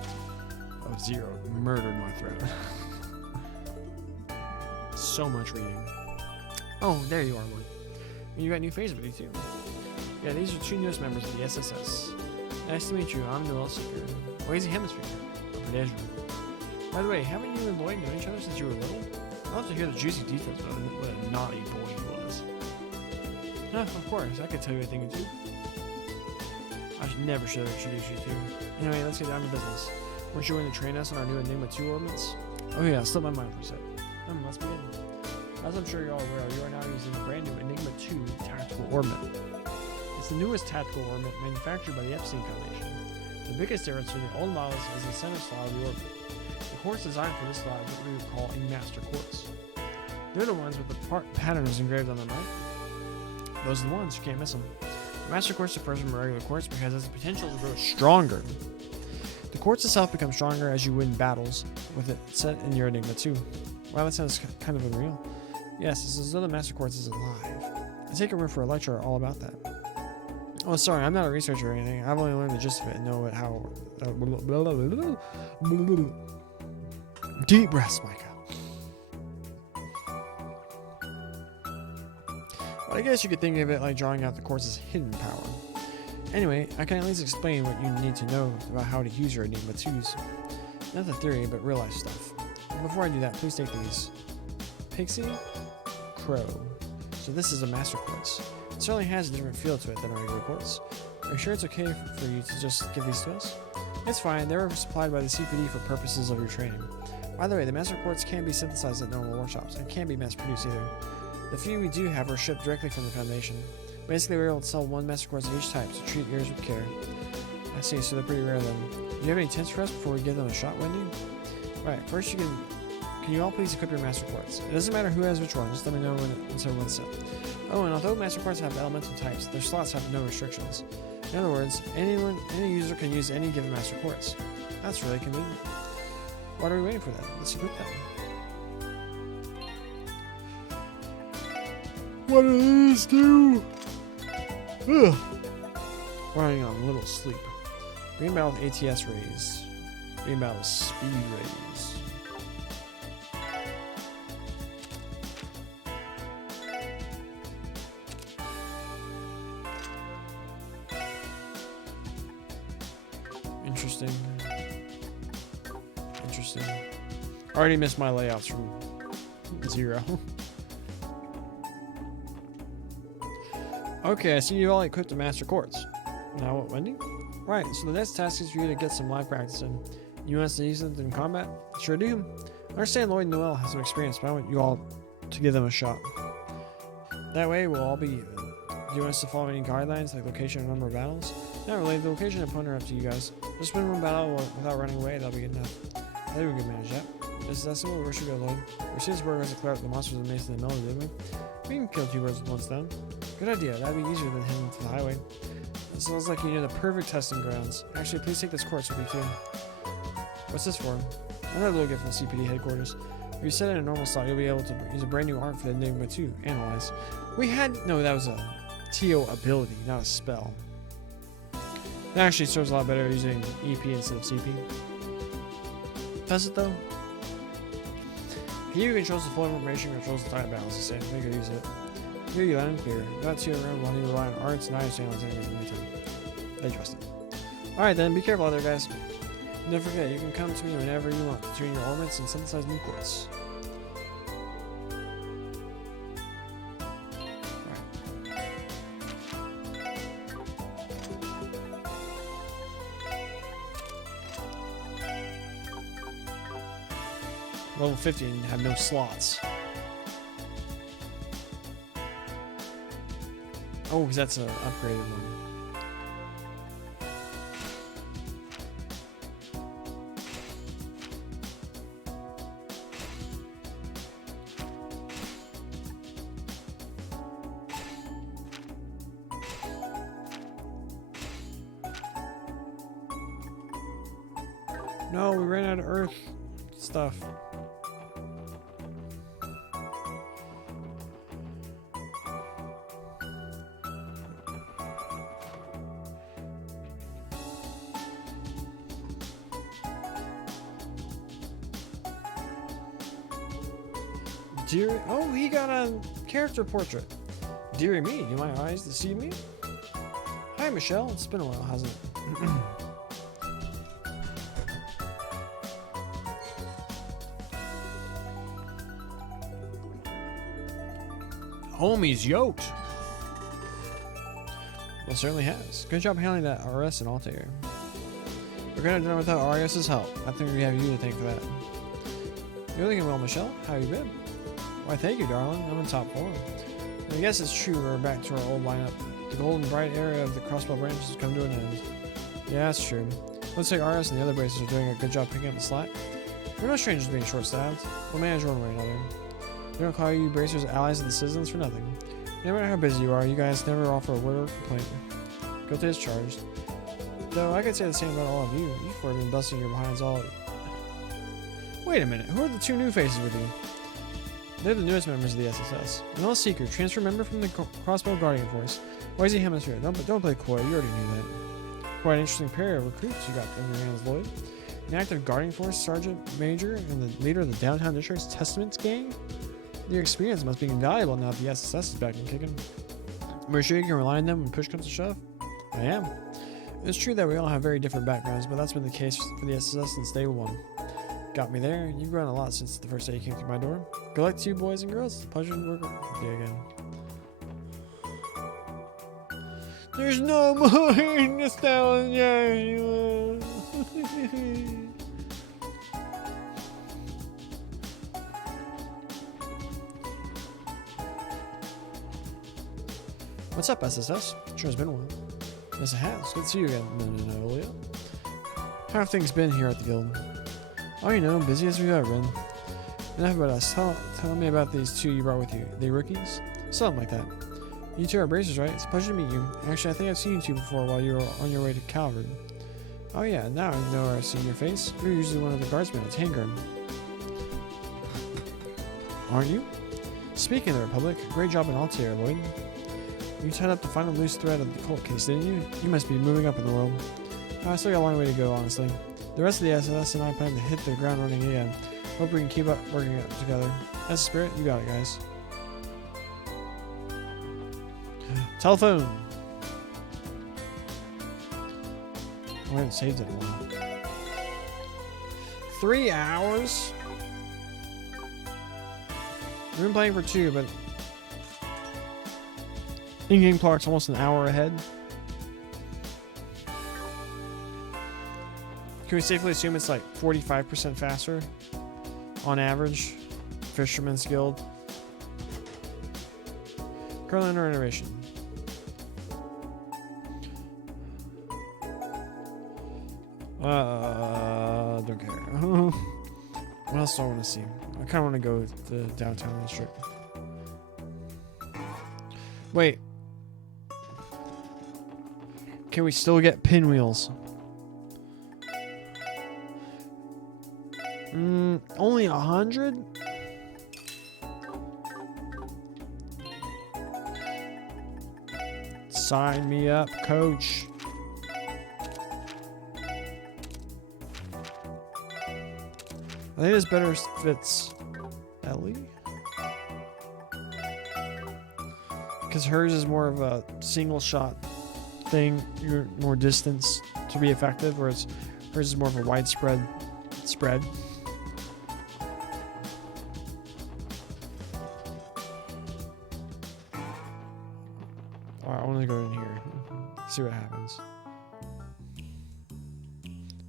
of Zero murdered my throat. So much reading. Oh, there you are, Lloyd. And you got new faces with you, too. Yeah, these are 2 newest members of the SSS. Nice to meet you. I'm Noel Seeker. Lazy Hemisphere. Up at Azure. By the way, haven't you and Lloyd known each other since you were little? I'd love to hear the juicy details about what a naughty boy he was. No, of course. I could tell you a thing or two. I never should have introduced you to. Anyway, let's get down to business. Weren't you going to train us on our new Enigma 2 ordnance? Oh yeah, slipped my mind for a sec. Let's begin. As I'm sure you're all aware, you are now using the brand new Enigma 2 tactical orbment. It's the newest tactical orbment manufactured by the Epstein Foundation. The biggest difference from the old models is the center slot of the orbit. The quartz designed for this slot is what we would call a master quartz. They're the ones with the patterns engraved on them, right? Those are the ones, you can't miss them. The master quartz differs from regular quartz because it has the potential to grow stronger. The quartz itself becomes stronger as you win battles with it set in your Enigma 2. Wow, that sounds kind of unreal. Yes, it's as though the master quartz is alive. I take a room for a lecture all about that. Oh, sorry, I'm not a researcher or anything. I've only learned the gist of it and know how... Deep breaths, Micah. But I guess you could think of it like drawing out the quartz's hidden power. Anyway, I can at least explain what you need to know about how to use your Enigma 2s. Not the theory, but real life stuff. And before I do that, please take these. Pixie? Crow. So this is a master quartz. It certainly has a different feel to it than a regular quartz. Are you sure it's okay for you to just give these to us? It's fine, they were supplied by the CPD for purposes of your training. By the way, the master quartz can be synthesized at normal workshops and can't be mass produced either. The few we do have are shipped directly from the Foundation. Basically, we're able to sell 1 master quartz of each type, so treat yours with care. I see, so they're pretty rare then. Do you have any tips for us before we give them a shot, Wendy? Right, first can you all please equip your master quartz? It doesn't matter who has which one, just let me know when everyone's set. Oh, and although master quartz have elemental types, their slots have no restrictions. In other words, any user can use any given master quartz. That's really convenient. What are we waiting for then? Let's equip them. What do these do? Ugh. Running on a little sleep. Green battle with ATS rays. Green battle with speed rays. Interesting. Interesting. Already missed my layouts from 0. Okay, I see you all equipped the master quartz. Now what, Wendy? Right, so the next task is for you to get some live practice in. You want to use it in combat? Sure do. I understand Lloyd and Noel have some experience, but I want you all to give them a shot. That way, we'll all be even. Do you want us to follow any guidelines, like location and number of battles? Not really, the location and opponent are up to you guys. Just win one battle without running away, that'll be good enough. I think we can manage that. Is that simple? Where should we go, Lloyd? We see this burger has to clear out the monsters and mace in the middle, didn't we? We can kill 2 birds with 1 stone. Good idea, that'd be easier than heading to the highway. It sounds like you know the perfect testing grounds. Actually, please take this quartz with you too. What's this for? Another little gift from CPD headquarters. If you set it in a normal slot, you'll be able to use a brand new art for the Enigma 2. Analyze. We had... No, that was a TO ability, not a spell. That actually serves a lot better using EP instead of CP. Does it though? Here controls the flow of information, controls the time balance the same. Make good use of it. Here you land clear. Not too around while you rely on arts and knives channels enemies in return. They trust it. Alright then, be careful out there, guys. Don't forget, you can come to me whenever you want to tune your orbits and synthesize new quartz. Level 50 and have no slots. Oh, because that's an upgraded one. No, we ran out of earth stuff. Dear, oh, he got a character portrait. Deary me, do my eyes deceive me? Hi, Michelle. It's been a while, hasn't it? Homie's yoked. Well, certainly has. Good job handling that RS and Altair. We're gonna do it without RS's help. I think we have you to thank for that. You're looking well, Michelle. How you been? Why, thank you, darling. I'm in top form. I guess it's true we're back to our old lineup. The golden bright era of the crossbow branches has come to an end. Yeah, that's true. Looks like RS and the other bracers are doing a good job picking up the slack. We're no strangers to being short-staffed. We'll manage one way or another. We don't call you bracers allies of the citizens for nothing. No matter how busy you are, you guys never offer a word or complaint. Guilty as charged. Though I could say the same about all of you. You four have been busting your behinds all... Wait a minute, who are the 2 new faces with you? They're the newest members of the SSS. Noel Seeker, transfer member from the Crossbow Guardian Force. Why is he hemisphere? Don't play coy, you already knew that. Quite an interesting pair of recruits you got in your hands, Lloyd. An active Guardian Force Sergeant Major and the leader of the Downtown District's Testaments gang? Your experience must be invaluable now that the SSS is back and kicking. We're sure you can rely on them when push comes to shove? I am. It's true that we all have very different backgrounds, but that's been the case for the SSS since day 1. Got me there. You've grown a lot since the first day you came through my door. Good luck to you, boys and girls. Pleasure to work with you again. There's no more nostalgia. What's up, SSS? Sure has been a while. Yes, it has. Good to see you again, Magnolia. How have things been here at the guild? Oh, you know, busy as we've ever been. Enough about us. Tell me about these 2 you brought with you. They rookies? Something like that. You 2 are bracers, right? It's a pleasure to meet you. Actually, I think I've seen you 2 before while you were on your way to Calvard. Oh yeah, now I know I've seen your face. You're usually one of the guardsmen at Hangar. Aren't you? Speaking of the Republic, great job in Altair, Lloyd. You tied up the final loose thread of the cult case, didn't you? You must be moving up in the world. I still got a long way to go, honestly. The rest of the SS and I plan to hit the ground running again. Hope we can keep up working together. That's the spirit. You got it, guys. Telephone. I haven't saved it in a while. 3 hours? We've been playing for 2, but in-game clock's almost an hour ahead. Can we safely assume it's like 45% faster on average? Fisherman's Guild. Currently under innovation. Don't care. What else do I want to see? I kind of want to go with the downtown district. Wait. Can we still get pinwheels? Only 100? Sign me up, coach. I think this better fits Ellie. Because hers is more of a single shot thing. You're more distance to be effective, whereas hers is more of a widespread spread. Alright, I want to go in here. See what happens.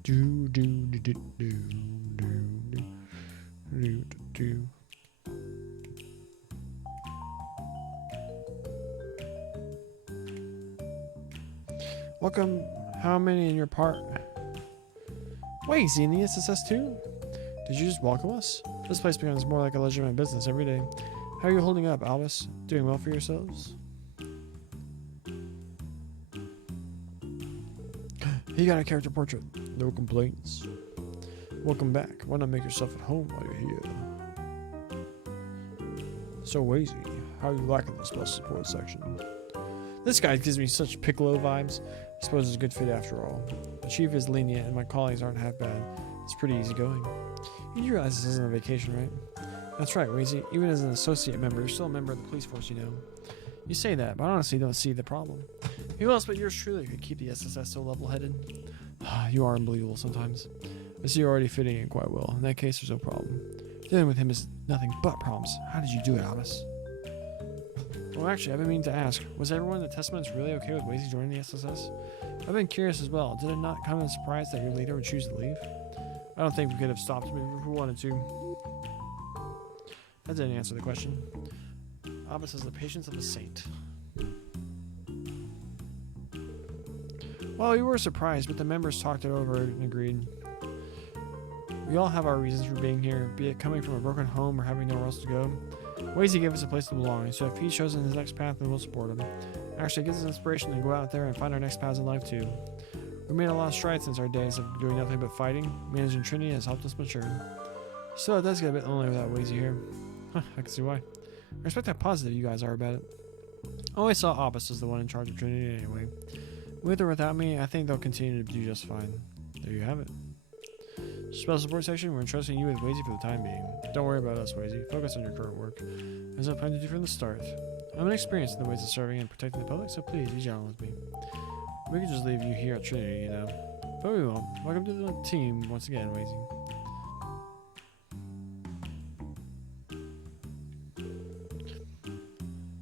Do do do do do do do do. Welcome. How many in your part? Wait, is he in the SSS too? Did you just welcome us? This place becomes more like a legitimate business every day. How are you holding up, Albus? Doing well for yourselves? He got a character portrait. No complaints. Welcome back. Why not make yourself at home while you're here? So Wazy, how are you liking the special support section? This guy gives me such Piccolo vibes. I suppose it's a good fit after all. The chief is lenient and my colleagues aren't half bad. It's pretty easy going. You do realize this isn't a vacation, right? That's right, Wazy. Even as an associate member, you're still a member of the police force, you know. You say that, but I honestly don't see the problem. Who else but yours truly could keep the SSS so level-headed? You are unbelievable sometimes. I see you're already fitting in quite well. In that case, there's no problem. Dealing with him is nothing but problems. How did you do it, Albus? Well, actually, I've been meaning to ask. Was everyone in the Testaments really okay with Wazy joining the SSS? I've been curious as well. Did it not come as a surprise that your leader would choose to leave? I don't think we could have stopped him if we wanted to. That didn't answer the question. Albus has the patience of a saint. Well, we were surprised, but the members talked it over and agreed. We all have our reasons for being here, be it coming from a broken home or having nowhere else to go. Wazy gave us a place to belong, so if he's chosen his next path, then we'll support him. Actually, it gives us inspiration to go out there and find our next paths in life, too. We made a lot of strides since our days of doing nothing but fighting. Managing Trinity has helped us mature. Still, it does get a bit lonely without Wazy here. I can see why. I respect how positive you guys are about it. I always saw Albus as the one in charge of Trinity anyway. With or without me, I think they'll continue to do just fine. There you have it. Special support section, we're entrusting you with Wazy for the time being. Don't worry about us, Wazy. Focus on your current work. As I plan to do from the start. I'm inexperienced in the ways of serving and protecting the public, so please be gentle with me. We could just leave you here at Trinity, you know. But we won't. Welcome to the team once again, Wazy.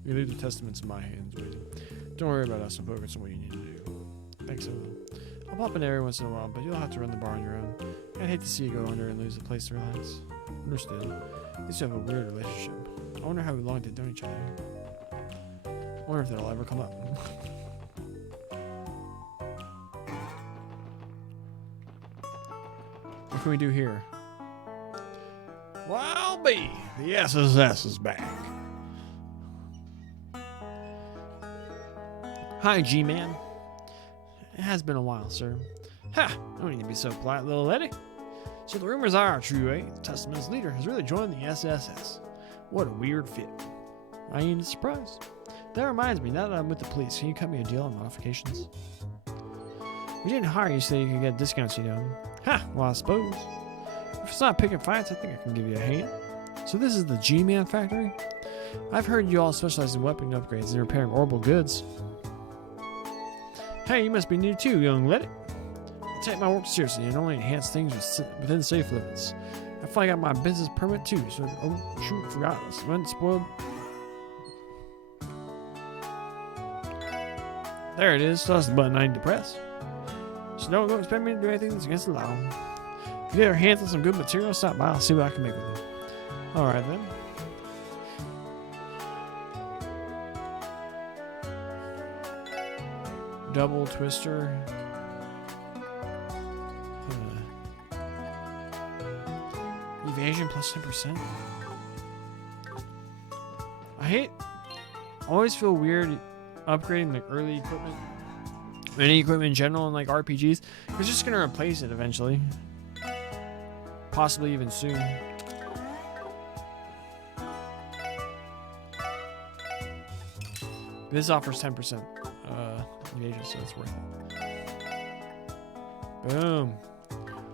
You leave the testaments in my hands, Wazy. Don't worry about us and focus on what you need to do. Thanks, I will. I'll pop in every once in a while, but you'll have to run the bar on your own. I'd hate to see you go under and lose a place to relax. Understood. These two have a weird relationship. I wonder how long they've known each other. I wonder if that'll ever come up. What can we do here? Well, the SSS is back. Hi, G-Man. It has been a while, sir. Ha! Don't need to be so polite, little lady. So the rumors are true, eh? The Testament's leader has really joined the SSS. What a weird fit. I ain't surprised. That reminds me, now that I'm with the police, can you cut me a deal on modifications? We didn't hire you so you could get discounts, you know. Ha! Well, I suppose. If it's not picking fights, I think I can give you a hand. So this is the G-Man factory? I've heard you all specialize in weapon upgrades and repairing orbital goods. Hey, you must be new too, young lady. take my work seriously and only enhance things within safe limits. I finally got my business permit too, so oh shoot, forgot this. Went spoiled. There it is. So that's the button I need to press. So don't expect me to do anything that's against the law. If you get your hands on some good material, stop by. I'll see what I can make with it. All right then. Double twister. Evasion plus 10%. I always feel weird upgrading like early equipment, any equipment in general in like RPGs. It's just gonna replace it eventually, possibly even soon. This offers 10% evasion, so it's worth it. Boom.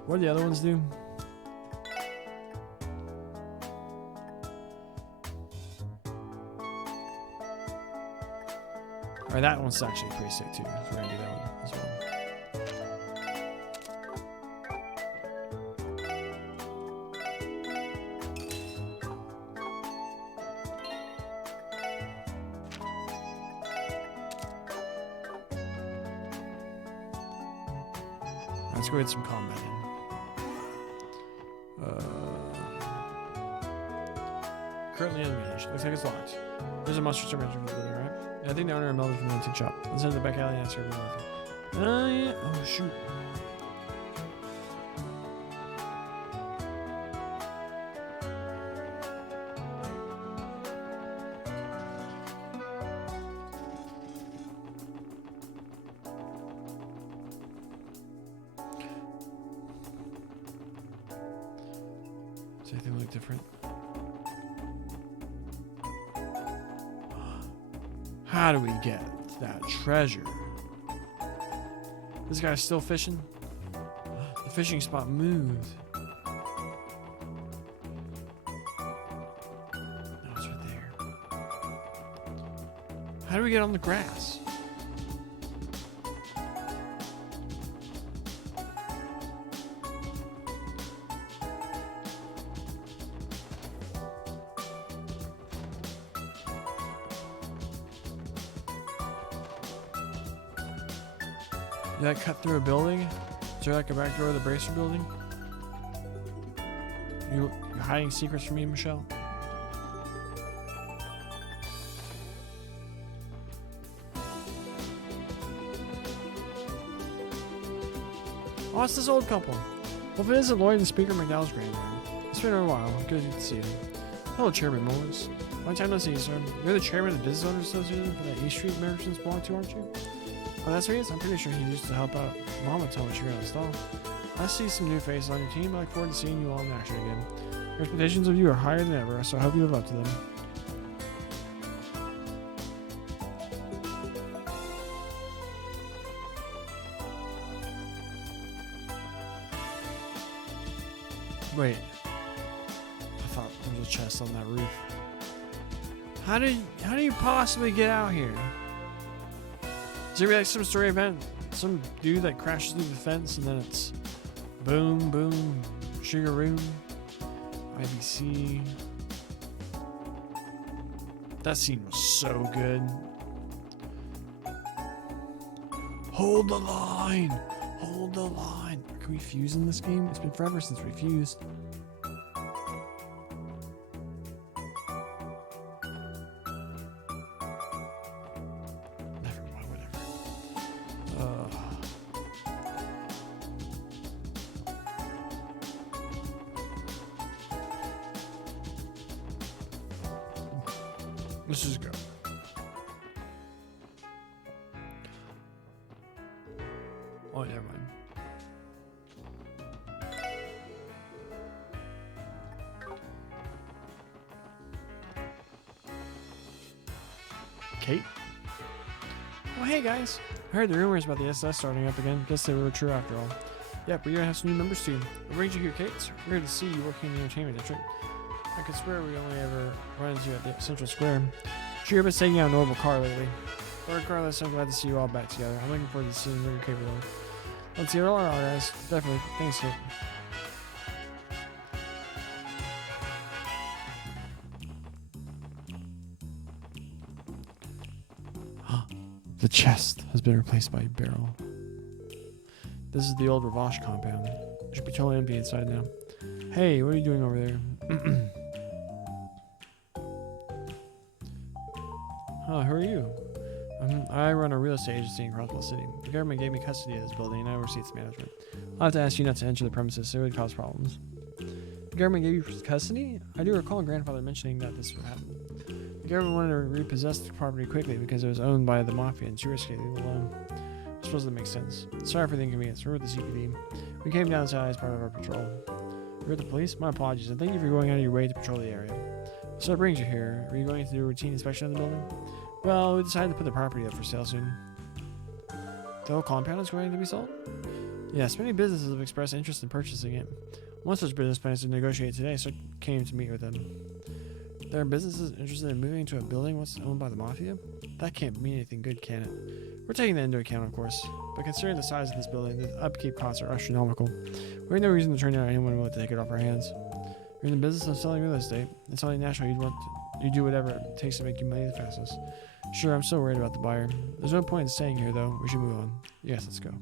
What do the other ones do? Alright, that one's actually pretty sick too. So we're gonna do that one as well. Let's go get some combat in. Currently unmanaged. Looks like it's locked. There's a mustard store manager for the building, right? I think the owner of Melody from the antique shop. Let's head to the back alley and ask her if we want to. Yeah. Oh, shoot. Does anything look different? How do we get that treasure? This guy's still fishing? The fishing spot moved. No, it's right there. How do we get on the grass? Did I cut through a building? Is there like a back door of the Bracer building? You hiding secrets from me, Michelle? Oh, it's this old couple. Well, if it isn't Lloyd and Speaker McDowell's granddad. It's been a while. Good to see you. Hello, Chairman Morris. Long time no see you, sir. You're the chairman of the Business Owners Association for that East Street Merchants belong to, aren't you? Oh, that's who he is? I'm pretty sure he used to help out Mama tell what you're gonna install. I see some new faces on your team. I look forward to seeing you all in action again. Your expectations of you are higher than ever, so I hope you live up to them. Wait. I thought there was a chest on that roof. How do you possibly get out here? Is there like some story event? Some dude that crashes through the fence and then it's boom, boom, sugaroon, IBC. That scene was so good. Hold the line! Hold the line! Can we fuse in this game? It's been forever since we fused. Let's just go. Oh, never mind. Kate? Oh, hey guys. I heard the rumors about the SS starting up again. Guess they were true after all. Yep, we're gonna have some new members too. What brings you here, Kate? It's weird to see you working in the entertainment district. I could swear we only ever run into you at the Central Square. Sure, you've been taking out an orbital car lately. But regardless, I'm glad to see you all back together. I'm looking forward to seeing what you're capable of. Let's hear all our guys. Definitely. Thanks, sir. The chest has been replaced by a barrel. This is the old Ravash compound. It should be totally empty inside now. Hey, what are you doing over there? Huh, who are you? I run a real estate agency in Croswell City. The government gave me custody of this building and I oversee its management. I'll have to ask you not to enter the premises, so it would cause problems. The government gave you custody? I do recall grandfather mentioning that this would happen. The government wanted to repossess the property quickly because it was owned by the mafia and too risky to leave alone. I suppose that makes sense. Sorry for the inconvenience. We're with the CPD. We came down south as part of our patrol. You're with the police? My apologies, and thank you for going out of your way to patrol the area. So what brings you here? Are you going to do a routine inspection of the building? Well, we decided to put the property up for sale soon. The whole compound is going to be sold? Yes, many businesses have expressed interest in purchasing it. One such business plans to negotiate today, so I came to meet with them. There are businesses interested in moving into a building once owned by the mafia? That can't mean anything good, can it? We're taking that into account, of course. But considering the size of this building, the upkeep costs are astronomical. We have no reason to turn down anyone willing to take it off our hands. You're in the business of selling real estate. It's only natural you do whatever it takes to make you money the fastest. Sure, I'm still worried about the buyer. There's no point in staying here, though. We should move on. Yes, let's go.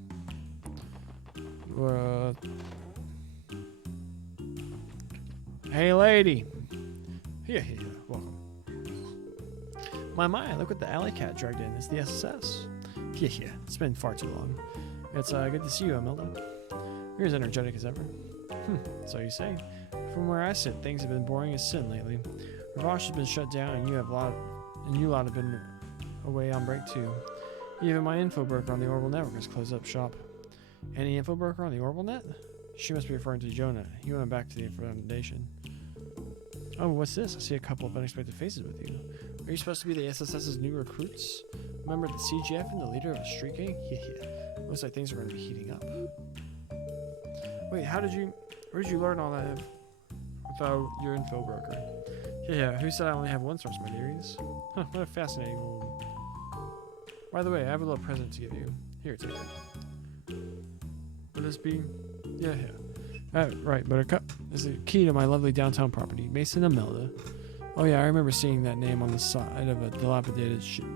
Hey, lady. Yeah, welcome. My, look what the alley cat dragged in. It's the SSS. Yeah, it's been far too long. It's good to see you, Imelda. You're as energetic as ever. So you say. From where I sit, things have been boring as sin lately. Ravash has been shut down, and you lot have been away on break too. Even my info broker on the Orbital Network has closed up shop. Any info broker on the Orbital Net? She must be referring to Jonah. He went back to the Foundation. Oh, what's this? I see a couple of unexpected faces with you. Are you supposed to be the SSS's new recruits? Member of the CGF and the leader of a street gang? Yeah. Looks like things are going to be heating up. Wait, where did you learn all that without your info broker? Yeah, who said I only have one source, my dearies? Huh, what a fascinating woman. By the way, I have a little present to give you. Here, take it. Would this be? Yeah. Right, Buttercup. This is the key to my lovely downtown property, Mason Imelda. Oh yeah, I remember seeing that name on the side of a dilapidated ship.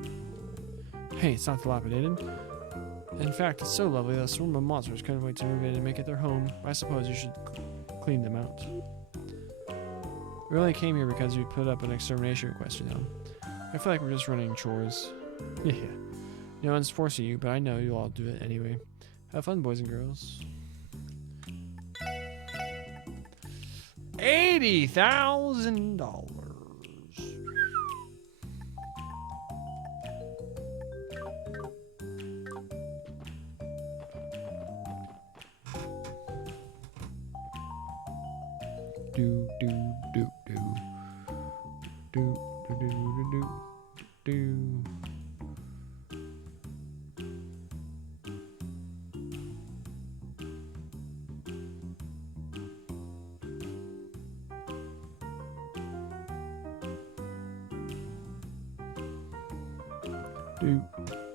Hey, it's not dilapidated. In fact, it's so lovely that a swarm of monsters couldn't wait to move in and make it their home. I suppose you should clean them out. We only came here because you put up an extermination request, you know. I feel like we're just running chores. Yeah. No one's forcing you, but I know you'll all do it anyway. Have fun, boys and girls. $80,000. Do do do do do do do do do.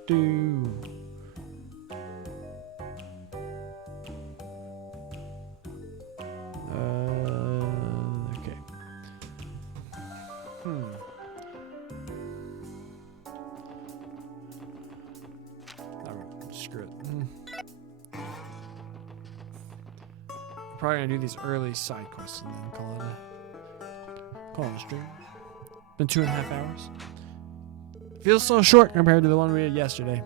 Do. Okay. Alright, screw it. Probably gonna do these early side quests and then call it a stream. Been 2.5 hours. Feels so short compared to the one we had yesterday.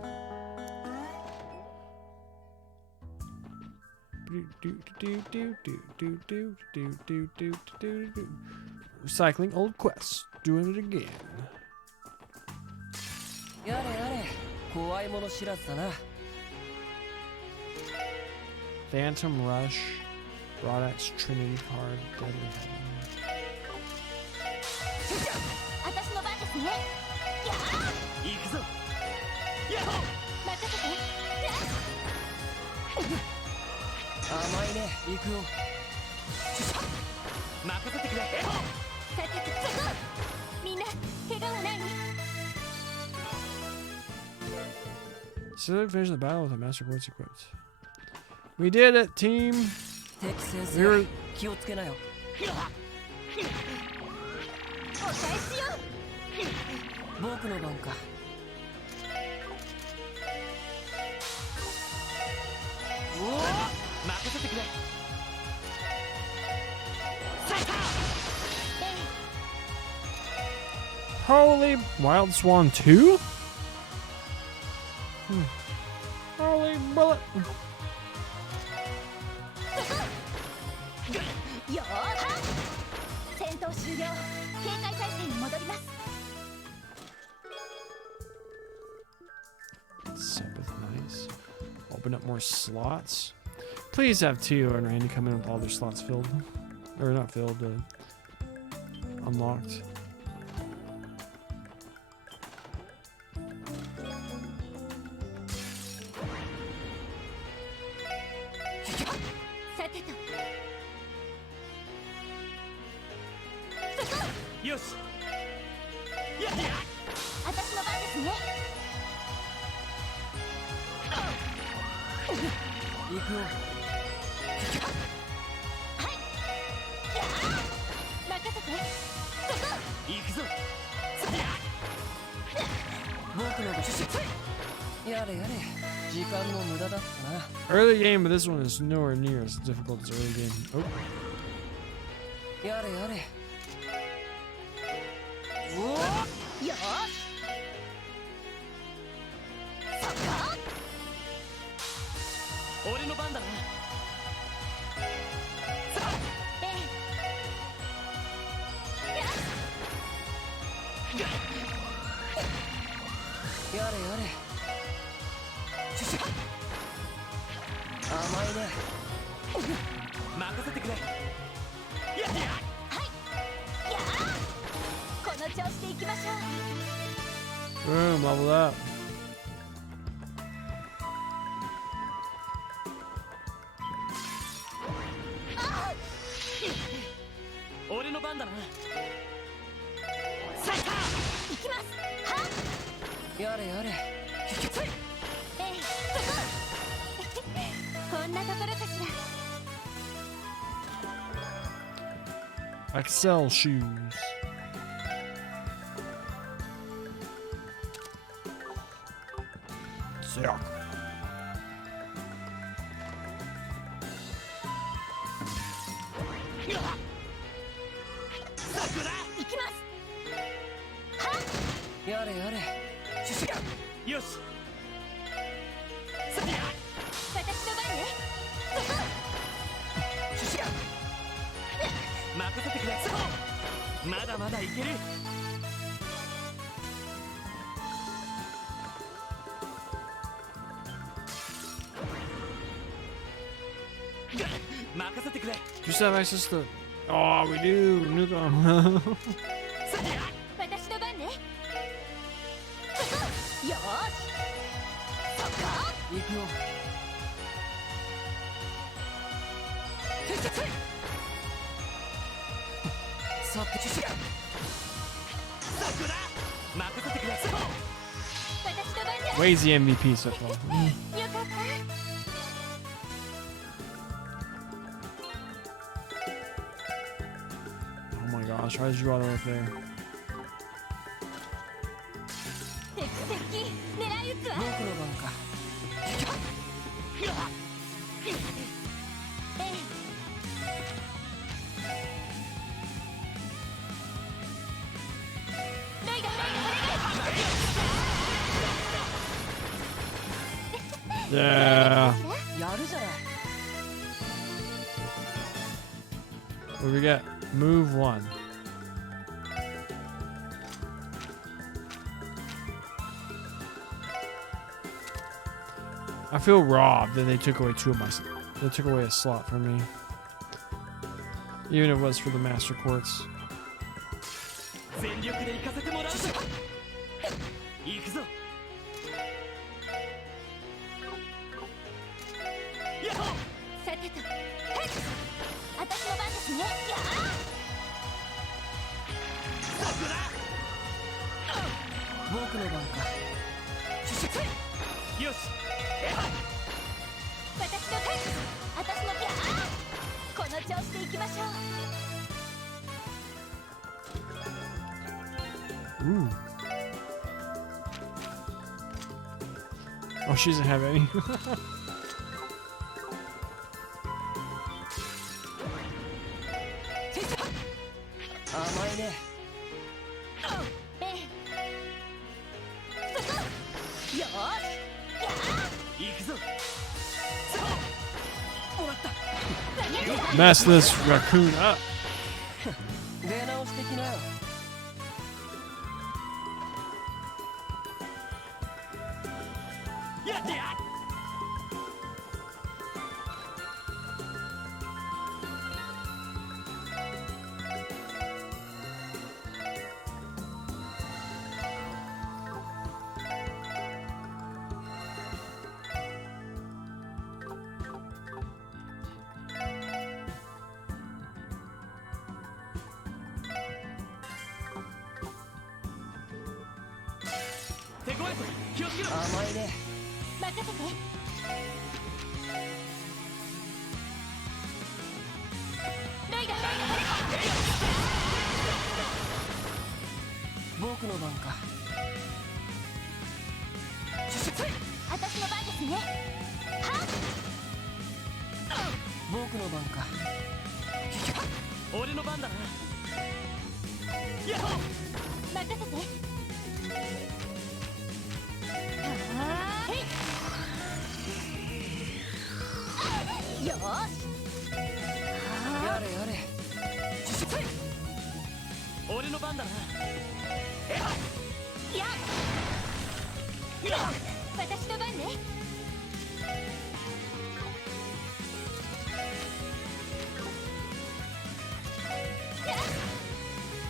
Recycling old quests. Doing it again. Phantom Rush. Broadax Trinity Card. Deadly Heaven. 私の番ですね。やあ行くぞヤッホー任せて。甘いね行くよ任せてくれヤッホーさてとそこみんな怪我はない？ So they finish the battle with a master quartz equipped. We did it, team. 敵先 We were. 生気をつけなよ。お返しよ。僕の番か。おお任せてくれ。Holy Wild Swan 2? Holy bullet. よー戦闘終了。警戒態勢に戻ります。 Sabbath, nice. Open up more slots. Please have Tio and Randy come in with all their slots filled. Or not filled, unlocked. Early game, but this one is nowhere near as difficult as early game. Oh. やれやれ。おお。よーそこ。俺の番だな。やれやれ。甘いね。任せてくれ。やっはい。やーこの調子でいきましょう。 Boom, level up. 俺の番だな。さあ行きます。はっ。やれやれ。こんなところかしら。 Excel shoes. Sick. 行きます。はっ。やれやれ。よし。私の番ね。任せてくれ。まだまだいける。任せてくれ。 Do you still have access to? Oh, we do. Nukem. 私の番ね。よーし。そこ。行くよ。さて、任せてくれ。私の番じゃ。 Way's the MVP so far. よかった。 Oh my gosh, why did you go all the way up there? 敵狙い撃つわ。僕の番か。Yeah. やるじゃない。 What do we get? Move 1. I feel robbed that they took away they took away a slot from me. Even if it was for the master quartz. 全力で行かせてもらう。行くぞ。やっほ。さてと。私の番ですね。や僕の番か。よし。私のタイム、私のギャー、この調子でいきましょう。 Ooh. Oh, she doesn't have any. 甘いね。ええ、そこ、よーし、ギャー、行くぞ。もらった。 Mess this raccoon up. 出直してきなよ。やってや。手ごわいぞ。気をつけろ。甘いね。任せて。レイダー、僕の番か。私の番ですね。はっ、僕の番か。俺の番だな。やっほー。任せて。はーい、よーし、やれやれ。俺の番だな。やっ、私の番ね。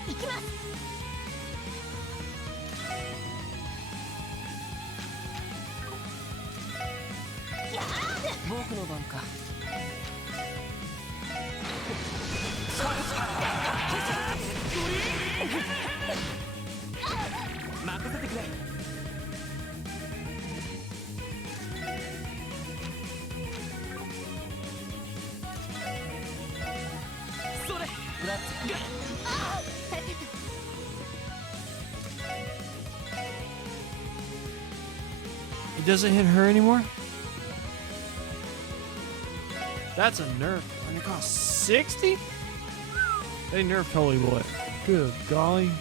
行きます。やー、僕の番か。任せてくれ。それ。あー、さてと。 It doesn't hit her anymore? That's a nerf. And it costs 60? They nerfed Holy Boy. Good golly.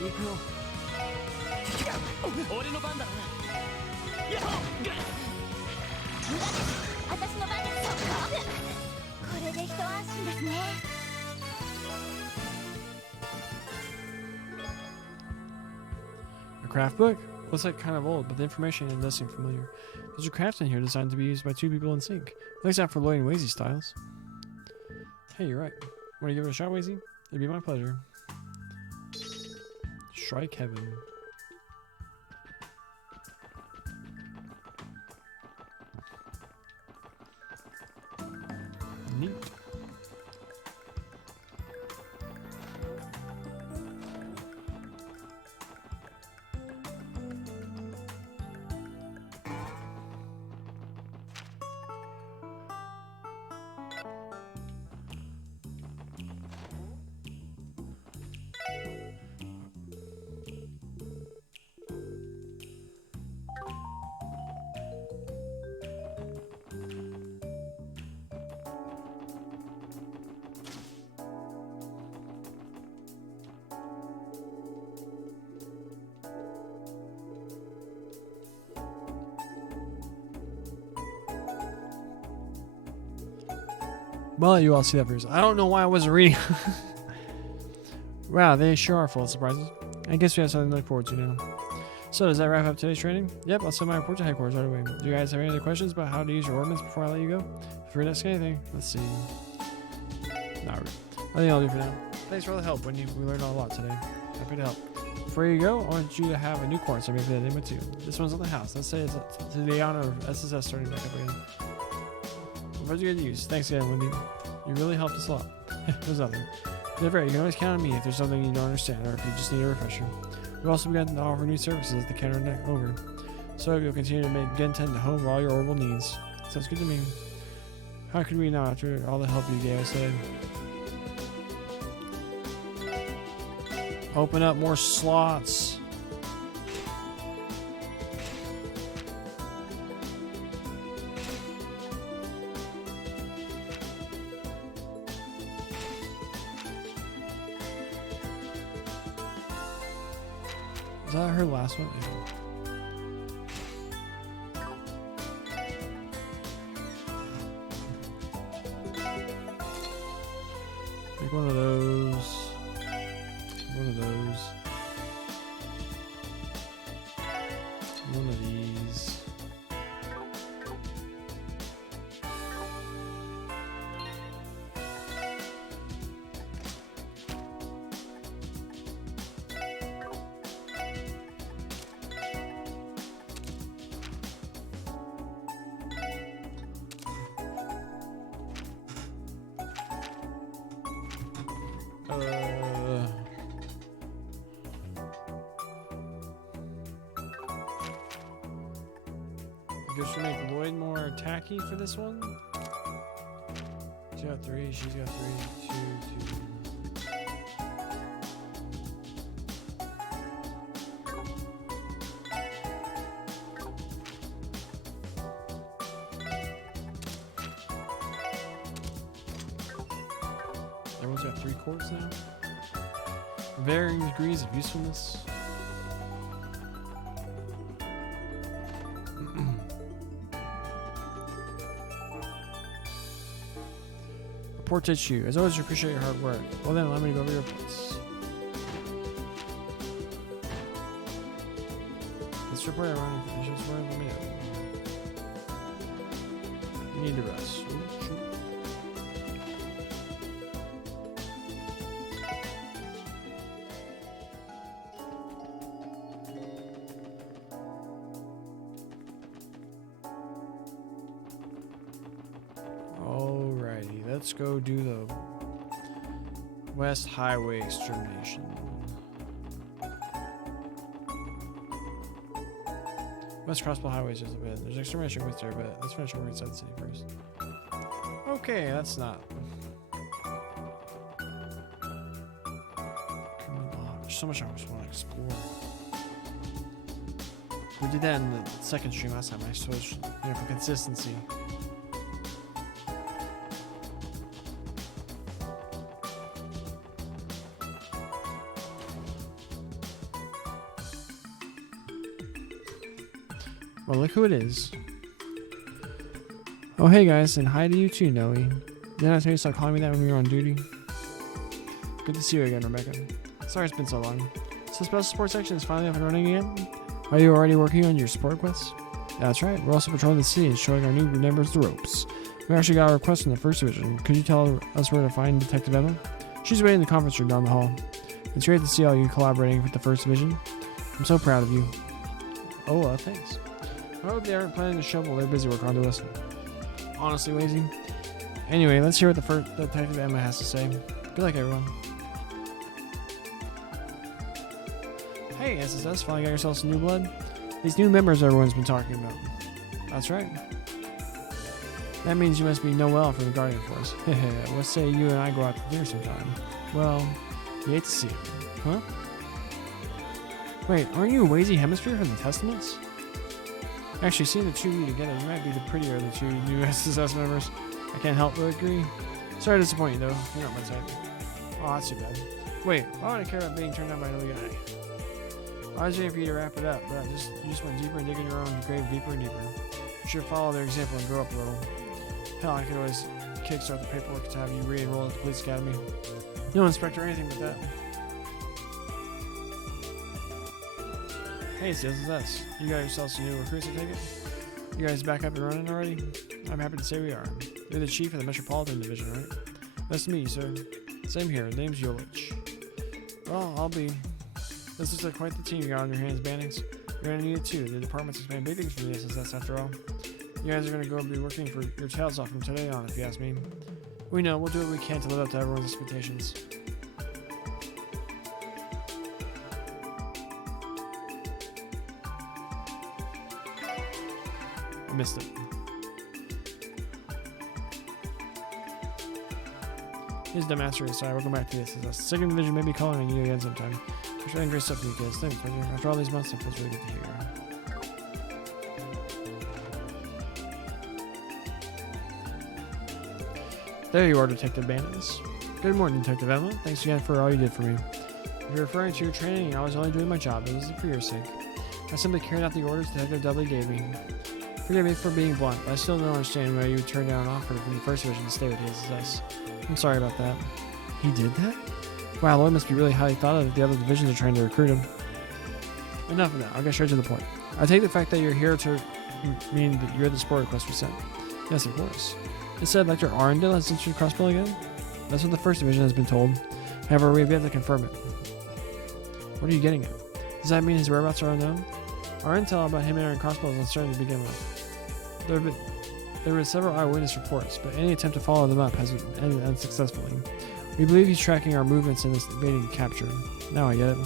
行くよ。俺の番だな。やっほー。私の番です。そこ、これで一安心ですね。 A craft book? Looks like kind of old, but the information in it does seem familiar. There's a craft in here designed to be used by two people in sync. Thanks out for loading Wazy styles. Hey, you're right. Want to give it a shot, Wazy? It'd be my pleasure. Strike heaven. Neat. Well, you all see that first. I don't know why I wasn't reading. Wow, they sure are full of surprises. I guess we have something to look forward to now. So, does that wrap up today's training? Yep, I'll send my report to headquarters right away. Do you guys have any other questions about how to use your ordnance before I let you go? If you're asking anything, let's see. Not really. I think I'll do for now. Thanks for all the help, Wendy. We learned a lot today. Happy to help. Before you go, I want you to have a new quartz. I made for that name too. This one's on the house. Let's say it's to the honor of SSS starting back up again. What you good to use? Thanks again, Wendy. You really helped us a lot. There's nothing. Never, you can always count on me if there's something you don't understand or if you just need a refresher. We also began to offer new services at the counter over. So you'll continue to make Gen 10 the home for all your orbital needs. Sounds good to me. How could we not after all the help you gave us today? Open up more slots. Is that her last one? Yeah. Make one of those. One of those. One of these. I guess we make Lloyd more attacky for this one. She's got 3, she's got 3, 2, 2. Everyone's got 3 quartz now. Varying degrees of usefulness. Report to you. As always, appreciate your hard work. Well then, allow me to go over your reports. This report I run and finish this one. Let me know. You need to rest. Ooh, shoot. Alrighty, let's go do the West Highway extermination. West Crossbow Highway is just a bit. There's extermination with there, but let's finish over inside the city first. Okay, that's not. There's so much I just want to explore. We did that in the second stream last time. I switched, for consistency. Well, look who it is. Oh, hey guys, and hi to you too, Noe. Didn't I tell you to stop calling me that when we were on duty? Good to see you again, Rebecca. Sorry it's been so long. So the special support section is finally up and running again? Are you already working on your support quests? That's right, we're also patrolling the city and showing our new members the ropes. We actually got a request from the first division. Could you tell us where to find Detective Emma? She's waiting in the conference room down the hall. It's great to see all you collaborating with the first division. I'm so proud of you. Oh, thanks. I hope they aren't planning to shovel their busy work onto us. Honestly, lazy. Anyway, let's hear what the first Detective Emma has to say. Good luck, everyone. Hey, SSS, finally got yourself some new blood? These new members everyone's been talking about. That's right. That means you must be Noelle from the Guardian Force. Let's say you and I go out to dinner sometime. Well, you hate to see it. Huh? Wait, aren't you a Wazy Hemisphere from the Testaments? Actually, seeing the two of you together, you might be the prettier of the two new SSS members. I can't help but agree. Sorry to disappoint you, though. You're not my type. Oh, that's too bad. Wait, why would I care about being turned down by another guy? I was waiting for you to wrap it up, but you just went deeper and digging your own grave deeper and deeper. You should follow their example and grow up a little. Hell, I could always kickstart the paperwork to have you re-enroll at the police academy. No inspector or anything but that. Hey, it's the SSS. You got yourself some new recruits, I take it? You guys back up and running already? I'm happy to say we are. You're the chief of the Metropolitan Division, right? Nice to meet you, sir. Same here. Name's Yolich. Well, I'll be. This is quite the team you got on your hands, Bannings. You're gonna need it too. The department's expanding big things for the SSS after all. You guys are gonna go be working for your tails off from today on, if you ask me. We know. We'll do what we can to live up to everyone's expectations. Missed it. Here's the master inside. We'll go back to this. The second division may be calling on you again sometime. I'm showing great stuff for you guys. Thanks, Roger. After all these months, it feels really good to hear. There you are, Detective Bandits. Good morning, Detective Emma. Thanks again for all you did for me. If you're referring to your training, I was only doing my job. It was for your sake. I simply carried out the orders Detective Dudley gave me. Forgive me for being blunt, but I still don't understand why you would turn down an offer from the first division to stay with TSS. I'm sorry about that. He did that? Wow, Lloyd must be really highly thought of if the other divisions are trying to recruit him. Enough of that. I'll get straight to the point. I take the fact that you're here to mean that you're the support request we sent. Yes, of course. It said Lecter Arundel has issued Crossbow again? That's what the first division has been told. However, we have yet to confirm it. What are you getting at? Does that mean his whereabouts are unknown? Our intel about him entering Crossbow is uncertain to begin with. There were several eyewitness reports, but any attempt to follow them up has ended unsuccessfully. We believe he's tracking our movements and is evading capture. Now I get it.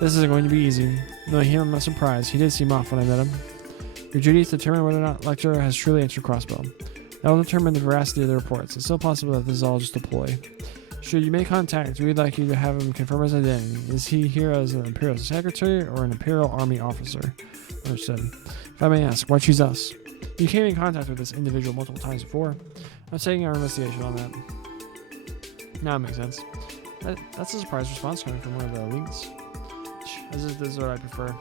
This isn't going to be easy. Knowing him, I'm not surprised. He did seem off when I met him. Your duty is to determine whether or not Lecter has truly entered Crossbow. That will determine the veracity of the reports. It's still possible that this is all just a ploy. Should you make contact, we'd like you to have him confirm his identity. Is he here as an Imperial Secretary or an Imperial Army officer? Understood. If I may ask, why choose us? You came in contact with this individual multiple times before. I'm taking our investigation on that. Now it makes sense. That's a surprise response coming from one of the elites. This is what I prefer.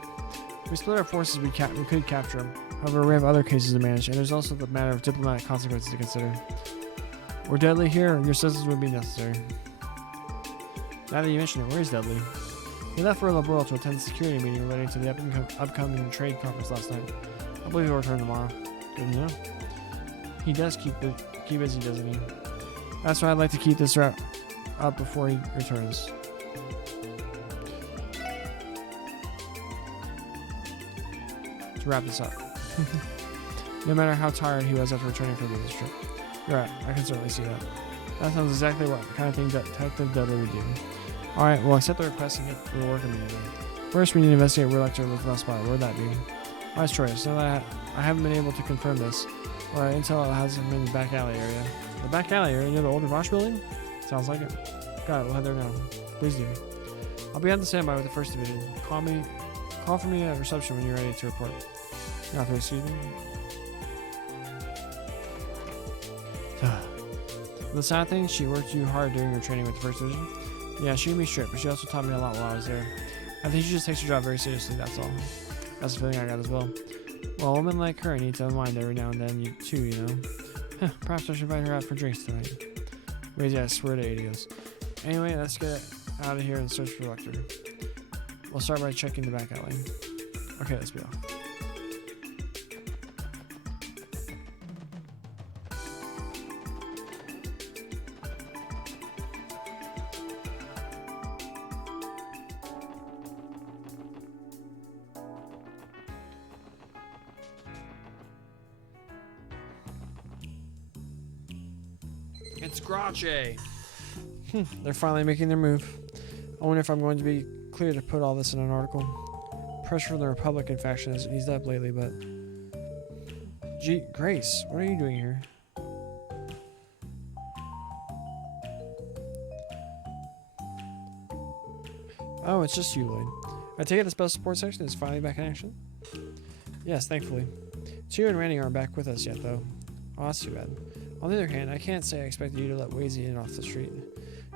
If we split our forces, we could capture him. However, we have other cases to manage, and there's also the matter of diplomatic consequences to consider. We're Dudley here, your assistance would be necessary. Now that you mention it, where's Dudley? He left for Laboral to attend the security meeting relating to the upcoming trade conference last night. I believe he'll return tomorrow. Good to know. He does keep busy, doesn't he? That's why I'd like to keep this route up before he returns. To wrap this up. No matter how tired he was after returning from this trip. You're right, I can certainly see that. That sounds exactly what the kind of thing Detective Dudley would do. Alright, we'll accept the request and get to work immediately. First, we need to investigate where Lecter was last by. Where would that be? Wise choice. Now that I haven't been able to confirm this, or intel has him in the back alley area. The back alley area near the old Vosh building? Sounds like it. Got it, we'll head there now. Please do. I'll be on the standby with the first division. Call for me at reception when you're ready to report. Now, excuse me. The sad thing, she worked too hard during her training with the first division. Yeah, she can be strict, but she also taught me a lot while I was there. I think she just takes her job very seriously, that's all. That's the feeling I got as well. Well, a woman like her needs to unwind every now and then, you know. Perhaps I should invite her out for drinks tonight. Wait, yeah, I swear to Adios. Anyway, let's get out of here and search for Lecter. We'll start by checking the back alley. Okay, let's be off. It's Grache! They're finally making their move. I wonder if I'm going to be clear to put all this in an article. Pressure from the Republican faction has eased up lately, but... Gee, Grace, what are you doing here? Oh, it's just you, Lloyd. I take it the special support section is finally back in action? Yes, thankfully. Cheer and Randy aren't back with us yet, though. Oh, that's too bad. On the other hand, I can't say I expected you to let Wazy in off the street.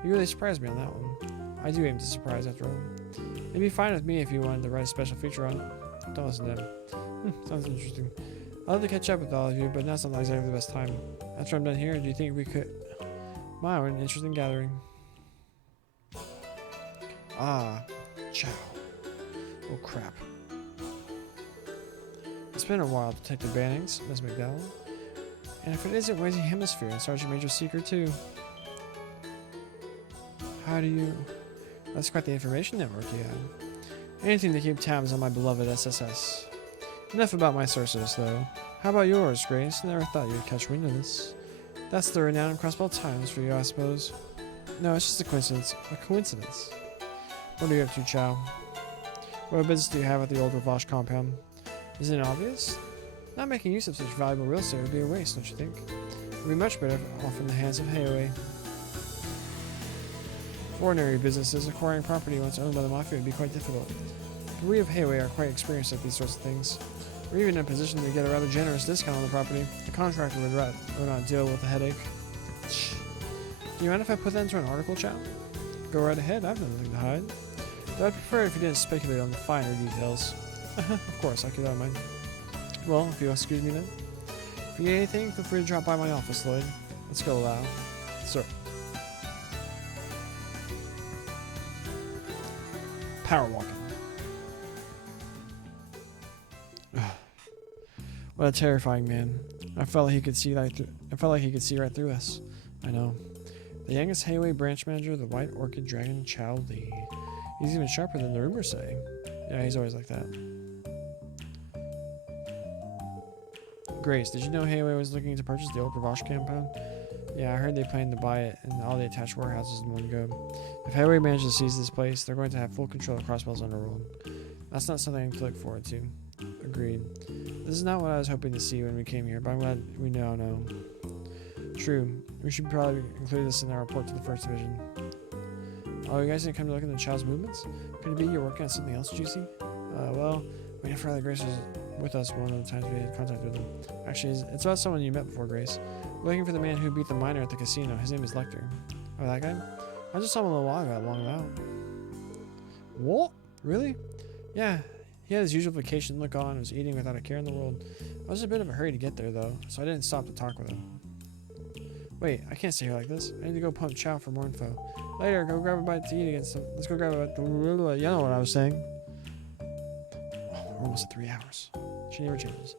You really surprised me on that one. I do aim to surprise, after all. It'd be fine with me if you wanted to write a special feature on it. Don't listen to him. Sounds interesting. I'd love to catch up with all of you, but now's not exactly the best time. After I'm done here, do you think we could... Wow, what an interesting gathering. Ah, chow. Oh, crap. It's been a while, Detective Bannings, Ms. McDowell. And if it isn't Wazy Hemisphere and Sergeant Major Seeker, too. How do you... That's quite the information network you have. Anything to keep tabs on my beloved SSS. Enough about my sources, though. How about yours, Grace? Never thought you'd catch wind of this. That's the renowned Crossbell Times for you, I suppose. No, it's just a coincidence. A coincidence. What are you up to, Chow? What business do you have at the old Ravash compound? Isn't it obvious? Not making use of such valuable real estate would be a waste, don't you think? It would be much better off in the hands of Heiwei. For ordinary businesses, acquiring property once owned by the Mafia would be quite difficult. But we of Heiwei are quite experienced at these sorts of things. We're even in a position to get a rather generous discount on the property. The contractor would not deal with the headache. Do you mind if I put that into an article, Chow? Go right ahead, I have nothing to hide. Though I'd prefer if you didn't speculate on the finer details. Of course, I'll keep that in mind. Well, if you'll excuse me then. If you need anything, feel free to drop by my office, Lloyd. Let's go, Lau. Sir. Power walking. What a terrifying man. I felt like he could see right through us. I know. The youngest Heiwei branch manager of the White Orchid Dragon, Chow Li. He's even sharper than the rumors say. Yeah, he's always like that. Grace, did you know Heiwei was looking to purchase the old Ravash compound? Yeah, I heard they plan to buy it and all the attached warehouses in one go. If Heiwei manages to seize this place, they're going to have full control of Crossbell's underworld. That's not something to look forward to. Agreed. This is not what I was hoping to see when we came here, but I'm glad we now know. True. We should probably include this in our report to the First Division. Oh, you guys didn't come to look into Chow's movements? Could it be you're working on something else, Juicy? Well, we never had Grace was with us one of the times we had contact with him. Actually, it's about someone you met before, Grace. We're looking for the man who beat the miner at the casino. His name is Lecter. Oh, that guy? I just saw him a little while ago, long out. What? Really? Yeah. He had his usual vacation look on and was eating without a care in the world. I was in a bit of a hurry to get there, though, so I didn't stop to talk with him. Wait, I can't stay here like this. I need to go pump Chow for more info. Later, go grab a bite to eat again. Let's go grab a bite. You know what I was saying. Oh, we're almost at 3 hours. She never changes.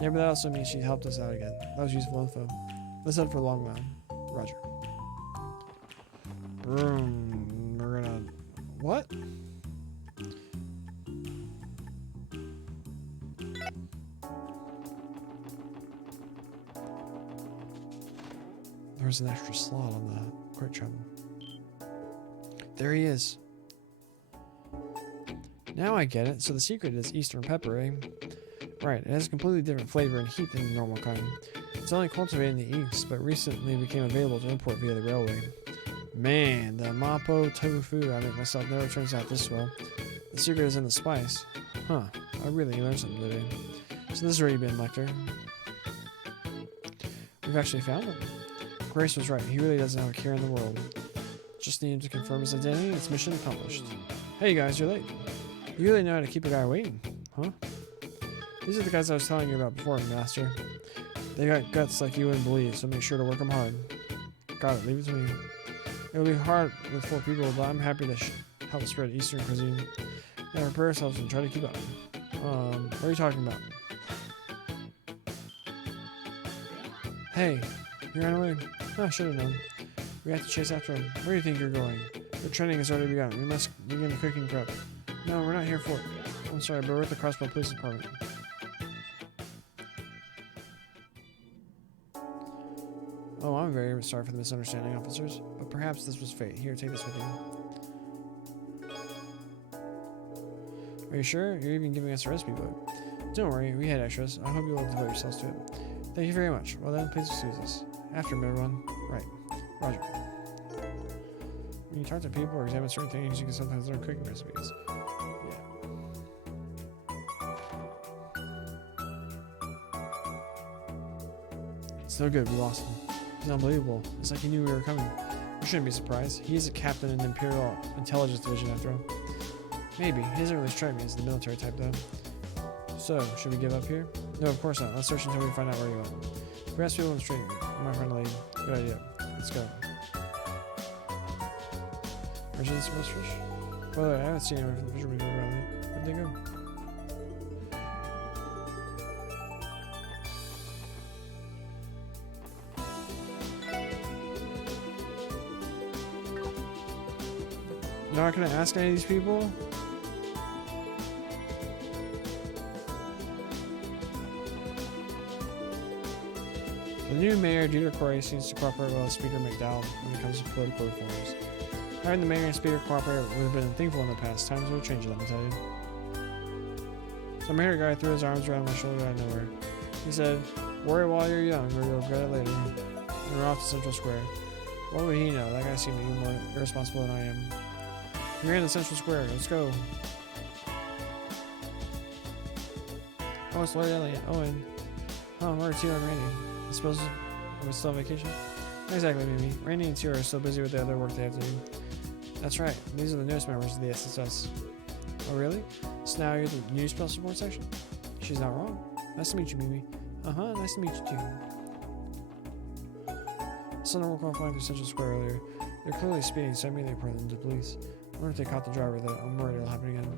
Yeah, but that also means she helped us out again. That was useful info. Let's head for Long Mound. Roger. We're gonna... What? There's an extra slot on the quick travel. There he is. Now I get it. So the secret is Eastern pepper, eh? Right, it has a completely different flavor and heat than the normal kind. It's only cultivated in the East, but recently became available to import via the railway. Man, the Mapo tofu I make myself never turns out this well. The secret is in the spice. Huh, I really learned something today. So this is where you've been, Lecter. We've actually found him. Grace was right, he really doesn't have a care in the world. Just needed to confirm his identity and it's mission accomplished. Hey guys, you're late. You really know how to keep a guy waiting, huh? These are the guys I was telling you about before, Master. They got guts like you wouldn't believe, so make sure to work them hard. Got it, leave it to me. It'll be hard with 4 people, but I'm happy to help spread Eastern cuisine. Now prepare ourselves and try to keep up. What are you talking about? Hey, you ran away. Oh, I should have known. We have to chase after him. Where do you think you're going? The training has already begun. We must begin the cooking prep. No, we're not here for it. I'm sorry, but we're at the Crossbell Police Department. Oh, I'm very sorry for the misunderstanding, officers. But perhaps this was fate. Here, take this with you. Are you sure? You're even giving us a recipe book. Don't worry, we had extras. I hope you will devote yourselves to it. Thank you very much. Well then, please excuse us. After him, everyone. Right. Roger. When you talk to people or examine certain things, you can sometimes learn cooking recipes. Yeah. It's no good. We lost him. He's unbelievable. It's like he knew we were coming. You shouldn't be surprised. He is a captain in the Imperial Intelligence Division after all. Maybe. He doesn't really strike me as the military type, though. So, should we give up here? No, of course not. Let's search until we find out where you went. If we ask people on the street, my friend lady. Good idea. Let's go. Where's this supposed to fish? By the way, I haven't seen anyone from the fishermen around me. Where'd they go? You're not gonna ask any of these people? The new mayor, Dieter Corey, seems to cooperate well with Speaker McDowell when it comes to political reforms. Having the mayor and Speaker cooperate would have been unthinkable in the past. Times will change, let me tell you. Some hairy guy threw his arms around my shoulder out of nowhere. He said, "Worry while you're young, or you'll regret it later." And we're off to Central Square. What would he know? That guy seemed even more irresponsible than I am. You're in the Central Square. Let's go. Oh, it's Lord Elliot. Owen. Oh, where are Tio and Randy? I suppose we're still on vacation? Not exactly, Mimi. Randy and Tio are still busy with the other work they have to do. That's right. These are the newest members of the SSS. Oh, really? So now you're the new special support section? She's not wrong. Nice to meet you, Mimi. Uh-huh, nice to meet you, too. I saw them walk flying through Central Square earlier. They're clearly speeding, so I made they report them to the police. I wonder if they caught the driver, though. I'm worried it'll happen again.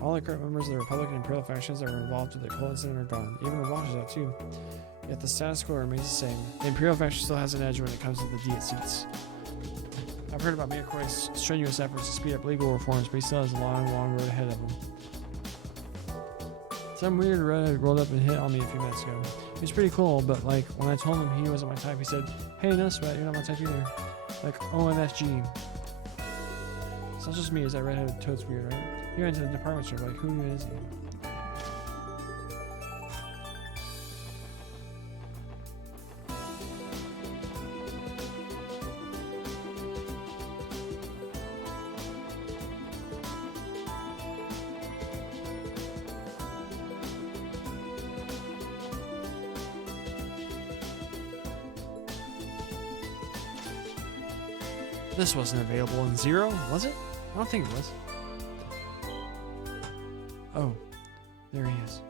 All the current members of the Republican and Imperial factions that were involved with the whole incident are gone. Even the watch is out, too. Yet the status quo remains the same. The Imperial faction still has an edge when it comes to the Diet seats. I've heard about Mayor Koi's strenuous efforts to speed up legal reforms, but he still has a long, long road ahead of him. Some weird redhead rolled up and hit on me a few minutes ago. He was pretty cool, but like when I told him he wasn't my type, he said, "Hey, no sweat, you're not my type either." Like OMFG. It's not just me, is that redheaded toad's weird, right? He went to the department store, like, who is he? This wasn't available in 0, was it? I don't think it was. Oh, there he is.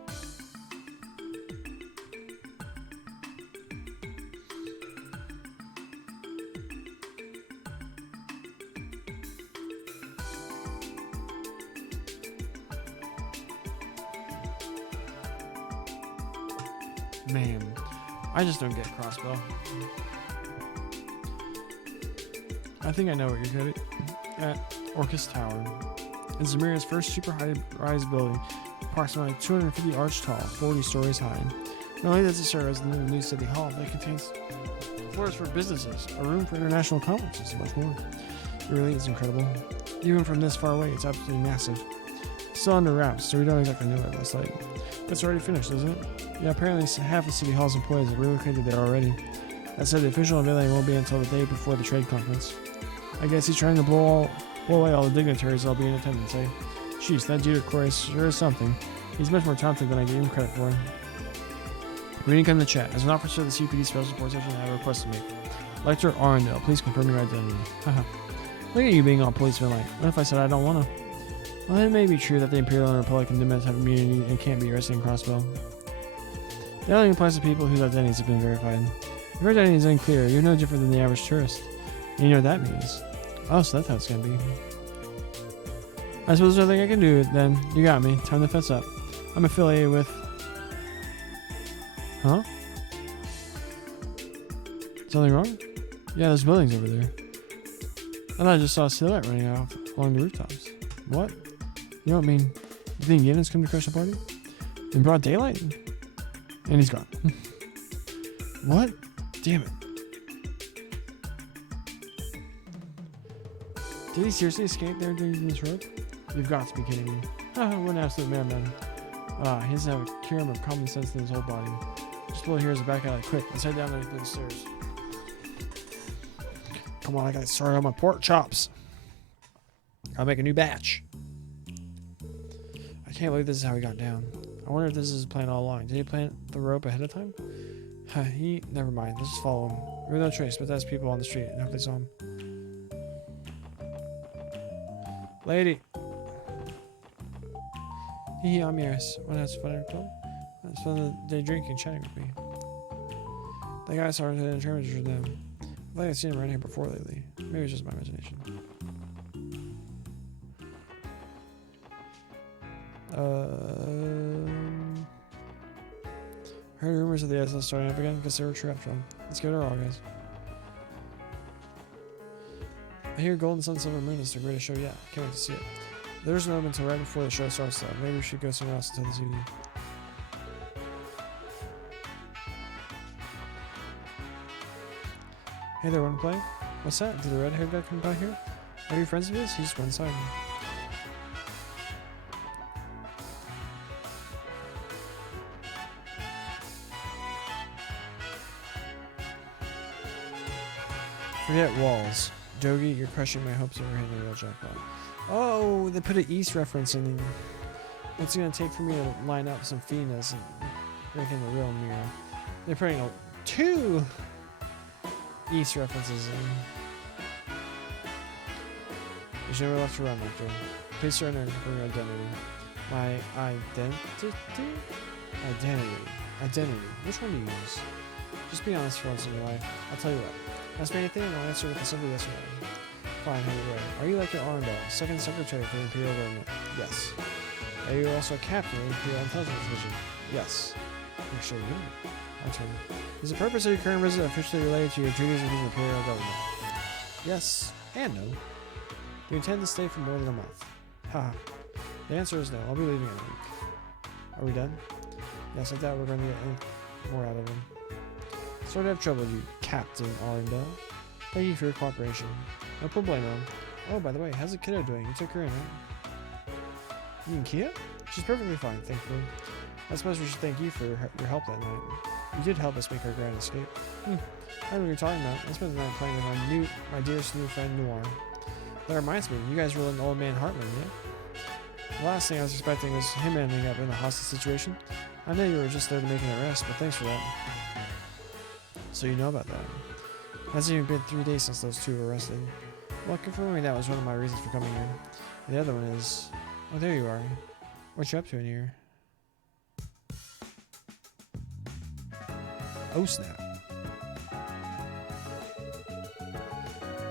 Man, I just don't get crossbow. I think I know what you're good at. Orcus Tower. It's Zamira's first super high-rise building, approximately 250 arch tall, 40 stories high. Not only does it serve as the new city hall, but it contains floors for businesses, a room for international conferences, and much more. It really is incredible. Even from this far away, it's absolutely massive. Still under wraps, so we don't exactly know what it looks like. But it's already finished, isn't it? Yeah, apparently half of City Hall's employees have relocated there already. That said, the official unveiling won't be until the day before the trade conference. I guess he's trying to blow away all the dignitaries that'll be in attendance, eh? Jeez, that Jeter Corey sure is something. He's much more talented than I gave him credit for. Reading come to chat. As an officer of the CPD Special Support Section, I have a request to make. Lecter Arundel, please confirm your identity. Haha. Look at you being all policeman-like. What if I said I don't want to? Well, it may be true that the Imperial and Republican Demons have immunity and can't be arrested in crossbow. That only applies to people whose identities have been verified. If your identity is unclear, you're no different than the average tourist. And you know what that means. Oh, so that's how it's gonna be. I suppose there's nothing I can do then. You got me. Time to fess up. I'm affiliated with... Huh? Something wrong? Yeah, there's buildings over there. I thought I just saw a silhouette running off along the rooftops. What? You don't mean... You think Yinen's come to crash the party? In broad daylight? And he's gone. What? Damn it. Did he seriously escape there using this rope? You've got to be kidding me. Haha, what an absolute madman. He doesn't have a cure of common sense in his whole body. Just pull here is a back alley. Quick, let's head down there through the stairs. Come on, I gotta start on my pork chops. I'll make a new batch. I can't believe this is how he got down. I wonder if this is his plan all along. Did he plant the rope ahead of time? Never mind. Let's just follow him. We have no choice but to ask people on the street and hope they saw him. Lady. I'm Yaris. What has fun ever told? I spent the day drinking, chatting with me. The guy saw her in the tournament for them. I feel like I've seen him around here before lately. Maybe it's just my imagination. Heard rumors of the SS starting up again because they were trapped from. Let's give it our all, guys. I hear Golden Sun Silver Moon is the greatest show yet. Can't wait to see it. There's no open until right before the show starts though. Maybe we should go somewhere else until this evening. Hey there, wanna play? What's that? Did the red haired guy come by here? Are you friends of his? He's one-sided. Forget walls. Dogi, you're crushing my hopes of ever hitting a real jackpot. Oh, they put an East reference in. What's it gonna take for me to line up some Finas and making the real mirror? They're putting 2 East references in. There's nowhere left to run after. Please surrender for your identity. My identity? Identity. Which one do you use? Just be honest for once in your life. I'll tell you what. Ask me anything and I'll answer with a simple yes or no. Fine, how you are you like your Arndal, second secretary for the Imperial government? Yes. Are you also captain of the Imperial Intelligence Division? Yes. Actually, you. My turn. Is the purpose of your current visit officially related to your duties within the Imperial government? Yes and no. Do you intend to stay for more than a month? Haha. The answer is no. I'll be leaving in a week. Are we done? Yes, I doubt we're going to get any more out of him. Sorry to have trouble, you Captain Arndal. Thank you for your cooperation. No problemo. Oh, by the way, how's the kiddo doing? You took her in, right? You mean Kia? She's perfectly fine, thankfully. I suppose we should thank you for your help that night. You did help us make our grand escape. I don't know what you're talking about. I spent the night playing with my dearest new friend Noir. That reminds me, you guys were letting old man Hartman, yeah? The last thing I was expecting was him ending up in a hostage situation. I know you were just there to make an arrest, but thanks for that. So you know about that. Hasn't even been 3 days since those 2 were arrested. Well, confirming that was one of my reasons for coming here. And the other one is... Oh, there you are. What you up to in here? Oh, snap.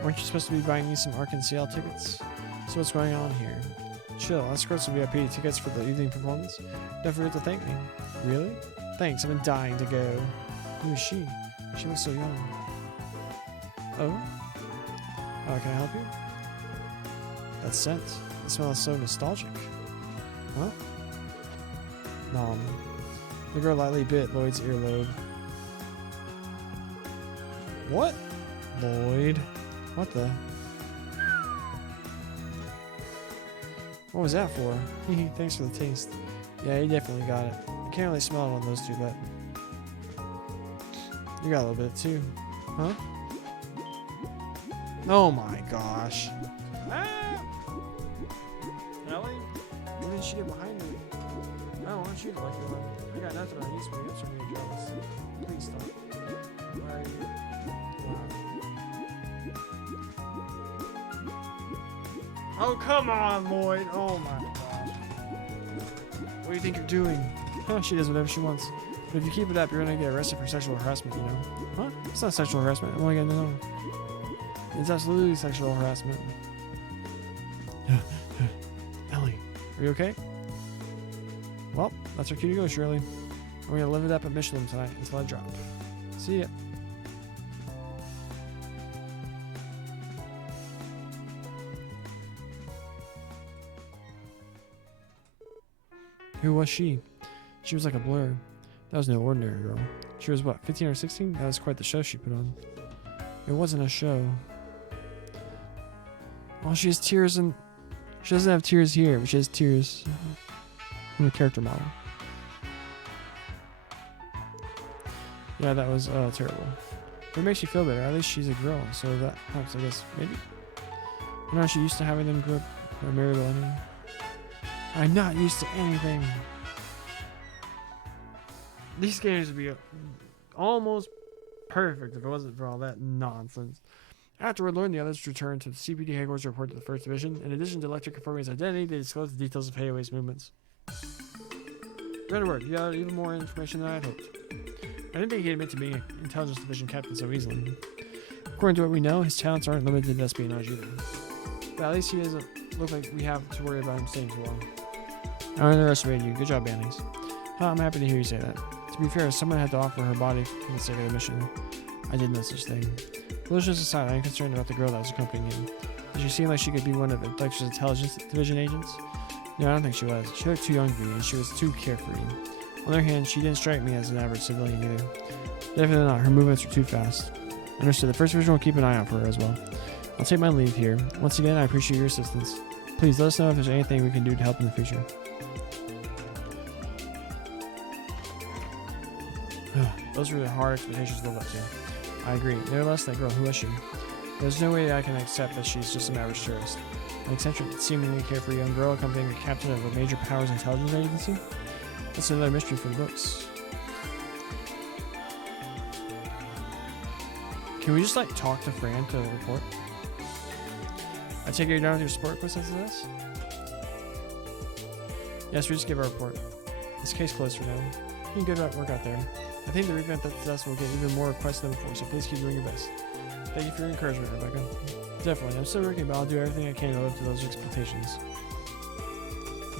Weren't you supposed to be buying me some Ark and CL tickets? So what's going on here? Chill, let's grab some VIP tickets for the evening performance. Don't forget to thank me. Really? Thanks, I've been dying to go. Who is she? She looks so young. Oh? Can I help you? That scent. It smells so nostalgic. Huh? Nom. The girl lightly bit Lloyd's earlobe. What? Lloyd? What the? What was that for? Thanks for the taste. Yeah, you definitely got it. I can't really smell it on those 2 left. You got a little bit too. Huh? Oh my gosh. Ah! Ellie? Why didn't she get behind me? I don't want you to like your life. I got nothing on you, so you're so many jealous. Please stop. Where are you? Oh, come on, Lloyd. Oh my gosh. What do you think you're doing? Huh, she does whatever she wants. But if you keep it up, you're gonna get arrested for sexual harassment, you know? Huh? It's not sexual harassment. I'm only gonna know. It's absolutely sexual harassment. Ellie, are you okay? Well, that's our cue to go, Shirley. We're gonna live it up at Michelin tonight until I drop. See ya. Who was she? She was like a blur. That was no ordinary girl. She was what, 15 or 16? That was quite the show she put on. It wasn't a show. Oh, she has tears and... She doesn't have tears here, but she has tears in the character model. Yeah, that was terrible. But it makes you feel better. At least she's a girl, so that helps, I guess. Maybe? You know, she used to having them grip or married anyway. I'm not used to anything. These games would be almost perfect if it wasn't for all that nonsense. Afterward, Lloyd and the others returned to the CPD headquarters to report to the 1st Division. In addition to Electric confirming his identity, they disclosed the details of Hayaway's movements. Good work. You got even more information than I had hoped. I didn't think he'd admit to being an Intelligence Division captain so easily. According to what we know, his talents aren't limited to espionage either. But at least he doesn't look like we have to worry about him staying too long. I underestimated you. Good job, Bannies. I'm happy to hear you say that. To be fair, someone had to offer her body for the sake of the mission. I did no such thing. Foolishness aside, I am concerned about the girl that was accompanying him. Did she seem like she could be one of Electra's Intelligence Division agents? No, I don't think she was. She looked too young to be, and she was too carefree. On the other hand, she didn't strike me as an average civilian either. Definitely not. Her movements were too fast. Understood. The 1st Division will keep an eye out for her as well. I'll take my leave here. Once again, I appreciate your assistance. Please let us know if there's anything we can do to help in the future. Those were the hard expectations to live up to. I agree. Nevertheless, that girl, who was she? There's no way I can accept that she's just an average tourist. An eccentric, seemingly carefree young girl accompanying the captain of a major powers intelligence agency? That's another mystery for the books. Can we just like talk to Fran to report? I take it you're done with your support quest after this? Yes, we just gave our report. This case closed for now. You can good work out there. I think the revamp that test will get even more requests than before, so please keep doing your best. Thank you for your encouragement, Rebecca. Definitely, I'm still working, but I'll do everything I can to live up to those expectations.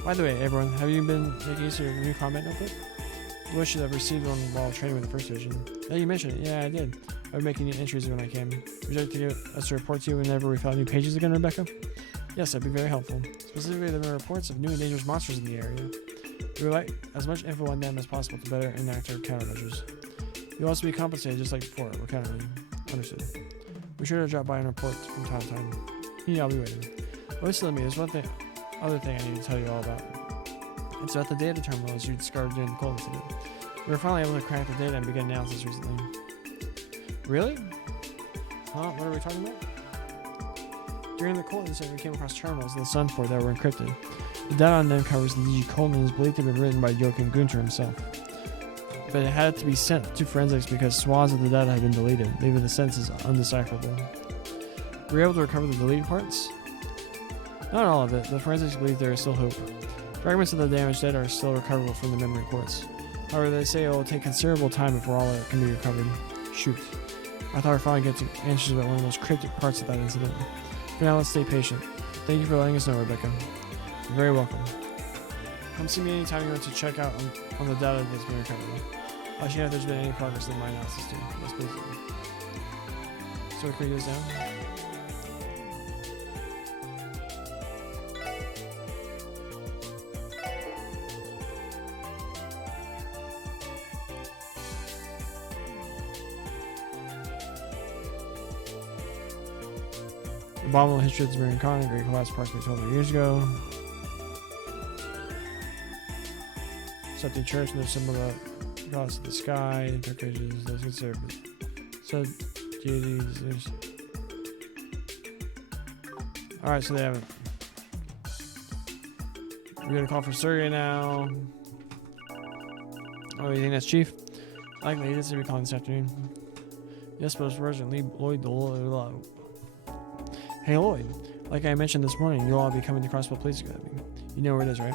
By the way, everyone, have you been making use of your new comment notebook? I wish you'd have received one while training with the first version. Oh, you mentioned it. Yeah, I did. I've been making new entries when I can. Would you like to give us a report to you whenever we found new pages again, Rebecca? Yes, that'd be very helpful. Specifically, there are reports of new and dangerous monsters in the area. We would like as much info on them as possible to better enact our countermeasures. You'll also be compensated just like before. We're counting on you. Understood. Be sure to drop by and report from time to time. Yeah, I'll be waiting. Listen to me, there's other thing I need to tell you all about. It's about the data terminals you discovered during the cold incident. We were finally able to crack the data and begin analysis recently. Really? Huh? What are we talking about? During the cold incident, we came across terminals in the Sunfort that were encrypted. The data on them covers the DG Coleman and is believed to have been written by Joachim Gunter himself. But it had to be sent to forensics because swaths of the data had been deleted, leaving the sentences undecipherable. Were you able to recover the deleted parts? Not all of it. The forensics believe there is still hope. Fragments of the damaged data are still recoverable from the memory ports. However, they say it will take considerable time before all of it can be recovered. Shoot. I thought we were finally getting answers about one of the most cryptic parts of that incident. For now, let's stay patient. Thank you for letting us know, Rebecca. You're very welcome. Come see me anytime you want to check out on the data that's been recovered. I'll let you know if there's been any progress in my analysis too. Yes, please. So can we get this down? The abominable history of the Marian Con, great collapse approximately 1,200 years ago. Something church, and there's some of the gods of the sky, interpretations, those conservative. So, deities, alright, so they have it. We're gonna call for Sergey now. Oh, you think that's Chief? Likely, he doesn't be calling this afternoon. Yes, but it's Sergeant Lloyd. Hey, Lloyd. Like I mentioned this morning, you'll all be coming to Crossbow Police Academy. You know where it is, right?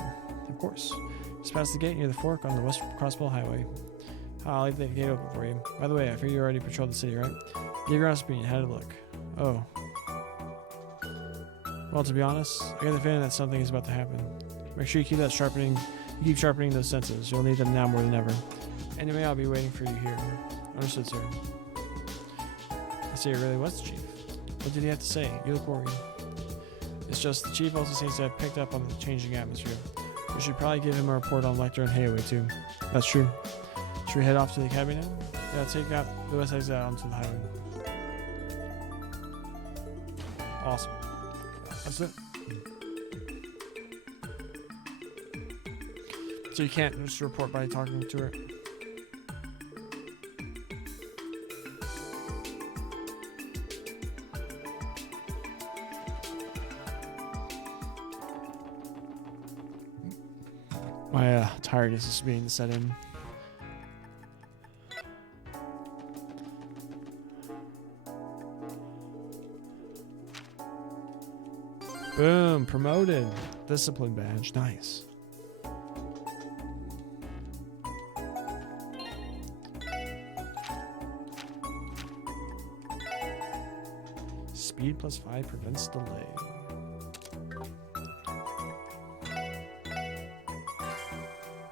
Of course. Just past the gate near the fork on the West Crossbow Highway. I'll leave the gate open for you. By the way, I figure you already patrolled the city, right? Give your recipe and had a look. Oh. Well, to be honest, I get the feeling that something is about to happen. Make sure you keep sharpening those senses. You'll need them now more than ever. Anyway, I'll be waiting for you here. Understood, sir. I say it really was the chief. What did he have to say? You look worried. It's just the chief also seems to have picked up on the changing atmosphere. We should probably give him a report on Lecter and Hayaway too. That's true. Should we head off to the academy now? Yeah, take out the west exit out onto the highway. Awesome. That's it. So you can't just report by talking to her. My tiredness is being set in. Boom, promoted. Discipline badge, nice. Speed +5 prevents delay.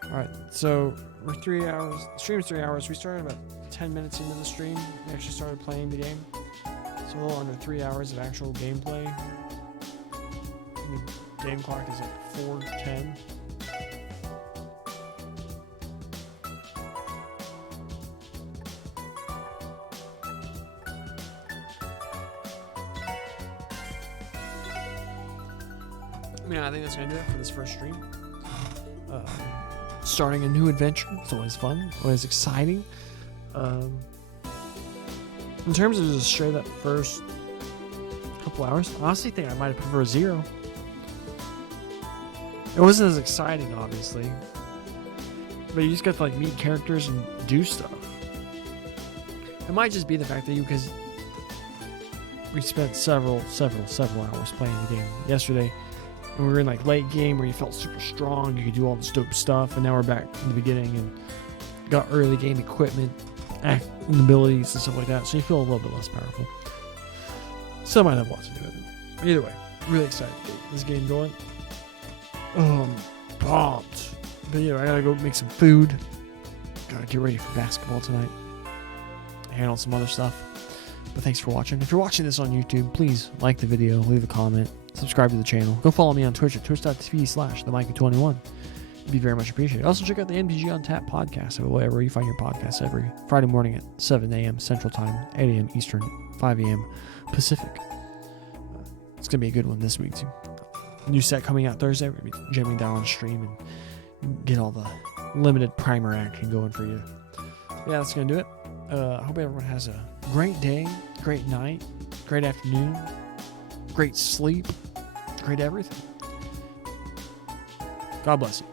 Alright, so we're 3 hours. The stream's 3 hours. We started about 10 minutes into the stream. We actually started playing the game. So a little under 3 hours of actual gameplay. The game clock is at 4:10. I mean, I think that's gonna do it for this first stream. Starting a new adventure. It's always fun, always exciting. In terms of just straight up first couple hours. I honestly think I might have preferred 0. It wasn't as exciting, obviously, but you just got to like meet characters and do stuff. It might just be the fact that because we spent several hours playing the game yesterday, and we were in like late game where you felt super strong, you could do all this dope stuff, and now we're back in the beginning and got early game equipment, and abilities and stuff like that, so you feel a little bit less powerful. So might have a lot to do with it. Either way, really excited to get this game going. Pumped. But yeah, I gotta go make some food. Gotta get ready for basketball tonight. Handle some other stuff. But thanks for watching. If you're watching this on YouTube, please like the video, leave a comment, subscribe to the channel. Go follow me on Twitch at twitch.tv/themikey21. It'd be very much appreciated. Also, check out the MTG on Tap podcast, or wherever you find your podcasts, every Friday morning at 7 a.m. Central Time, 8 a.m. Eastern, 5 a.m. Pacific. It's going to be a good one this week, too. New set coming out Thursday. We're going to be jamming down on stream and get all the limited primer action going for you. Yeah, that's going to do it. I hope everyone has a great day, great night, great afternoon, great sleep, great everything. God bless you.